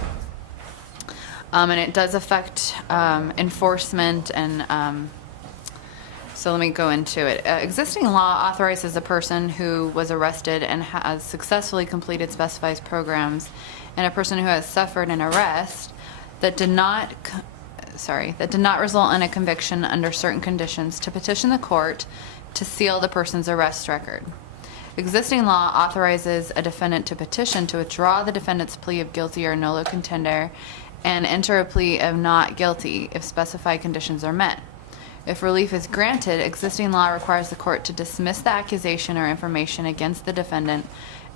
and it does affect enforcement and. So let me go into it. Existing law authorizes a person who was arrested and has successfully completed specified programs, and a person who has suffered an arrest that did not result in a conviction under certain conditions to petition the court to seal the person's arrest record. Existing law authorizes a defendant to petition to withdraw the defendant's plea of guilty or nolo contender and enter a plea of not guilty if specified conditions are met. If relief is granted, existing law requires the court to dismiss the accusation or information against the defendant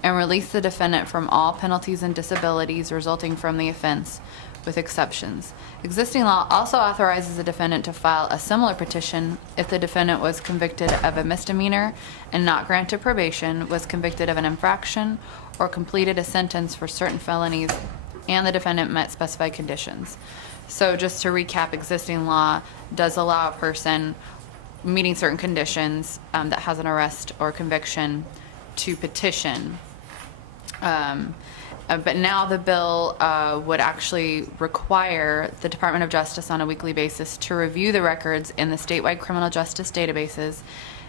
and release the defendant from all penalties and disabilities resulting from the offense, with exceptions. Existing law also authorizes a defendant to file a similar petition if the defendant was convicted of a misdemeanor and not granted probation, was convicted of an infraction, or completed a sentence for certain felonies, and the defendant met specified conditions. So just to recap, existing law does allow a person meeting certain conditions that has an arrest or conviction to petition. But now the bill would actually require the Department of Justice on a weekly basis to review the records in the statewide criminal justice databases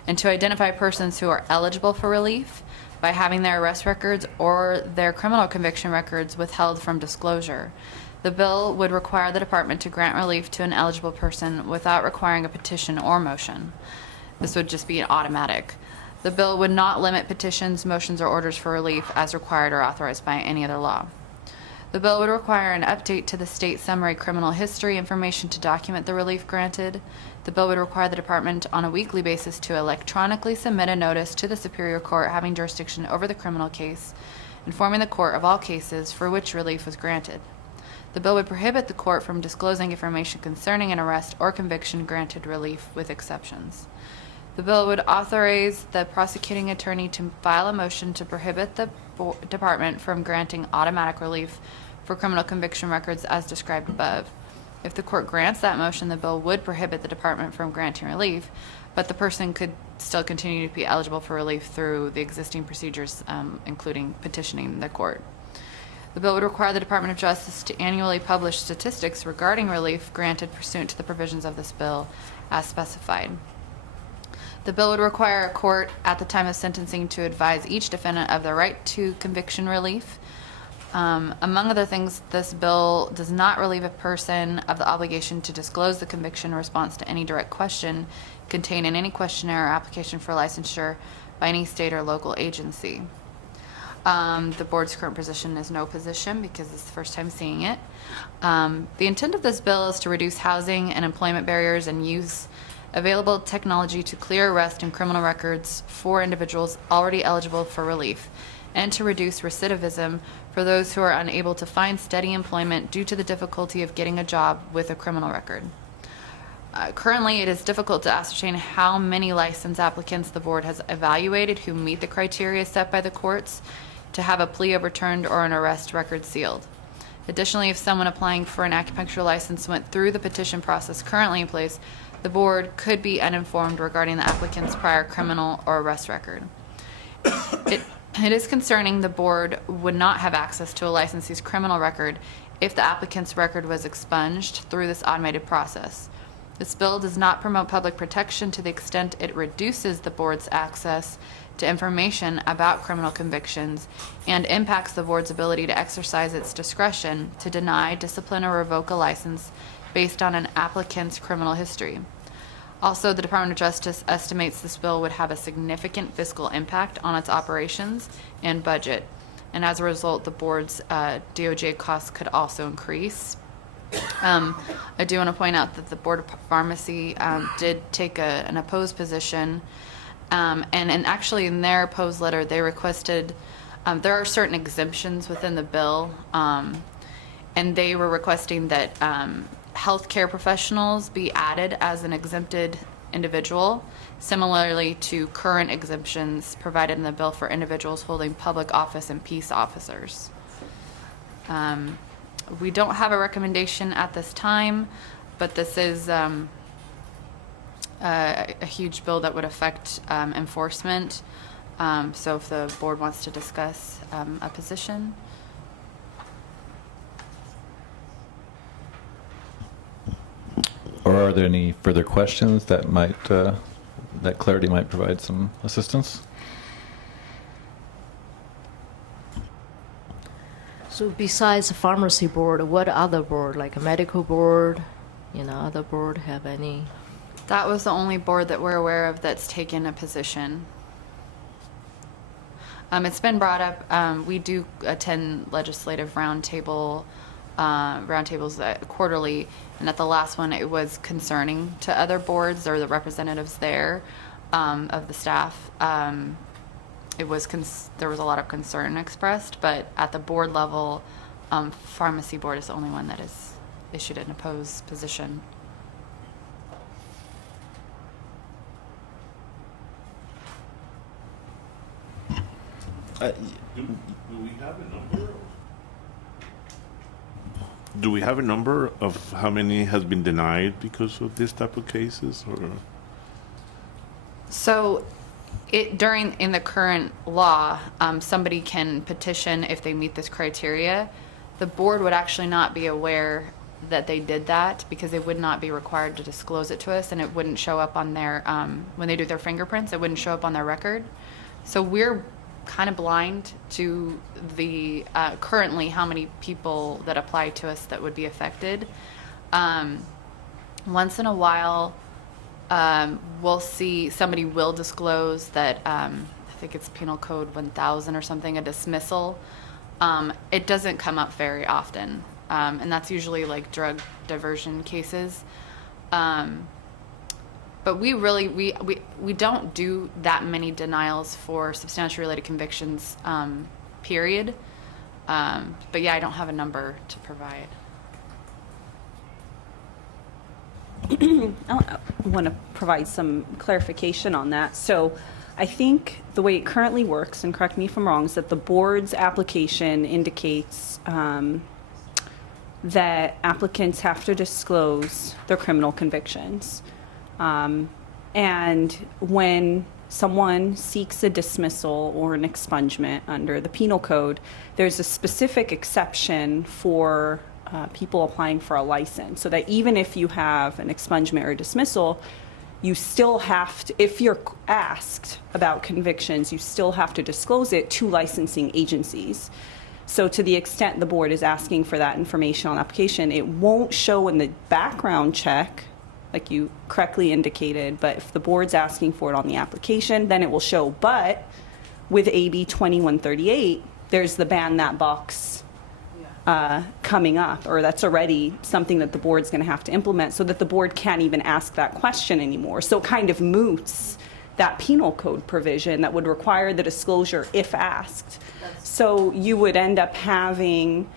and to identify persons who are eligible for relief by having their arrest records or their criminal conviction records withheld from disclosure. The bill would require the department to grant relief to an eligible person without requiring a petition or motion. This would just be an automatic. The bill would not limit petitions, motions, or orders for relief as required or authorized by any other law. The bill would require an update to the state summary criminal history information to document the relief granted. The bill would require the department on a weekly basis to electronically submit a notice to the Superior Court having jurisdiction over the criminal case, informing the court of all cases for which relief was granted. The bill would prohibit the court from disclosing information concerning an arrest or conviction granted relief, with exceptions. The bill would authorize the prosecuting attorney to file a motion to prohibit the department from granting automatic relief for criminal conviction records as described above. If the court grants that motion, the bill would prohibit the department from granting relief, but the person could still continue to be eligible for relief through the existing procedures, including petitioning the court. The bill would require the Department of Justice to annually publish statistics regarding relief granted pursuant to the provisions of this bill as specified. The bill would require a court at the time of sentencing to advise each defendant of their right to conviction relief. Among other things, this bill does not relieve a person of the obligation to disclose the conviction in response to any direct question contained in any questionnaire or application for licensure by any state or local agency. The board's current position is no position because it's the first time seeing it. The intent of this bill is to reduce housing and employment barriers and use available technology to clear arrest and criminal records for individuals already eligible for relief, and to reduce recidivism for those who are unable to find steady employment due to the difficulty of getting a job with a criminal record. Currently, it is difficult to ascertain how many license applicants the board has evaluated who meet the criteria set by the courts to have a plea overturned or an arrest record sealed. Additionally, if someone applying for an acupuncture license went through the petition process currently in place, the board could be uninformed regarding the applicant's prior criminal or arrest record. It is concerning the board would not have access to a licensee's criminal record if the applicant's record was expunged through this automated process. This bill does not promote public protection to the extent it reduces the board's access to information about criminal convictions and impacts the board's ability to exercise its discretion to deny, discipline, or revoke a license based on an applicant's criminal history. Also, the Department of Justice estimates this bill would have a significant fiscal impact on its operations and budget, and as a result, the board's DOJ costs could also increase. I do want to point out that the Board of Pharmacy did take an opposed position, and actually in their opposed letter, they requested, there are certain exemptions within the bill, and they were requesting that healthcare professionals be added as an exempted individual, similarly to current exemptions provided in the bill for individuals holding public office and peace officers. We don't have a recommendation at this time, but this is a huge bill that would affect enforcement. So if the board wants to discuss a position. Or are there any further questions that might, that clarity might provide some assistance? So besides the pharmacy board, what other board, like a medical board, other board have any? That was the only board that we're aware of that's taken a position. It's been brought up, we do attend legislative roundtables quarterly, and at the last one it was concerning to other boards or the representatives there of the staff. There was a lot of concern expressed, but at the board level, pharmacy board is the only one that has issued an opposed position. Do we have a number of how many has been denied because of this type of cases, or? So, in the current law, somebody can petition if they meet this criteria. The board would actually not be aware that they did that because they would not be required to disclose it to us, and it wouldn't show up on their, when they do their fingerprints, it wouldn't show up on their record. So we're kind of blind to the currently how many people that apply to us that would be affected. Once in a while, we'll see somebody will disclose that I think it's Penal Code 1000 or something, a dismissal. It doesn't come up very often, and that's usually like drug diversion cases. But we really, we don't do that many denials for substantially related convictions, period. But yeah, I don't have a number to provide. I want to provide some clarification on that. So I think the way it currently works, and correct me if I'm wrong, is that the board's application indicates that applicants have to disclose their criminal convictions. And when someone seeks a dismissal or an expungement under the penal code, there's a specific exception for people applying for a license, so that even if you have an expungement or a dismissal, you still have to, if you're asked about convictions, you still have to disclose it to licensing agencies. So to the extent the board is asking for that information on application, it won't show in the background check, like you correctly indicated, but if the board's asking for it on the application, then it will show. But with AB 2138, there's the ban that box coming up, or that's already something that the board's going to have to implement, so that the board can't even ask that question anymore. So it kind of moots that penal code provision that would require the disclosure if asked. So you would end up having,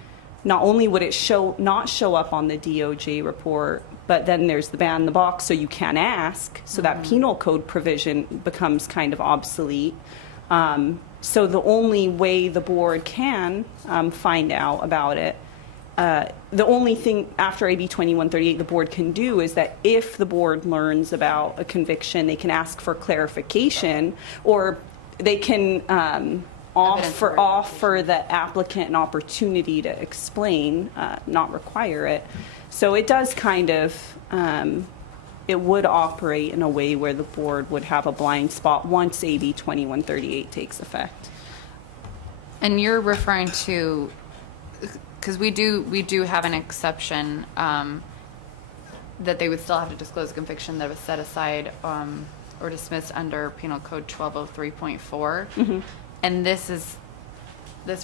not only would it not show up on the DOJ report, but then there's the ban the box, so you can't ask. So that penal code provision becomes kind of obsolete. So the only way the board can find out about it, the only thing after AB 2138 the board can do is that if the board learns about a conviction, they can ask for clarification, or they can offer the applicant an opportunity to explain, not require it. So it does kind of it would operate in a way where the board would have a blind spot once AB 2138 takes effect. And you're referring to, because we do have an exception that they would still have to disclose a conviction that was set aside or dismissed under Penal Code 1203.4. And this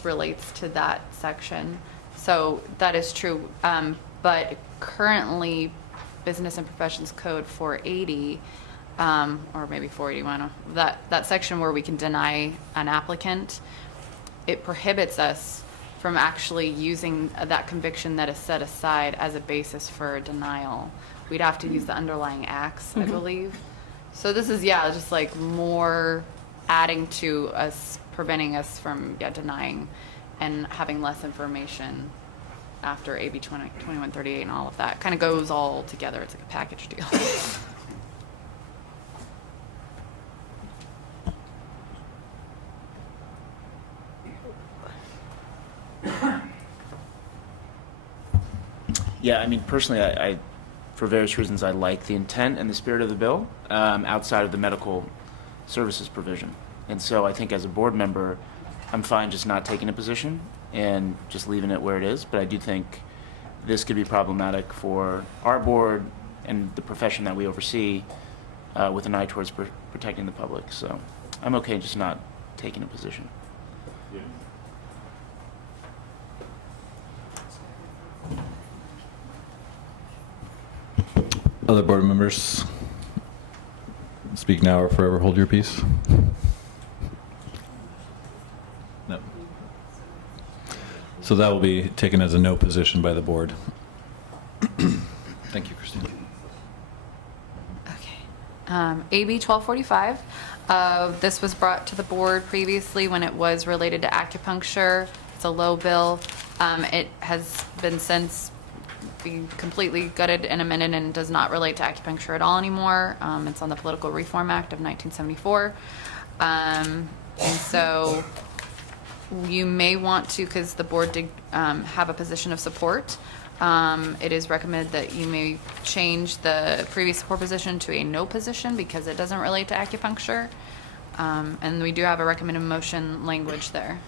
relates to that section. So that is true. But currently, Business and Professions Code 480, or maybe 481, that section where we can deny an applicant, it prohibits us from actually using that conviction that is set aside as a basis for denial. We'd have to use the underlying acts, I believe. So this is, just like more adding to us, preventing us from denying and having less information after AB 2138 and all of that. Kind of goes all together. It's like a package deal. Yeah, I mean, personally, I for various reasons, I like the intent and the spirit of the bill outside of the medical services provision. And so I think as a board member, I'm fine just not taking a position and just leaving it where it is. But I do think this could be problematic for our board and the profession that we oversee with an eye towards protecting the public. So I'm okay just not taking a position. Other board members, speak now or forever hold your peace. No. So that will be taken as a no position by the board. Thank you, Christine. Okay. AB 1245. This was brought to the board previously when it was related to acupuncture. It's a low bill. It has been since been completely gutted and amended and does not relate to acupuncture at all anymore. It's on the Political Reform Act of 1974. And so you may want to, because the board did have a position of support, it is recommended that you may change the previous support position to a no position because it doesn't relate to acupuncture. And we do have a recommended motion language there.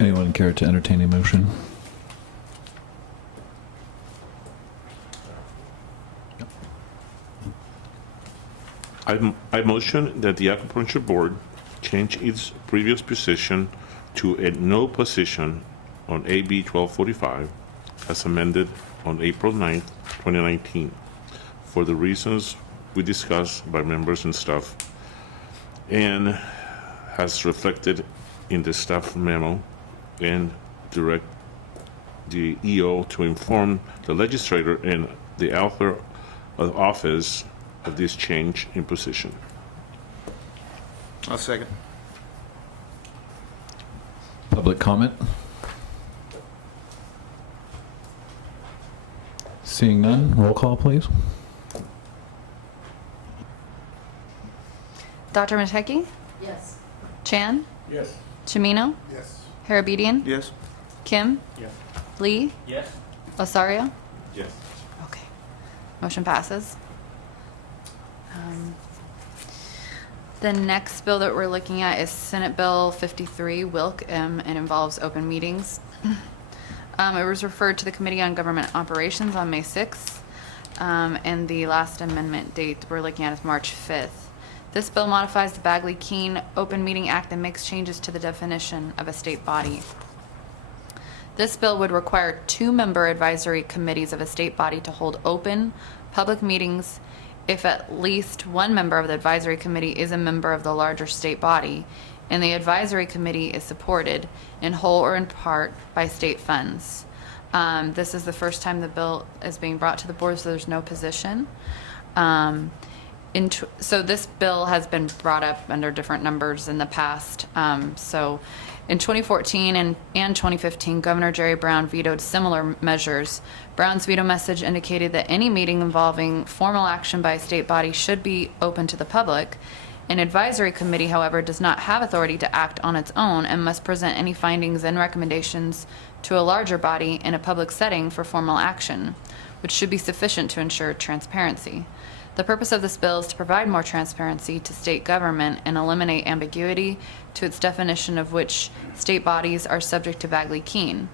Anyone care to entertain a motion? I motion that the Acupuncture Board change its previous position to a no position on AB 1245 as amended on April 9th, 2019 for the reasons we discussed by members and staff and has reflected in the staff memo and direct the EO to inform the legislator and the author of office of this change in position. I'll second. Public comment? Seeing none, roll call, please. Dr. Mateki? Yes. Chan? Yes. Chimino? Yes. Harabedian? Yes. Kim? Yes. Lee? Yes. Osario? Yes. Okay. Motion passes. The next bill that we're looking at is Senate Bill 53, Wilk M, and involves open meetings. It was referred to the Committee on Government Operations on May 6th, and the last amendment date we're looking at is March 5th. This bill modifies the Bagley-Keene Open Meeting Act and makes changes to the definition of a state body. This bill would require 2-member advisory committees of a state body to hold open public meetings if at least one member of the advisory committee is a member of the larger state body, and the advisory committee is supported in whole or in part by state funds. This is the first time the bill is being brought to the board, so there's no position. So this bill has been brought up under different numbers in the past. So in 2014 and 2015, Governor Jerry Brown vetoed similar measures. Brown's veto message indicated that any meeting involving formal action by a state body should be open to the public, An advisory committee, however, does not have authority to act on its own and must present any findings and recommendations to a larger body in a public setting for formal action, which should be sufficient to ensure transparency. The purpose of this bill is to provide more transparency to state government and eliminate ambiguity to its definition of which state bodies are subject to Bagley-Keene.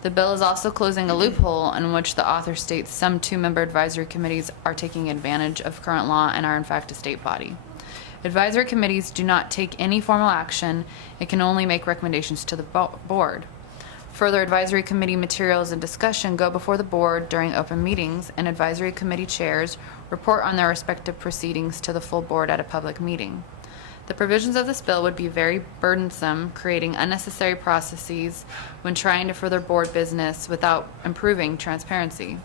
The bill is also closing a loophole in which the author states some two-member advisory committees are taking advantage of current law and are in fact a state body. Advisory committees do not take any formal action and can only make recommendations to the board. Further advisory committee materials and discussion go before the board during open meetings, and advisory committee chairs report on their respective proceedings to the full board at a public meeting. The provisions of this bill would be very burdensome, creating unnecessary processes when trying to further board business without improving transparency.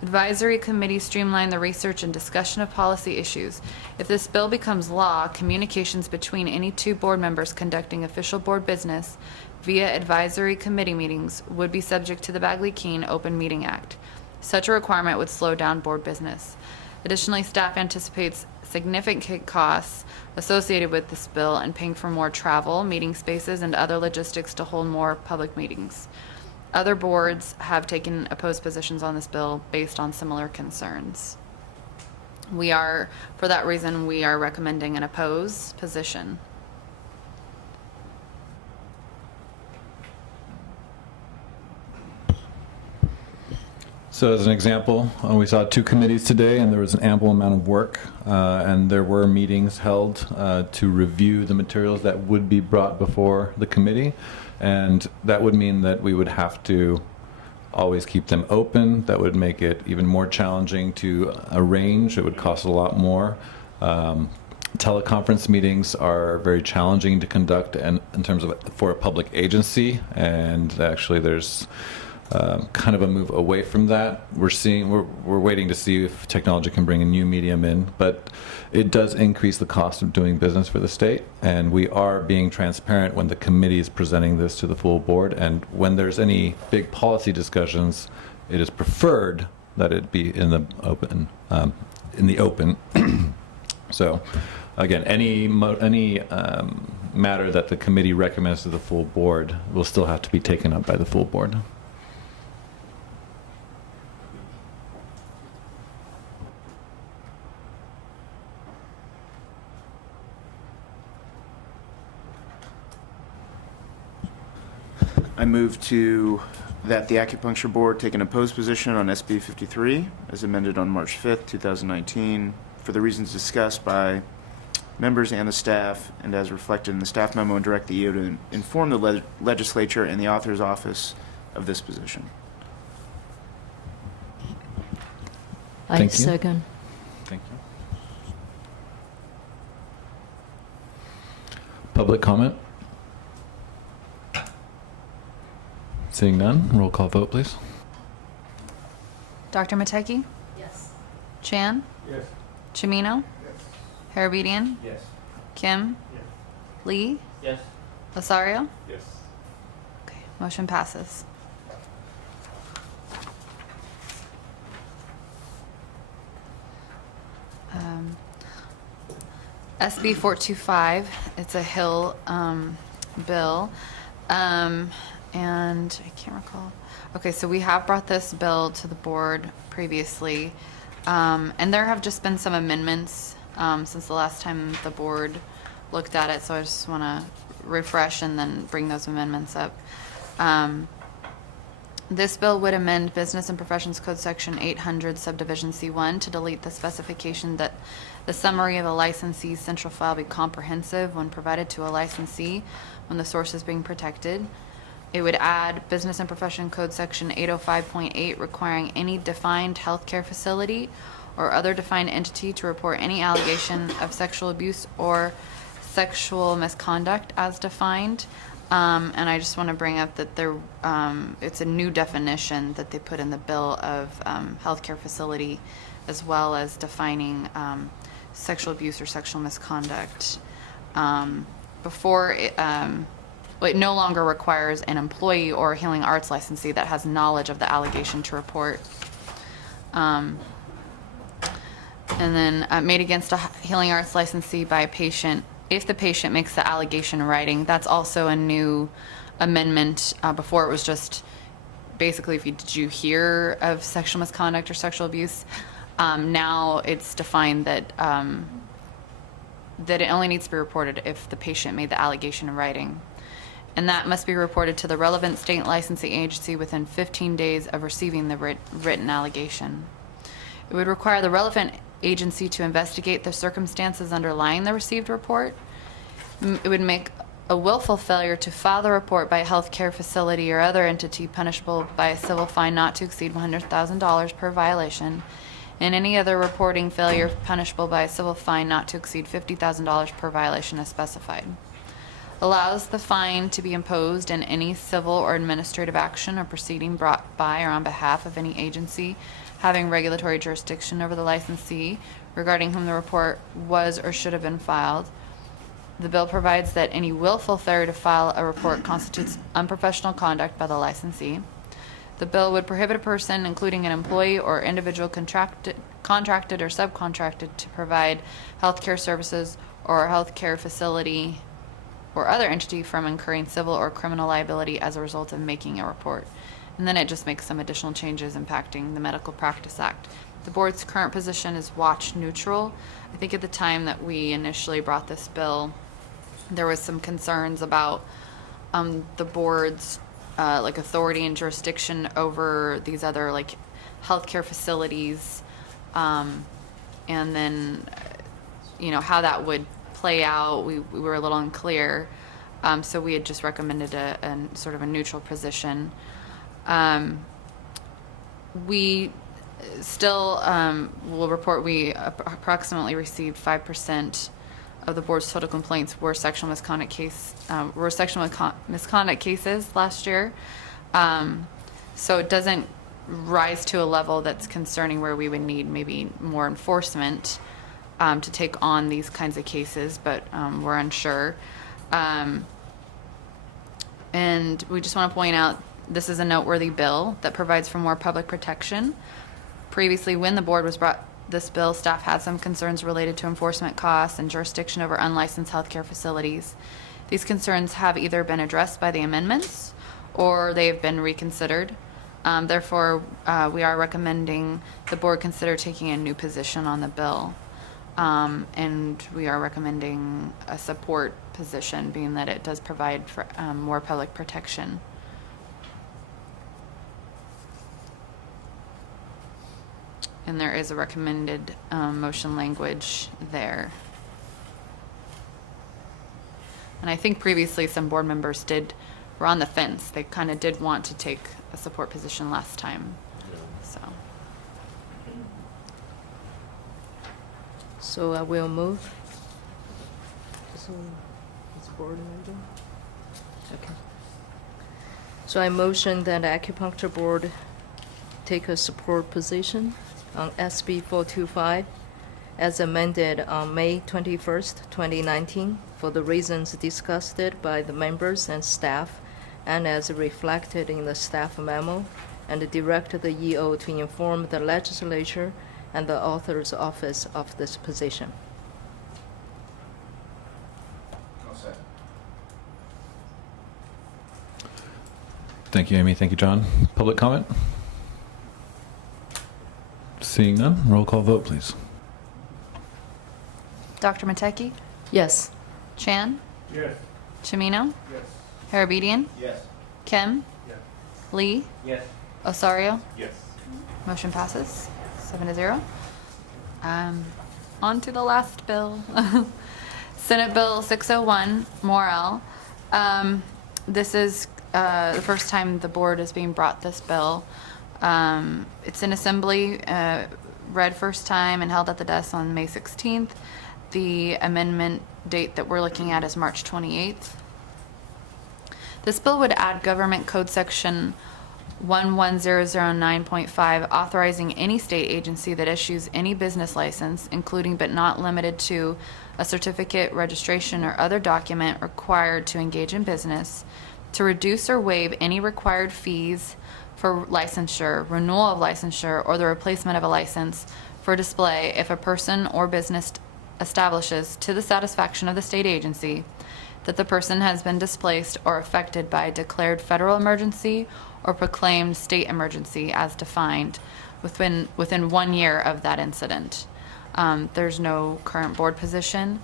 Advisory committees streamline the research and discussion of policy issues. If this bill becomes law, communications between any two board members conducting official board business via advisory committee meetings would be subject to the Bagley-Keene Open Meeting Act. Such a requirement would slow down board business. Additionally, staff anticipates significant costs associated with this bill and paying for more travel, meeting spaces, and other logistics to hold more public meetings. Other boards have taken opposed positions on this bill based on similar concerns. For that reason, we are recommending an opposed position. So as an example, we saw two committees today, and there was an ample amount of work, and there were meetings held to review the materials that would be brought before the committee, and that would mean that we would have to always keep them open. That would make it even more challenging to arrange. It would cost a lot more. Teleconference meetings are very challenging to conduct and in terms of for a public agency, and actually there's kind of a move away from that. We're waiting to see if technology can bring a new medium in, but it does increase the cost of doing business for the state, and we are being transparent when the committee is presenting this to the full board, and when there's any big policy discussions, it is preferred that it be in the open. So again, any matter that the committee recommends to the full board will still have to be taken up by the full board. I move that the Acupuncture Board take an opposed position on SB 53 as amended on March 5th, 2019, for the reasons discussed by members and the staff, and as reflected in the staff memo, and direct the EO to inform the legislature and the author's office of this position. I second. Thank you. Public comment? Seeing none, roll call vote, please. Dr. Mateki? Yes. Chan? Yes. Chimino? Yes. Harabedian? Yes. Kim? Yes. Lee? Yes. Lasario? Yes. Okay, motion passes. SB 425, it's a Hill bill. And I can't recall. Okay, so we have brought this bill to the board previously, and there have just been some amendments since the last time the board looked at it, so I just want to refresh and then bring those amendments up. This bill would amend Business and Professions Code Section 800 Subdivision C1 to delete the specification that the summary of a licensee's central file be comprehensive when provided to a licensee when the source is being protected. It would add Business and Profession Code Section 805.8 requiring any defined healthcare facility or other defined entity to report any allegation of sexual abuse or sexual misconduct as defined. And I just want to bring up that it's a new definition that they put in the bill of healthcare facility, as well as defining sexual abuse or sexual misconduct. Before it no longer requires an employee or a healing arts licensee that has knowledge of the allegation to report. And And then made against a healing arts licensee by a patient if the patient makes the allegation in writing. That's also a new amendment. Before it was just basically did you hear of sexual misconduct or sexual abuse. Now it's defined that that it only needs to be reported if the patient made the allegation in writing. And that must be reported to the relevant state licensing agency within 15 days of receiving the written allegation. It would require the relevant agency to investigate the circumstances underlying the received report. It would make a willful failure to file the report by a healthcare facility or other entity punishable by a civil fine not to exceed $100,000 per violation, and any other reporting failure punishable by a civil fine not to exceed $50,000 per violation as specified. Allows the fine to be imposed in any civil or administrative action or proceeding brought by or on behalf of any agency having regulatory jurisdiction over the licensee regarding whom the report was or should have been filed. The bill provides that any willful failure to file a report constitutes unprofessional conduct by the licensee. The bill would prohibit a person, including an employee or individual contracted or subcontracted, to provide healthcare services or a healthcare facility or other entity from incurring civil or criminal liability as a result of making a report. And then it just makes some additional changes impacting the Medical Practice Act. The board's current position is watch neutral. I think at the time that we initially brought this bill, there was some concerns about the board's authority and jurisdiction over these other healthcare facilities, and then how that would play out. We were a little unclear, so we had just recommended a sort of a neutral position. We still will report we approximately received 5% of the board's total complaints were sexual misconduct cases last year. So it doesn't rise to a level that's concerning where we would need maybe more enforcement to take on these kinds of cases, but we're unsure. And we just want to point out this is a noteworthy bill that provides for more public protection. Previously, when the board was brought this bill, staff had some concerns related to enforcement costs and jurisdiction over unlicensed healthcare facilities. These concerns have either been addressed by the amendments or they have been reconsidered. Therefore, we are recommending the board consider taking a new position on the bill. And we are recommending a support position, being that it does provide for more public protection. And there is a recommended motion language there. And I think previously some board members were on the fence. They kind of did want to take a support position last time. So I will move. So it's board member. Okay. So I motion that the Acupuncture Board take a support position on SB 425 as amended on May 21st, 2019 for the reasons discussed by the members and staff and as reflected in the staff memo, and direct the EO to inform the legislature and the author's office of this position. Thank you, Amy. Thank you, John. Public comment? Seeing none, roll call vote, please. Dr. Mateki? Yes. Chan? Yes. Chimino? Yes. Harabedian? Yes. Kim? Yes. Lee? Yes. Osario? Yes. Motion passes 7-0. On to the last bill. Senate Bill 601, Morel. This is the first time the board is being brought this bill. It's in assembly, read first time and held at the desk on May 16th. The amendment date that we're looking at is March 28th. This bill would add Government Code Section 11009.5, authorizing any state agency that issues any business license, including but not limited to a certificate, registration, or other document required to engage in business, to reduce or waive any required fees for licensure, renewal of licensure, or the replacement of a license for display if a person or business establishes to the satisfaction of the state agency that the person has been displaced or affected by a declared federal emergency or proclaimed state emergency as defined within 1 year of that incident. There's no current board position.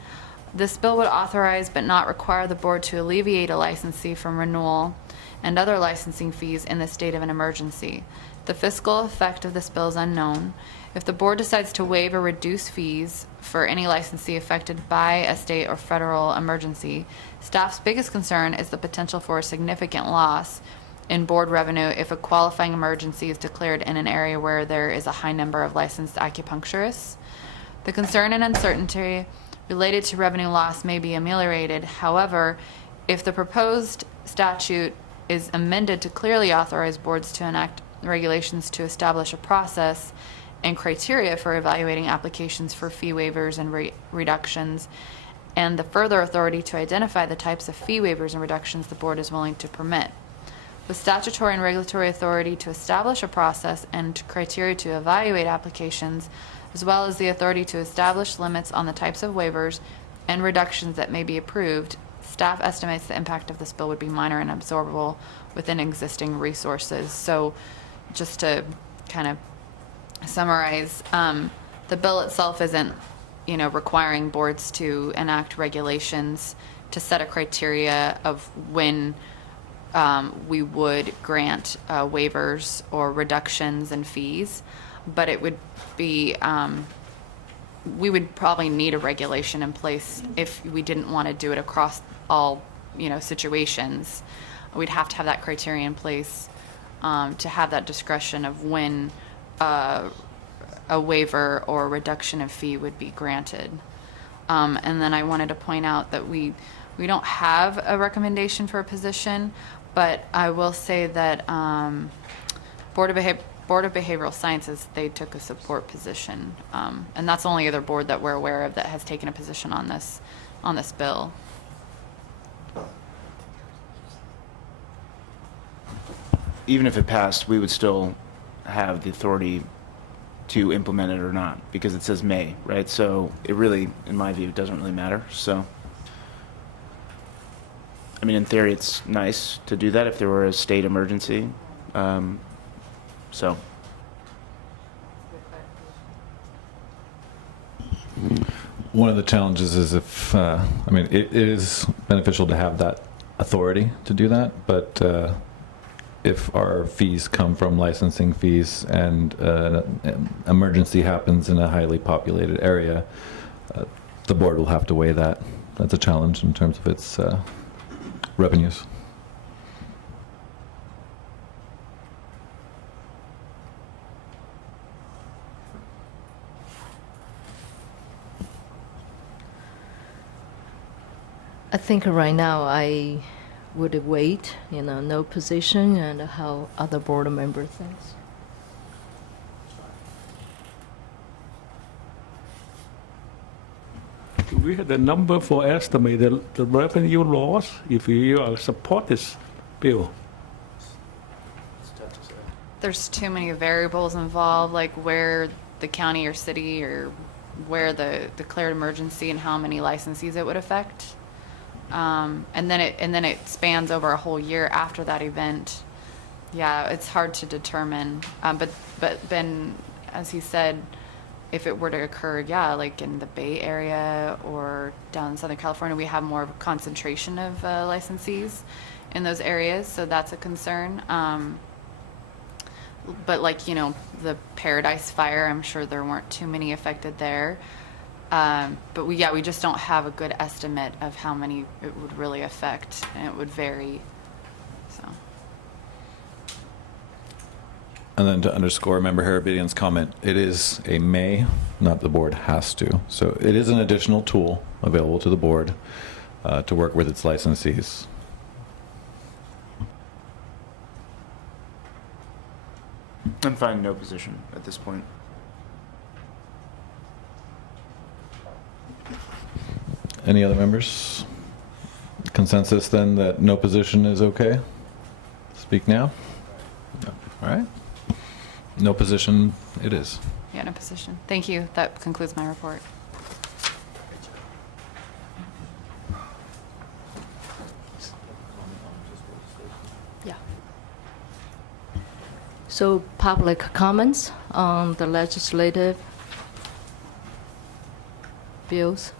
This bill would authorize but not require the board to alleviate a licensee from renewal and other licensing fees in the state of an emergency. The fiscal effect of this bill is unknown. If the board decides to waive or reduce fees for any licensee affected by a state or federal emergency, staff's biggest concern is the potential for a significant loss in board revenue if a qualifying emergency is declared in an area where there is a high number of licensed acupuncturists. The concern and uncertainty related to revenue loss may be ameliorated. However, if the proposed statute is amended to clearly authorize boards to enact regulations to establish a process and criteria for evaluating applications for fee waivers and reductions, and the further authority to identify the types of fee waivers and reductions the board is willing to permit. With statutory and regulatory authority to establish a process and criteria to evaluate applications, as well as the authority to establish limits on the types of waivers and reductions that may be approved, staff estimates the impact of this bill would be minor and absorbable within existing resources. So just to kind of summarize, the bill itself isn't, requiring boards to enact regulations to set a criteria of when we would grant waivers or reductions in fees, but it would be, we would probably need a regulation in place if we didn't want to do it across all, situations. We'd have to have that criteria in place to have that discretion of when a waiver or reduction of fee would be granted. And then I wanted to point out that we don't have a recommendation for a position, but I will say that Board of Behavioral Sciences, they took a support position, and that's the only other board that we're aware of that has taken a position on this bill. Even if it passed, we would still have the authority to implement it or not, because it says may, right? So it really, in my view, doesn't really matter. So, I mean, in theory, it's nice to do that if there were a state emergency. So. One of the challenges is if, it is beneficial to have that authority to do that, but if our fees come from licensing fees and an emergency happens in a highly populated area, the board will have to weigh that. That's a challenge in terms of its revenues. I think right now I would wait, no position, and how other board member thinks. Do we have the number for estimate the revenue loss if you support this bill? There's too many variables involved, like where the county or city or where the declared emergency and how many licensees it would affect. And then it spans over a whole year after that event. Yeah, it's hard to determine. But Ben, as he said, if it were to occur, like in the Bay Area or down in Southern California, we have more of a concentration of licensees in those areas, so that's a concern. But the Paradise Fire, I'm sure there weren't too many affected there. But we just don't have a good estimate of how many it would really affect, and it would vary. So. And then to underscore Member Harabedian's comment, it is a may, not the board has to. So it is an additional tool available to the board to work with its licensees. I'm finding no position at this point. Any other members? Consensus then that no position is okay? Speak now? No. All right. No position it is. Yeah. Yeah, no position. Thank you. That concludes my report. Yeah. So public comments on the legislative bills?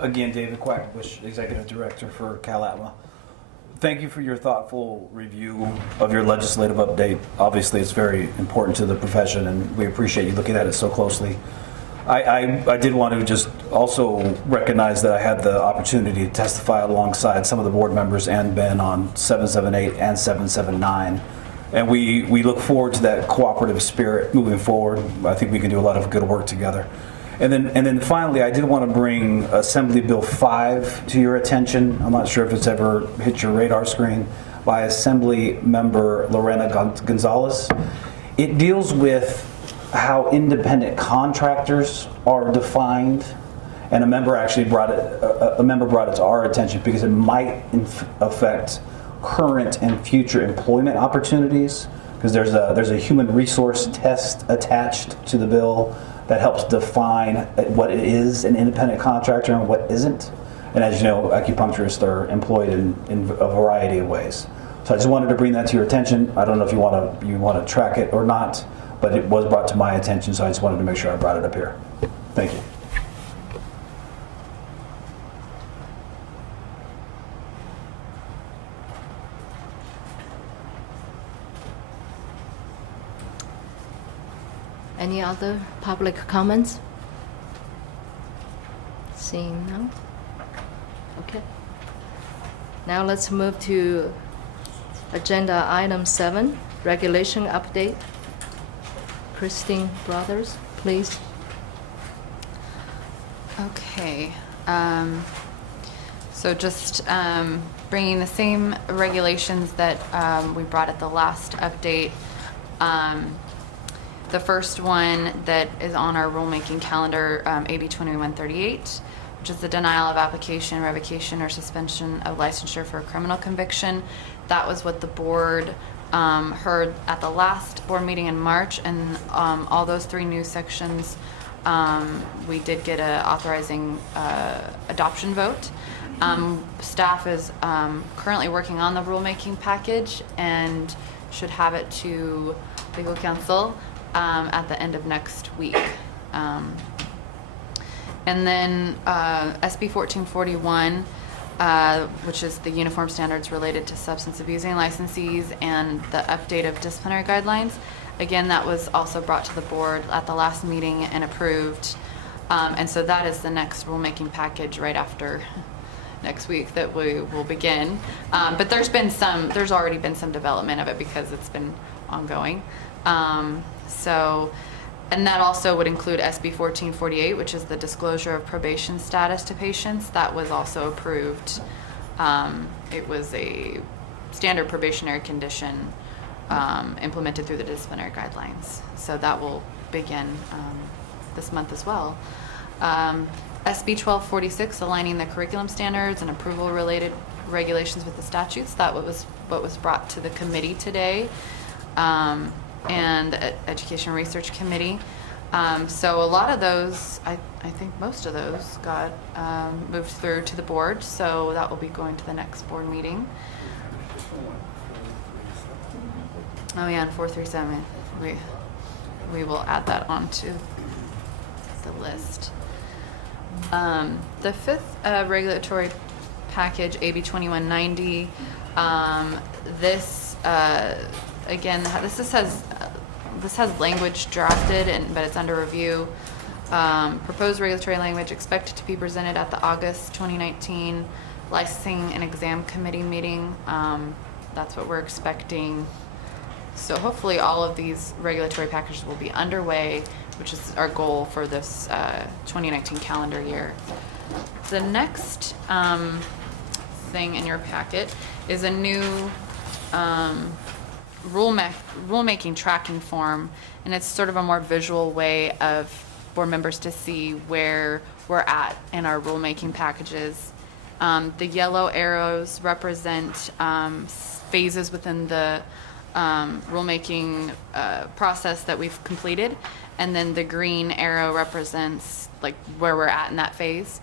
Again, David Quackenbush, Executive Director for CalAtma. Thank you for your thoughtful review of your legislative update. Obviously, it's very important to the profession, and we appreciate you looking at it so closely. I did want to just also recognize that I had the opportunity to testify alongside some of the board members and Ben on 778 and 779. And we look forward to that cooperative spirit moving forward. I think we can do a lot of good work together. And then finally, I did want to bring Assembly Bill 5 to your attention. I'm not sure if it's ever hit your radar screen, by Assembly Member Lorena Gonzalez. It deals with how independent contractors are defined, and a member brought it to our attention because it might affect current and future employment opportunities, because there's a human resource test attached to the bill that helps define what is an independent contractor and what isn't. And as you know, acupuncturists are employed in a variety of ways. So I just wanted to bring that to your attention. I don't know if you want to track it or not, but it was brought to my attention, so I just wanted to make sure I brought it up here. Thank you. Any other public comments? Seeing none? Okay. Now let's move to agenda item 7, regulation update. Christine Brothers, please. Okay. So just bringing the same regulations that we brought at the last update. The first one that is on our rulemaking calendar, AB 2138, which is the denial of application, revocation, or suspension of licensure for a criminal conviction. That was what the board heard at the last board meeting in March, and all those 3 new sections, we did get a authorizing adoption vote. Staff is currently working on the rulemaking package and should have it to legal counsel at the end of next week. And then SB 1441, which is the uniform standards related to substance abusing licensees and the update of disciplinary guidelines. Again, that was also brought to the board at the last meeting and approved. And so that is the next rulemaking package right after next week that we will begin. But there's already been some development of it because it's been ongoing. And that also would include SB 1448, which is the disclosure of probation status to patients. That was also approved. It was a standard probationary condition implemented through the disciplinary guidelines. So that will begin this month as well. SB 1246, aligning the curriculum standards and approval related regulations with the statutes. That was what was brought to the committee today. And the Education Research Committee. So a lot of those, I think most of those got moved through to the board, so that will be going to the next board meeting. Oh yeah, and 437, we will add that onto the list. The 5th regulatory package, AB 2190, again, this has language drafted, but it's under review. Proposed regulatory language expected to be presented at the August 2019 Licensing and Exam Committee meeting. That's what we're expecting. So hopefully all of these regulatory packages will be underway, which is our goal for this 2019 calendar year. The next thing in your packet is a new rulemaking tracking form, and it's sort of a more visual way of board members to see where we're at in our rulemaking packages. The yellow arrows represent phases within the rulemaking process that we've completed, and then the green arrow represents like where we're at in that phase,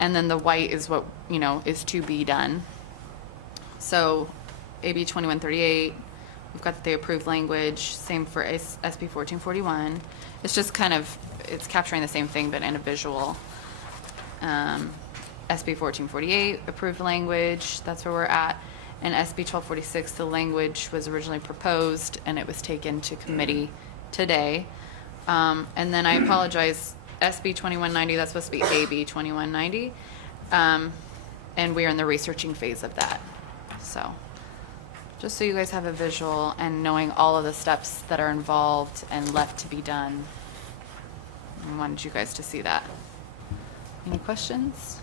and then the white is what, you know, is to be done. So AB 2138, we've got the approved language, same for SB 1441. It's just kind of, it's capturing the same thing but in a visual. SB 1448, approved language, that's where we're at. And SB 1246, the language was originally proposed and it was taken to committee today. And then I apologize, SB 2190, that's supposed to be AB 2190. And we are in the researching phase of that. So just so you guys have a visual and knowing all of the steps that are involved and left to be done, I wanted you guys to see that. Any questions?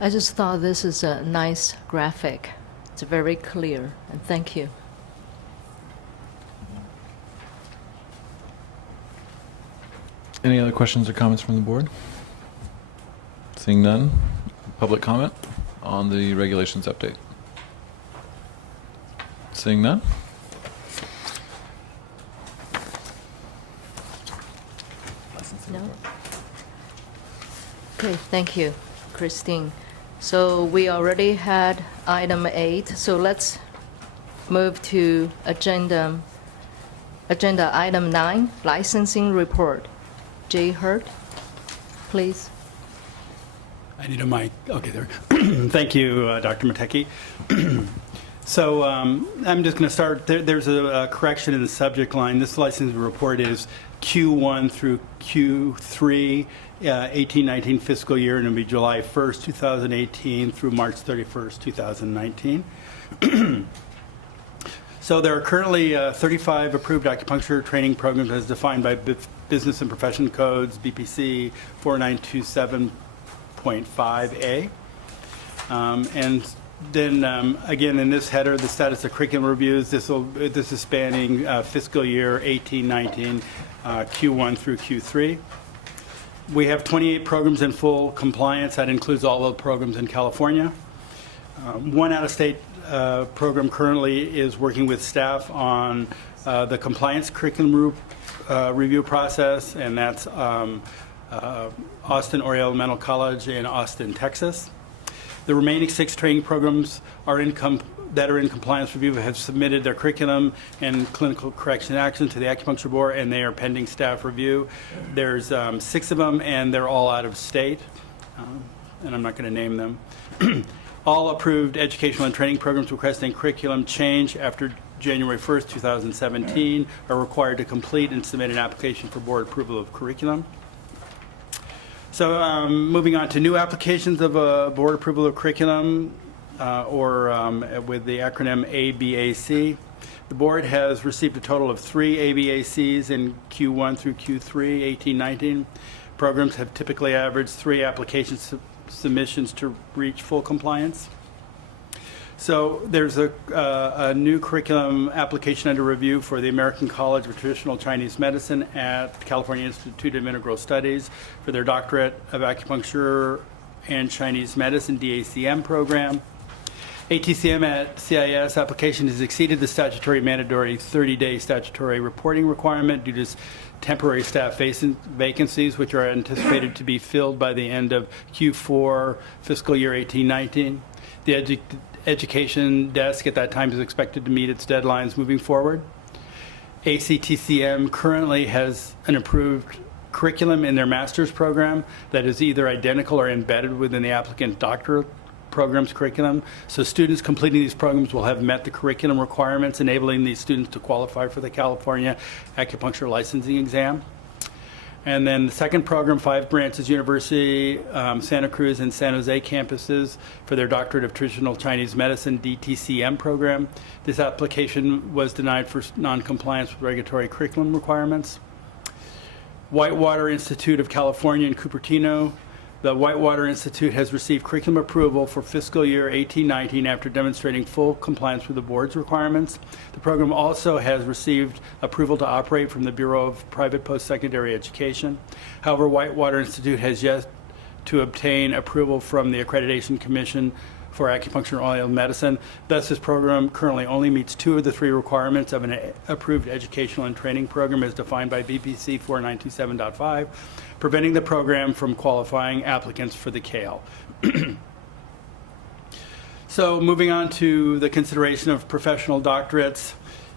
I just thought this is a nice graphic. It's very clear, and thank you. Any other questions or comments from the board? Seeing none, public comment on the regulations update. Seeing none? No? Okay, thank you, Christine. So we already had item 8, so let's move to agenda item 9, licensing report. Jay Hurt, please. I need a mic. Okay, there. Thank you, Dr. Matecki. So I'm just going to start. There's a correction in the subject line. This licensing report is Q1 through Q3, 18-19 fiscal year, and it'll be July 1st, 2018 through March 31st, 2019. So there are currently 35 approved acupuncture training programs as defined by Business and Profession Codes, BPC 4927.5A. And then again, in this header, the status of curriculum reviews, this is spanning fiscal year 18-19, Q1 through Q3. We have 28 programs in full compliance. That includes all of the programs in California. One out-of-state program currently is working with staff on the compliance curriculum review process, and that's Austin Oriental Elemental College in Austin, Texas. The remaining 6 training programs that are in compliance review have submitted their curriculum and clinical correction action to the Acupuncture Board, and they are pending staff review. There's 6 of them, and they're all out of state, and I'm not going to name them. All approved educational and training programs requesting curriculum change after January 1st, 2017 are required to complete and submit an application for board approval of curriculum. So moving on to new applications of board approval of curriculum, or with the acronym ABAC. The board has received a total of 3 ABACs in Q1 through Q3, 18-19. Programs have typically averaged 3 application submissions to reach full compliance. So there's a new curriculum application under review for the American College of Traditional Chinese Medicine at the California Institute of Integral Studies for their Doctorate of Acupuncture and Chinese Medicine, DACM program. ATCM at CIS application has exceeded the statutory mandatory 30-day statutory reporting requirement due to temporary staff vacancies, which are anticipated to be filled by the end of Q4 fiscal year 18-19. The education desk at that time is expected to meet its deadlines moving forward. ACTCM currently has an approved curriculum in their master's program that is either identical or embedded within the applicant doctorate program's curriculum. So students completing these programs will have met the curriculum requirements, enabling these students to qualify for the California Acupuncture Licensing Exam. And then the second program, 5 branches, University, Santa Cruz, and San Jose campuses for their Doctorate of Traditional Chinese Medicine, DTCM program. This application was denied for non-compliance with regulatory curriculum requirements. Whitewater Institute of California in Cupertino. The Whitewater Institute has received curriculum approval for fiscal year 18-19 after demonstrating full compliance with the board's requirements. The program also has received approval to operate from the Bureau of Private Post-Secondary Education. However, Whitewater Institute has yet to obtain approval from the Accreditation Commission for Acupuncture and Oil Medicine. Thus, this program currently only meets 2 of the 3 requirements of an approved educational and training program as defined by BPC 4927.5, preventing the program from qualifying applicants for the CALE. So moving on to the consideration of professional doctorates,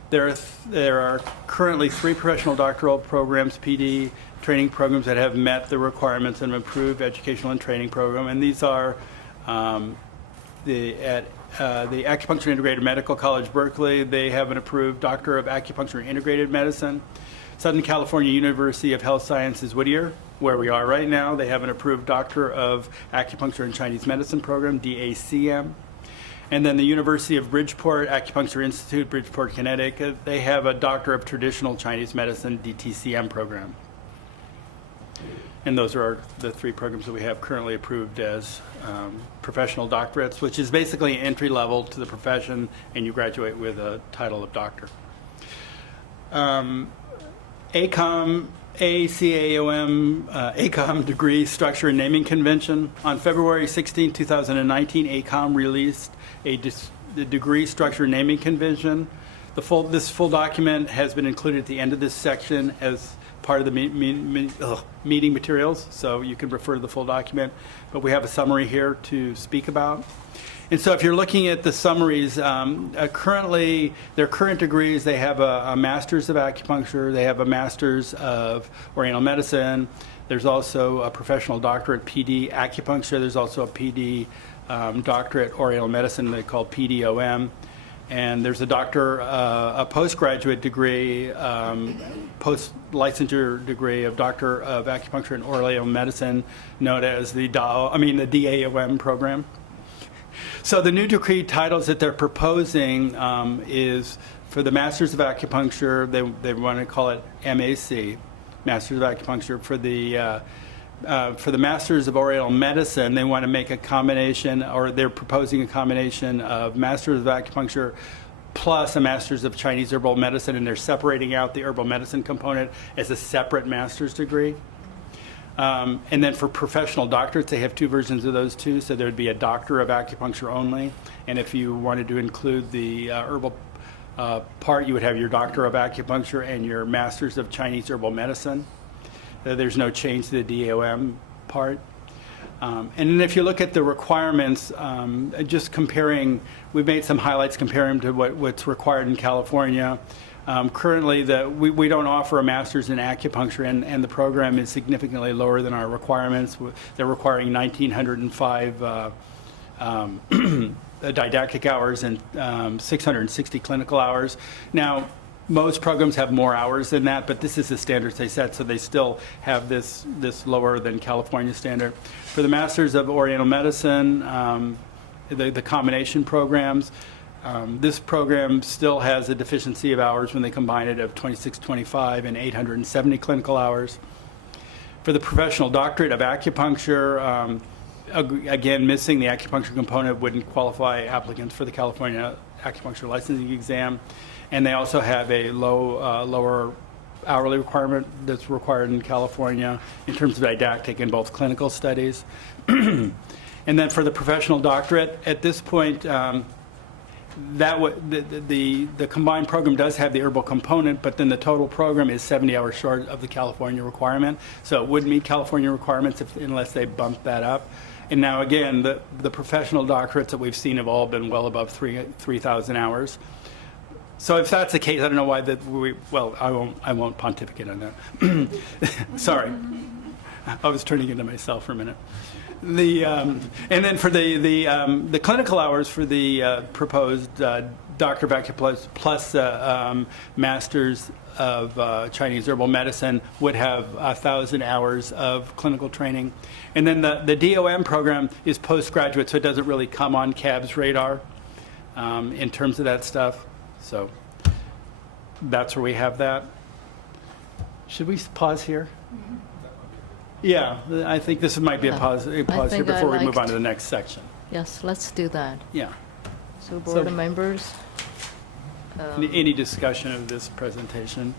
there are currently 3 professional doctoral programs, PD, training programs that have met the requirements of an approved educational and training program, and these are the Acupuncture Integrated Medical College, Berkeley. They have an approved Doctor of Acupuncture and Integrated Medicine. Southern California University of Health Sciences, Whittier, where we are right now, they have an approved Doctor of Acupuncture and Chinese Medicine program, DACM. And then the University of Bridgeport, Acupuncture Institute, Bridgeport, Connecticut, they have a Doctor of Traditional Chinese Medicine, DTCM program. And those are the 3 programs that we have currently approved as professional doctorates, which is basically entry level to the profession, and you graduate with a title of doctor. ACOM, ACAOM degree structure and naming convention. On February 16, 2019, ACOM released the degree structure and naming convention. This full document has been included at the end of this section as part of the meeting materials, so you can refer to the full document, but we have a summary here to speak about. And so if you're looking at the summaries, currently, their current degrees, they have a Master's of Acupuncture, they have a Master's of Oriental Medicine, there's also a Professional Doctorate PD Acupuncture, there's also a PD Doctorate Oriental Medicine they call PDOM, and there's a postgraduate degree, post-licensure degree of Doctor of Acupuncture and Oriental Medicine known as the DAOM program. So the new degree titles that they're proposing is for the Masters of Acupuncture, they want to call it MAC, Masters of Acupuncture. For the Masters of Oriental Medicine, they want to make a combination, or they're proposing a combination of Masters of Acupuncture plus a Masters of Chinese Herbal Medicine, and they're separating out the herbal medicine component as a separate master's degree. And then for professional doctorates, they have 2 versions of those too. So there would be a Doctor of Acupuncture only, and if you wanted to include the herbal part, you would have your Doctor of Acupuncture and your Masters of Chinese Herbal Medicine. There's no change to the DOM part. And then if you look at the requirements, just comparing, we've made some highlights comparing to what's required in California. Currently, we don't offer a master's in acupuncture, and the program is significantly lower than our requirements. They're requiring 1,905 didactic hours and 660 clinical hours. Now, most programs have more hours than that, but this is the standards they set, so they still have this lower than California standard. For the Masters of Oriental Medicine, the combination programs, this program still has a deficiency of hours when they combine it of 2625 and 870 clinical hours. For the Professional Doctorate of Acupuncture, again, missing the acupuncture component wouldn't qualify applicants for the California Acupuncture Licensing Exam. And they also have a lower hourly requirement that's required in California in terms of didactic and both clinical studies. And then for the Professional Doctorate, at this point, the combined program does have the herbal component, but then the total program is 70 hours short of the California requirement. So it would meet California requirements unless they bump that up. And now again, the professional doctorates that we've seen have all been well above 3,000 hours. So if that's the case, I don't know why I won't pontificate on that. Sorry. I was turning into myself for a minute. And then for the clinical hours for the proposed Doctor of Acupuncture plus Masters of Chinese Herbal Medicine would have 1,000 hours of clinical training. And then the DOM program is postgraduate, so it doesn't really come on CAB's radar in terms of that stuff. So that's where we have that. Should we pause here? Mm-hmm. Yeah, I think this might be a pause here before we move on to the next section. Yes, let's do that. Yeah. So board members. Any discussion of this presentation?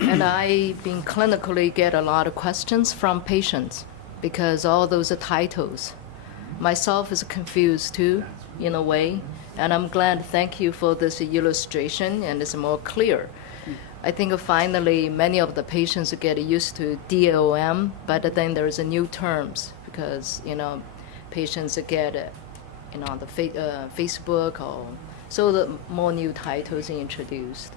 And I been clinically get a lot of questions from patients because all those are titles. Myself is confused too, in a way, and I'm glad, thank you for this illustration, and it's more clear. I think finally many of the patients get used to DOM, but then there's a new terms because, patients get, the Facebook or so the more new titles introduced.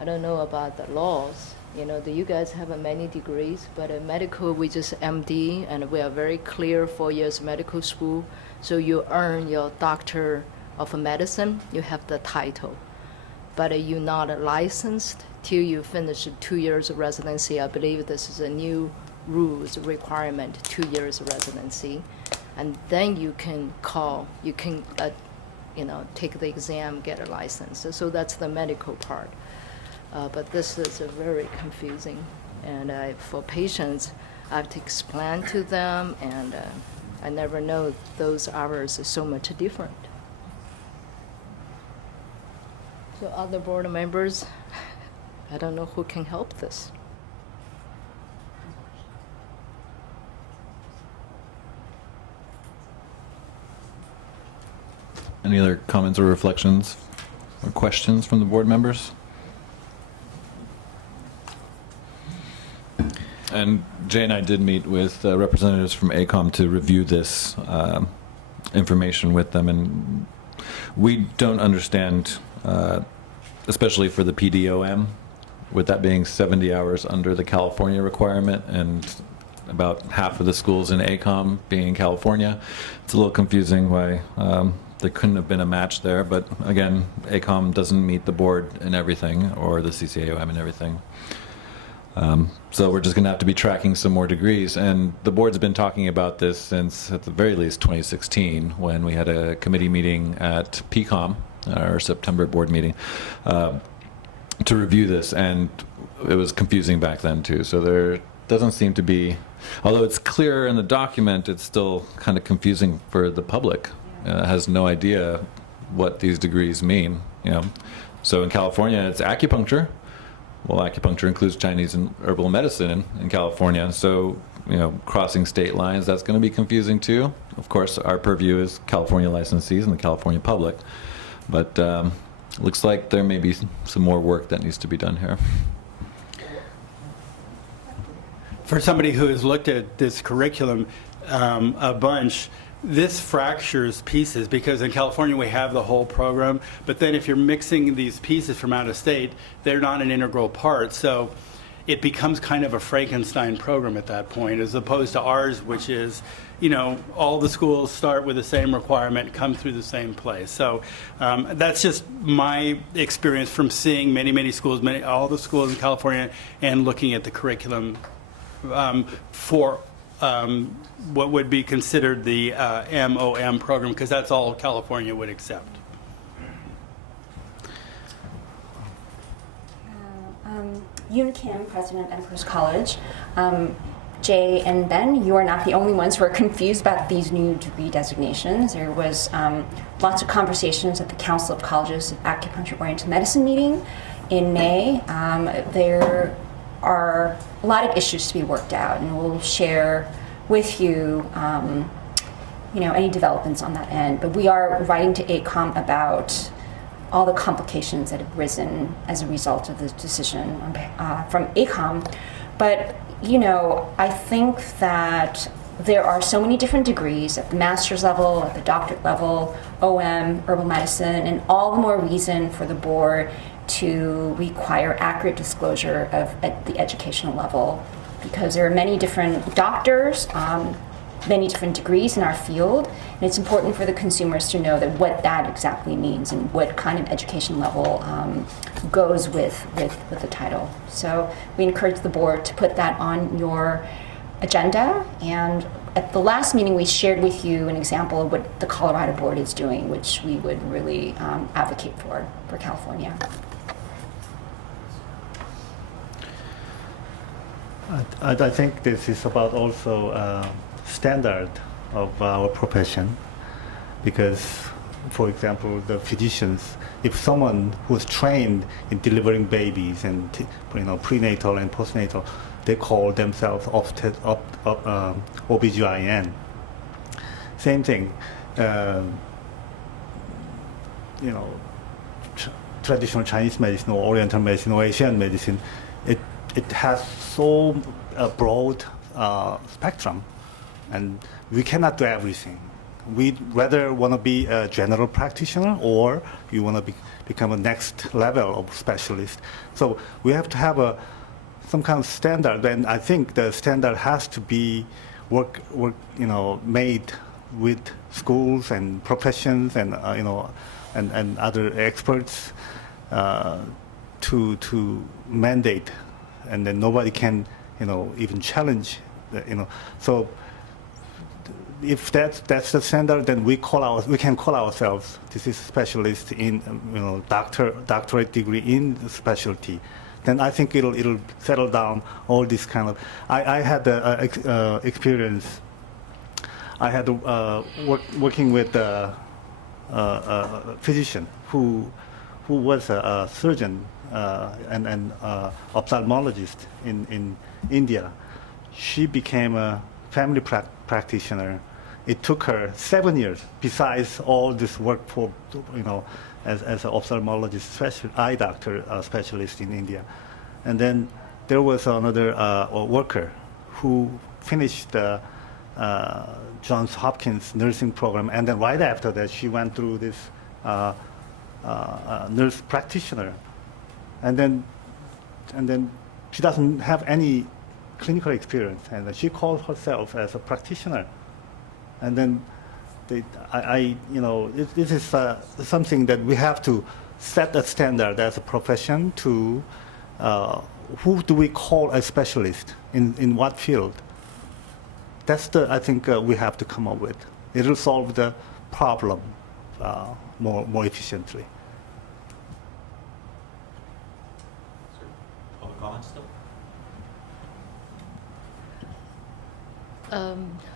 I don't know about the laws. Do you guys have many degrees? But in medical, we just MD, and we are very clear 4 years medical school. So you earn your doctor of medicine, you have the title. But you're not licensed till you finish 2 years of residency. I believe this is a new rules requirement, 2 years of residency. And then you can take the exam, get a license. So that's the medical part. But this is very confusing. And for patients, I have to explain to them, and I never know those hours are so much different. So other board members, I don't know who can help this. Any other comments or reflections or questions from the board members? And Jay and I did meet with representatives from ACOM to review this information with them, and we don't understand, especially for the PDOM, with that being 70 hours under the California requirement and about half of the schools in ACOM being in California. It's a little confusing why there couldn't have been a match there, but again, ACOM doesn't meet the board in everything, or the CCAOM in everything. So we're just going to have to be tracking some more degrees, and the board's been talking about this since, at the very least, 2016, when we had a committee meeting at PCOM, our September board meeting, to review this, and it was confusing back then too. So there doesn't seem to be, although it's clear in the document, it's still kind of confusing for the public. Has no idea what these degrees mean, So in California, it's acupuncture. Well, acupuncture includes Chinese and herbal medicine in California. So, crossing state lines, that's going to be confusing too. Of course, our purview is California licensees and the California public. But looks like there may be some more work that needs to be done here. For somebody who has looked at this curriculum a bunch, this fractures pieces, because in California we have the whole program, but then if you're mixing these pieces from out of state, they're not an integral part. So it becomes kind of a Frankenstein program at that point, as opposed to ours, which is, all the schools start with the same requirement, come through the same place. So that's just my experience from seeing many schools, all the schools in California, and looking at the curriculum for what would be considered the MOM program, because that's all California would accept. Yoon Kim, President of Empress College. Jay and Ben, you are not the only ones who are confused about these new degree designations. There was lots of conversations at the Council of Colleges of Acupuncture-Oriented Medicine meeting in May. There are a lot of issues to be worked out, and we'll share with you, any developments on that end. But we are writing to ACOM about all the complications that have risen as a result of this decision from ACOM. But, I think that there are so many different degrees at the master's level, at the doctorate level, OM, herbal medicine, and all the more reason for the board to require accurate disclosure at the educational level, because there are many different doctors, many different degrees in our field, and it's important for the consumers to know that what that exactly means and what kind of education level goes with the title. So we encourage the board to put that on your agenda, and at the last meeting we shared with you an example of what the Colorado board is doing, which we would really advocate for California. I think this is about also standard of our profession, because, for example, the physicians, if someone who's trained in delivering babies and prenatal and postnatal, they call themselves OBGYN. Same thing. You know, traditional Chinese medicine or Oriental medicine or Asian medicine, it has so broad spectrum, and we cannot do everything. We rather want to be a general practitioner, or you want to become a next level of specialist. So we have to have some kind of standard, and I think the standard has to be made with schools and professions and and other experts to mandate, and then nobody can even challenge. So if that's the standard, then we can call ourselves this is specialist in doctorate degree in specialty. Then I think it'll settle down all this kind of. I had the experience. I had working with a physician who was a surgeon and ophthalmologist in India. She became a family practitioner. It took her 7 years, besides all this work for, as an ophthalmologist, eye doctor specialist in India. And then there was another worker who finished the Johns Hopkins nursing program, and then right after that, she went through this nurse practitioner, and then she doesn't have any clinical experience, and she calls herself as a practitioner. And then this is something that we have to set a standard as a profession to who do we call a specialist in what field. That's I think we have to come up with. It will solve the problem more efficiently. Other comments still?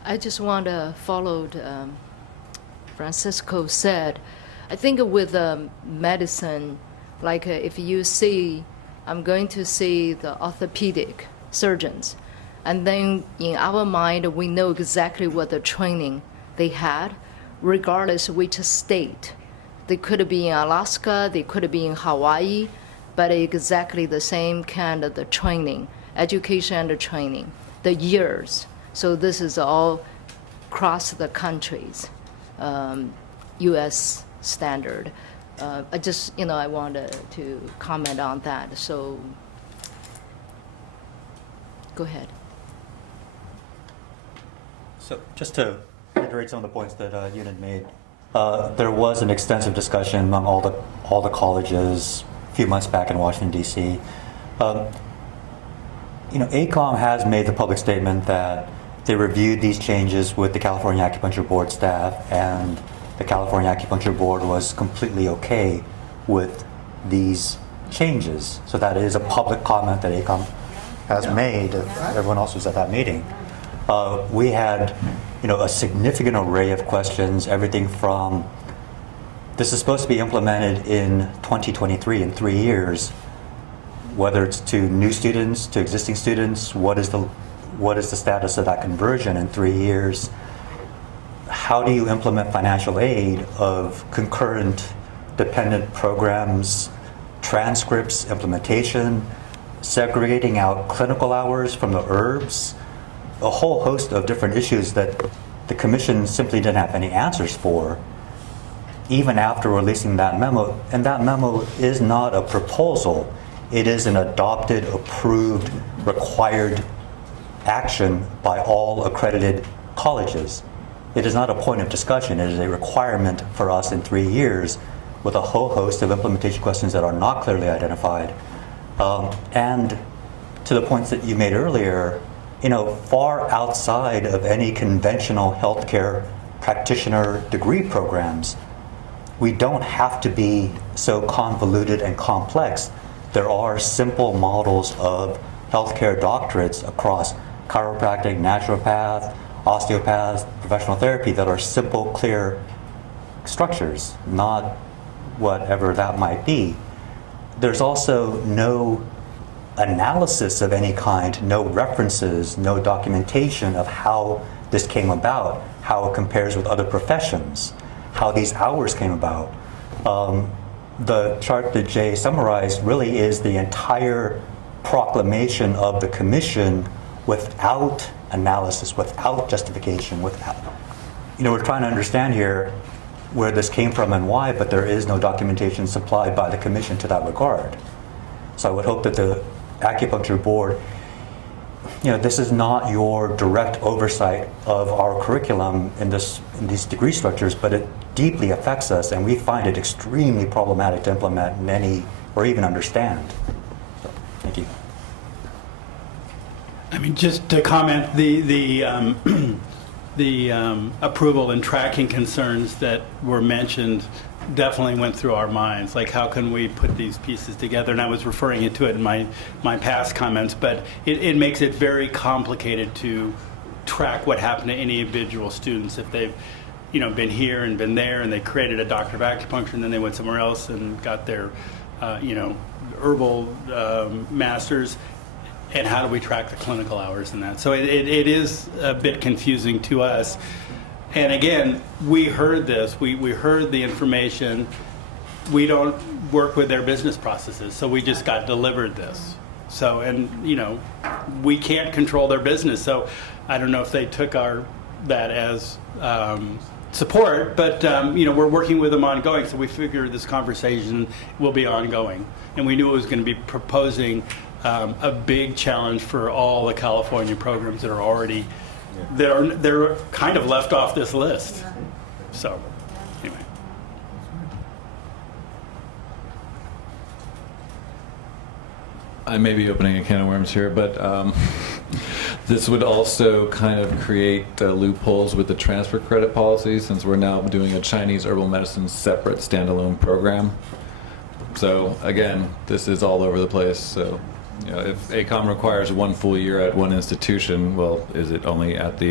I just want to follow Francisco said. I think with medicine, like if you see, I'm going to see the orthopedic surgeons, and then in our mind, we know exactly what the training they had, regardless which state. They could be in Alaska, they could be in Hawaii, but exactly the same kind of the training, education and the training, the years. So this is all across the countries, U.S. standard. I just, I wanted to comment on that. So go ahead. So just to reiterate some of the points that Yunit made, there was an extensive discussion among all the colleges a few months back in Washington, D.C. ACOM has made the public statement that they reviewed these changes with the California Acupuncture Board staff, and the California Acupuncture Board was completely okay with these changes. So that is a public comment that ACOM has made. Everyone else was at that meeting. We had, a significant array of questions, everything from, this is supposed to be implemented in 2023, in 3 years, whether it's to new students, to existing students, what is the status of that conversion in 3 years? How do you implement financial aid of concurrent dependent programs, transcripts, implementation, segregating out clinical hours from the herbs? A whole host of different issues that the commission simply didn't have any answers for, even after releasing that memo. And that memo is not a proposal. It is an adopted, approved, required action by all accredited colleges. It is not a point of discussion. It is a requirement for us in 3 years, with a whole host of implementation questions that are not clearly identified. And to the points that you made earlier, far outside of any conventional healthcare practitioner degree programs, we don't have to be so convoluted and complex. There are simple models of healthcare doctorates across chiropractic, naturopath, osteopath, professional therapy that are simple, clear structures, not whatever that might be. There's also no analysis of any kind, no references, no documentation of how this came about, how it compares with other professions, how these hours came about. The chart that Jay summarized really is the entire proclamation of the commission without analysis, without justification, without, we're trying to understand here where this came from and why, but there is no documentation supplied by the commission to that regard. So I would hope that the Acupuncture Board, this is not your direct oversight of our curriculum in these degree structures, but it deeply affects us, and we find it extremely problematic to implement in any or even understand. So, thank you. I mean, just to comment, the approval and tracking concerns that were mentioned definitely went through our minds. Like, how can we put these pieces together? And I was referring to it in my past comments, but it makes it very complicated to track what happened to any individual students if they've been here and been there, and they created a doctor of acupuncture, and then they went somewhere else and got their herbal masters. And how do we track the clinical hours in that? So it is a bit confusing to us. And again, we heard this, we heard the information. We don't work with their business processes, so we just got delivered this. So, and we can't control their business. So I don't know if they took that as support, but we're working with them ongoing. So we figure this conversation will be ongoing. And we knew it was going to be proposing a big challenge for all the California programs that are already, they're kind of left off this list. So, anyway. I may be opening a can of worms here, but this would also kind of create loopholes with the transfer credit policy, since we're now doing a Chinese herbal medicine separate standalone program. So again, this is all over the place. So, if ACOM requires 1 full year at one institution, well, is it only at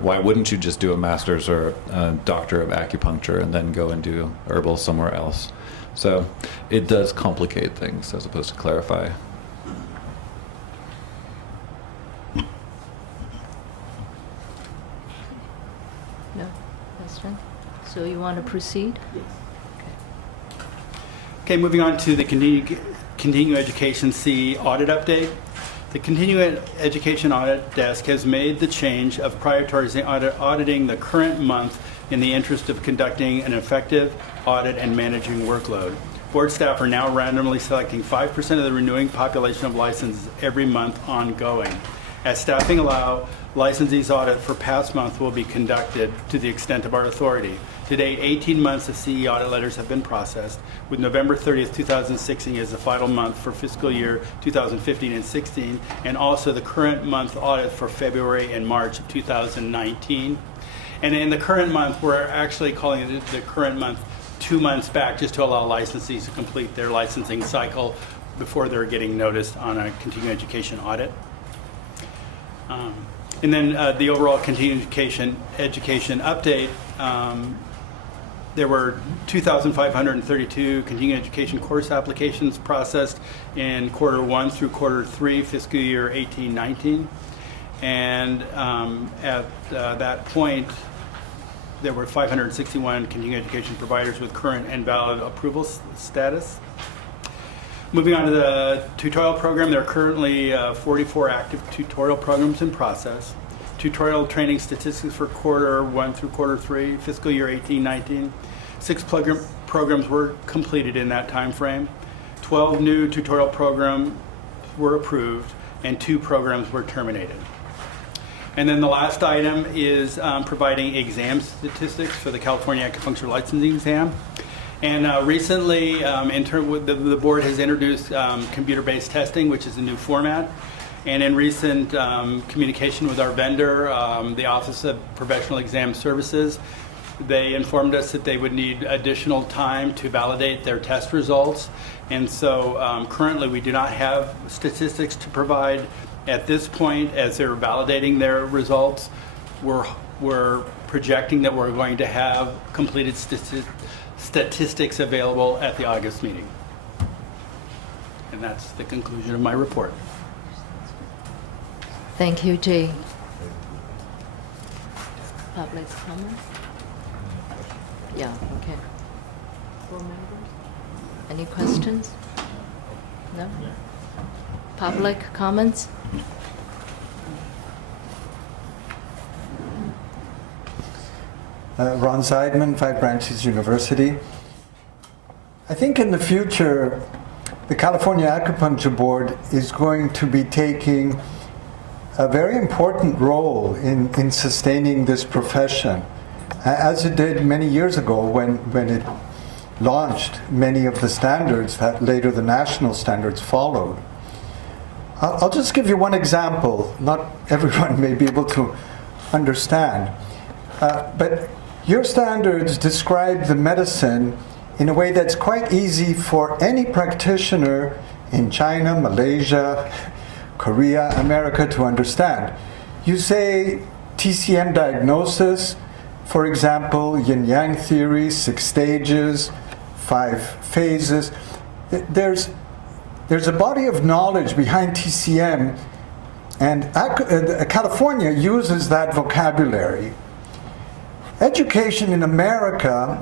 why wouldn't you just do a master's or a doctor of acupuncture and then go and do herbal somewhere else? So it does complicate things as opposed to clarify. No question? So you want to proceed? Okay, moving on to the Continuing Education C audit update. The Continuing Education Audit Desk has made the change of prioritizing auditing the current month in the interest of conducting an effective audit and managing workload. Board staff are now randomly selecting 5% of the renewing population of licenses every month ongoing. As staffing allow, licensees audit for past month will be conducted to the extent of our authority. To date, 18 months of CE audit letters have been processed, with November 30th, 2016 as the final month for fiscal year 2015 and 16, and also the current month audit for February and March of 2019. And in the current month, we're actually calling it the current month 2 months back, just to allow licensees to complete their licensing cycle before they're getting noticed on a continuing education audit. And then the overall continuing education update, there were 2,532 continuing education course applications processed in Q1 through Q3, fiscal year 18-19. And at that point, there were 561 continuing education providers with current and valid approval status. Moving on to the tutorial program, there are currently 44 active tutorial programs in process. Tutorial training statistics for Q1 through Q3, fiscal year 18-19. 6 programs were completed in that time frame. 12 new tutorial programs were approved, and 2 programs were terminated. And then the last item is providing exam statistics for the California Acupuncture Licensing Exam. And recently, the board has introduced computer-based testing, which is a new format. And in recent communication with our vendor, the Office of Professional Exam Services, they informed us that they would need additional time to validate their test results. And so currently we do not have statistics to provide at this point as they're validating their results. We're projecting that we're going to have completed statistics available at the August meeting. And that's the conclusion of my report. Thank you, Jay. Public comment? Yeah, okay. Board members? Any questions? No? Public comments? Ron Seidman, Five Branches University. I think in the future, the California Acupuncture Board is going to be taking a very important role in sustaining this profession, as it did many years ago when it launched many of the standards that later the national standards followed. I'll just give you one example. Not everyone may be able to understand, but your standards describe the medicine in a way that's quite easy for any practitioner in China, Malaysia, Korea, America to understand. You say TCM diagnosis, for example, yin-yang theory, 6 stages, 5 phases. There's a body of knowledge behind TCM, and California uses that vocabulary. Education in America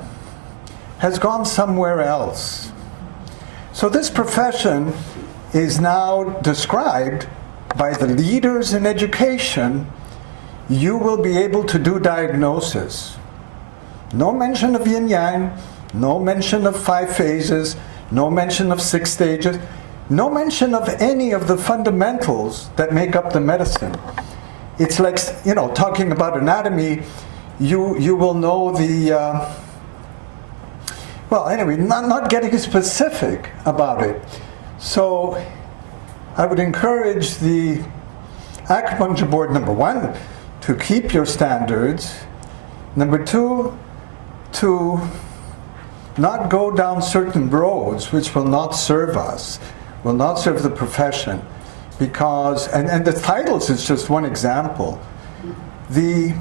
has gone somewhere else. So this profession is now described by the leaders in education. You will be able to do diagnosis. No mention of yin-yang, no mention of 5 phases, no mention of 6 stages, no mention of any of the fundamentals that make up the medicine. It's like, talking about anatomy, you will know the, well, anyway, not getting specific about it. So I would encourage the Acupuncture Board, number 1, to keep your standards. Number 2, to not go down certain roads which will not serve us, will not serve the profession. Because, and the titles is just one example. The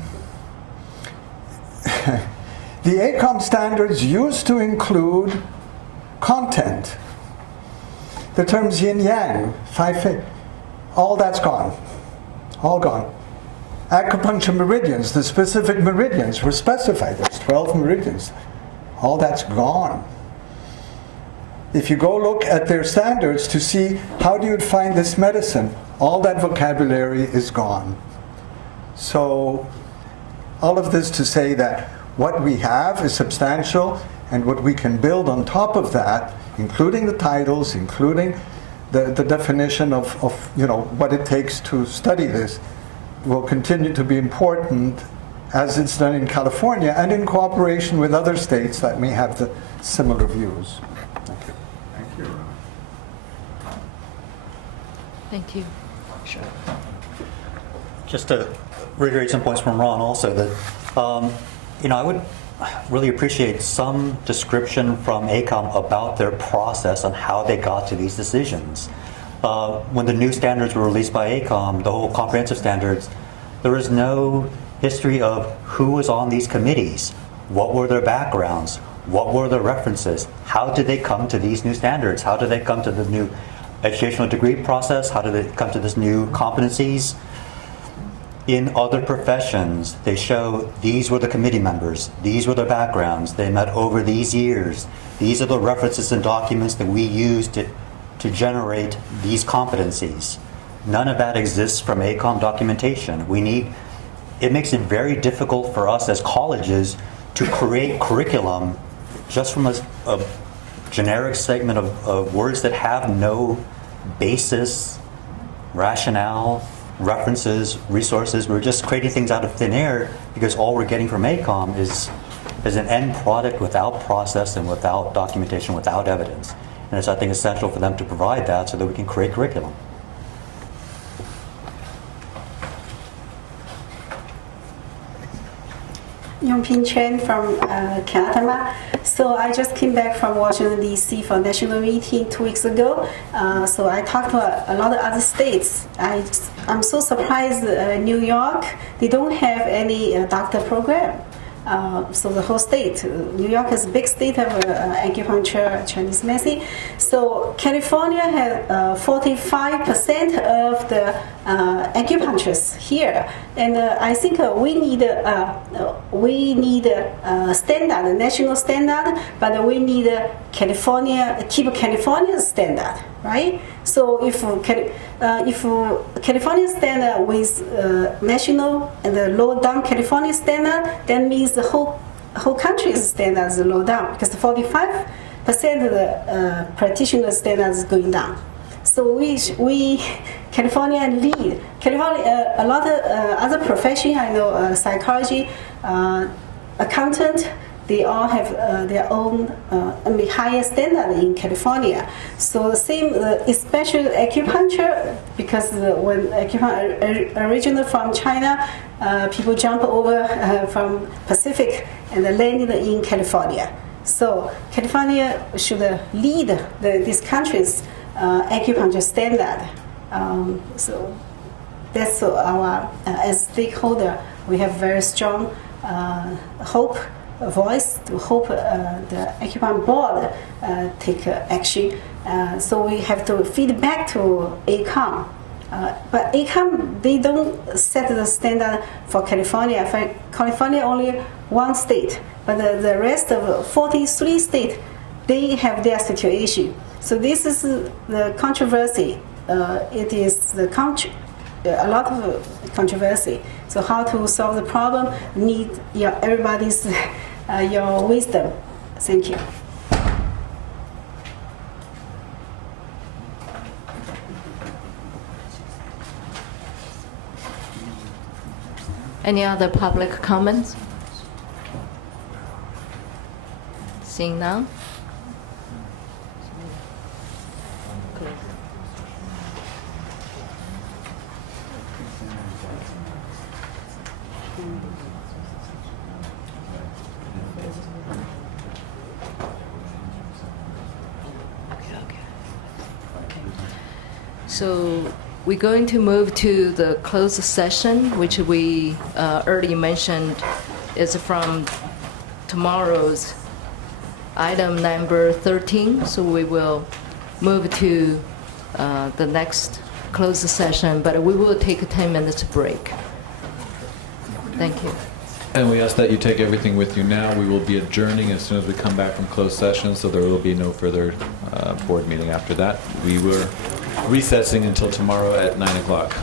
ACOM standards used to include content. The terms yin-yang, 5 all that's gone. All gone. Acupuncture meridians, the specific meridians were specified. There's 12 meridians. All that's gone. If you go look at their standards to see how do you find this medicine, all that vocabulary is gone. So all of this to say that what we have is substantial, and what we can build on top of that, including the titles, including the definition of what it takes to study this, will continue to be important as it's done in California and in cooperation with other states that may have the similar views. Thank you. Thank you. Thank you. Sure. Just to reiterate some points from Ron also, that I would really appreciate some description from ACOM about their process on how they got to these decisions. When the new standards were released by ACOM, the whole comprehensive standards, there was no history of who was on these committees, what were their backgrounds, what were their references, how did they come to these new standards, how did they come to the new educational degree process, how did they come to this new competencies. In other professions, they show these were the committee members, these were their backgrounds, they met over these years, these are the references and documents that we used to generate these competencies. None of that exists from ACOM documentation. It makes it very difficult for us as colleges to create curriculum just from a generic segment of words that have no basis, rationale, references, resources. We're just creating things out of thin air because all we're getting from ACOM is an end product without process and without documentation, without evidence. And it's, I think, essential for them to provide that so that we can create curriculum. Yongping Chen from Canada. So I just came back from Washington, D.C. for a national meeting 2 weeks ago. So I talked to a lot of other states. I'm so surprised New York, they don't have any doctor program. So the whole state, New York is a big state of acupuncture, Chinese medicine. So California has 45% of the acupuncturists here, and I think we need standard, national standard, but we need keep California's standard, right? So if California standard with national and the low down California standard, that means the whole country's standard is low down, because 45% of the practitioner standard is going down. So we California lead. California, a lot of other profession, I know psychology, accountant, they all have their own higher standard in California. So the same, especially acupuncture, because when acupuncture originally from China, people jump over from Pacific and landed in California. So California should lead these countries' acupuncture standard. So that's our, as stakeholder, we have very strong voice to hope the acupuncture board take action. So we have to feed back to ACOM. But ACOM, they don't set the standard for California. For California, only one state, but the rest of 43 states, they have their situation. So this is the controversy. It is a lot of controversy. So how to solve the problem need everybody's your wisdom. Thank you. Any other public comments? Seeing none? So we're going to move to the closed session, which we already mentioned is from tomorrow's item number 13. So we will move to the next closed session, but we will take a 10 minutes break. Thank you. And we ask that you take everything with you now. We will be adjourning as soon as we come back from closed session, so there will be no further board meeting after that. We were recessing until tomorrow at 9 o'clock.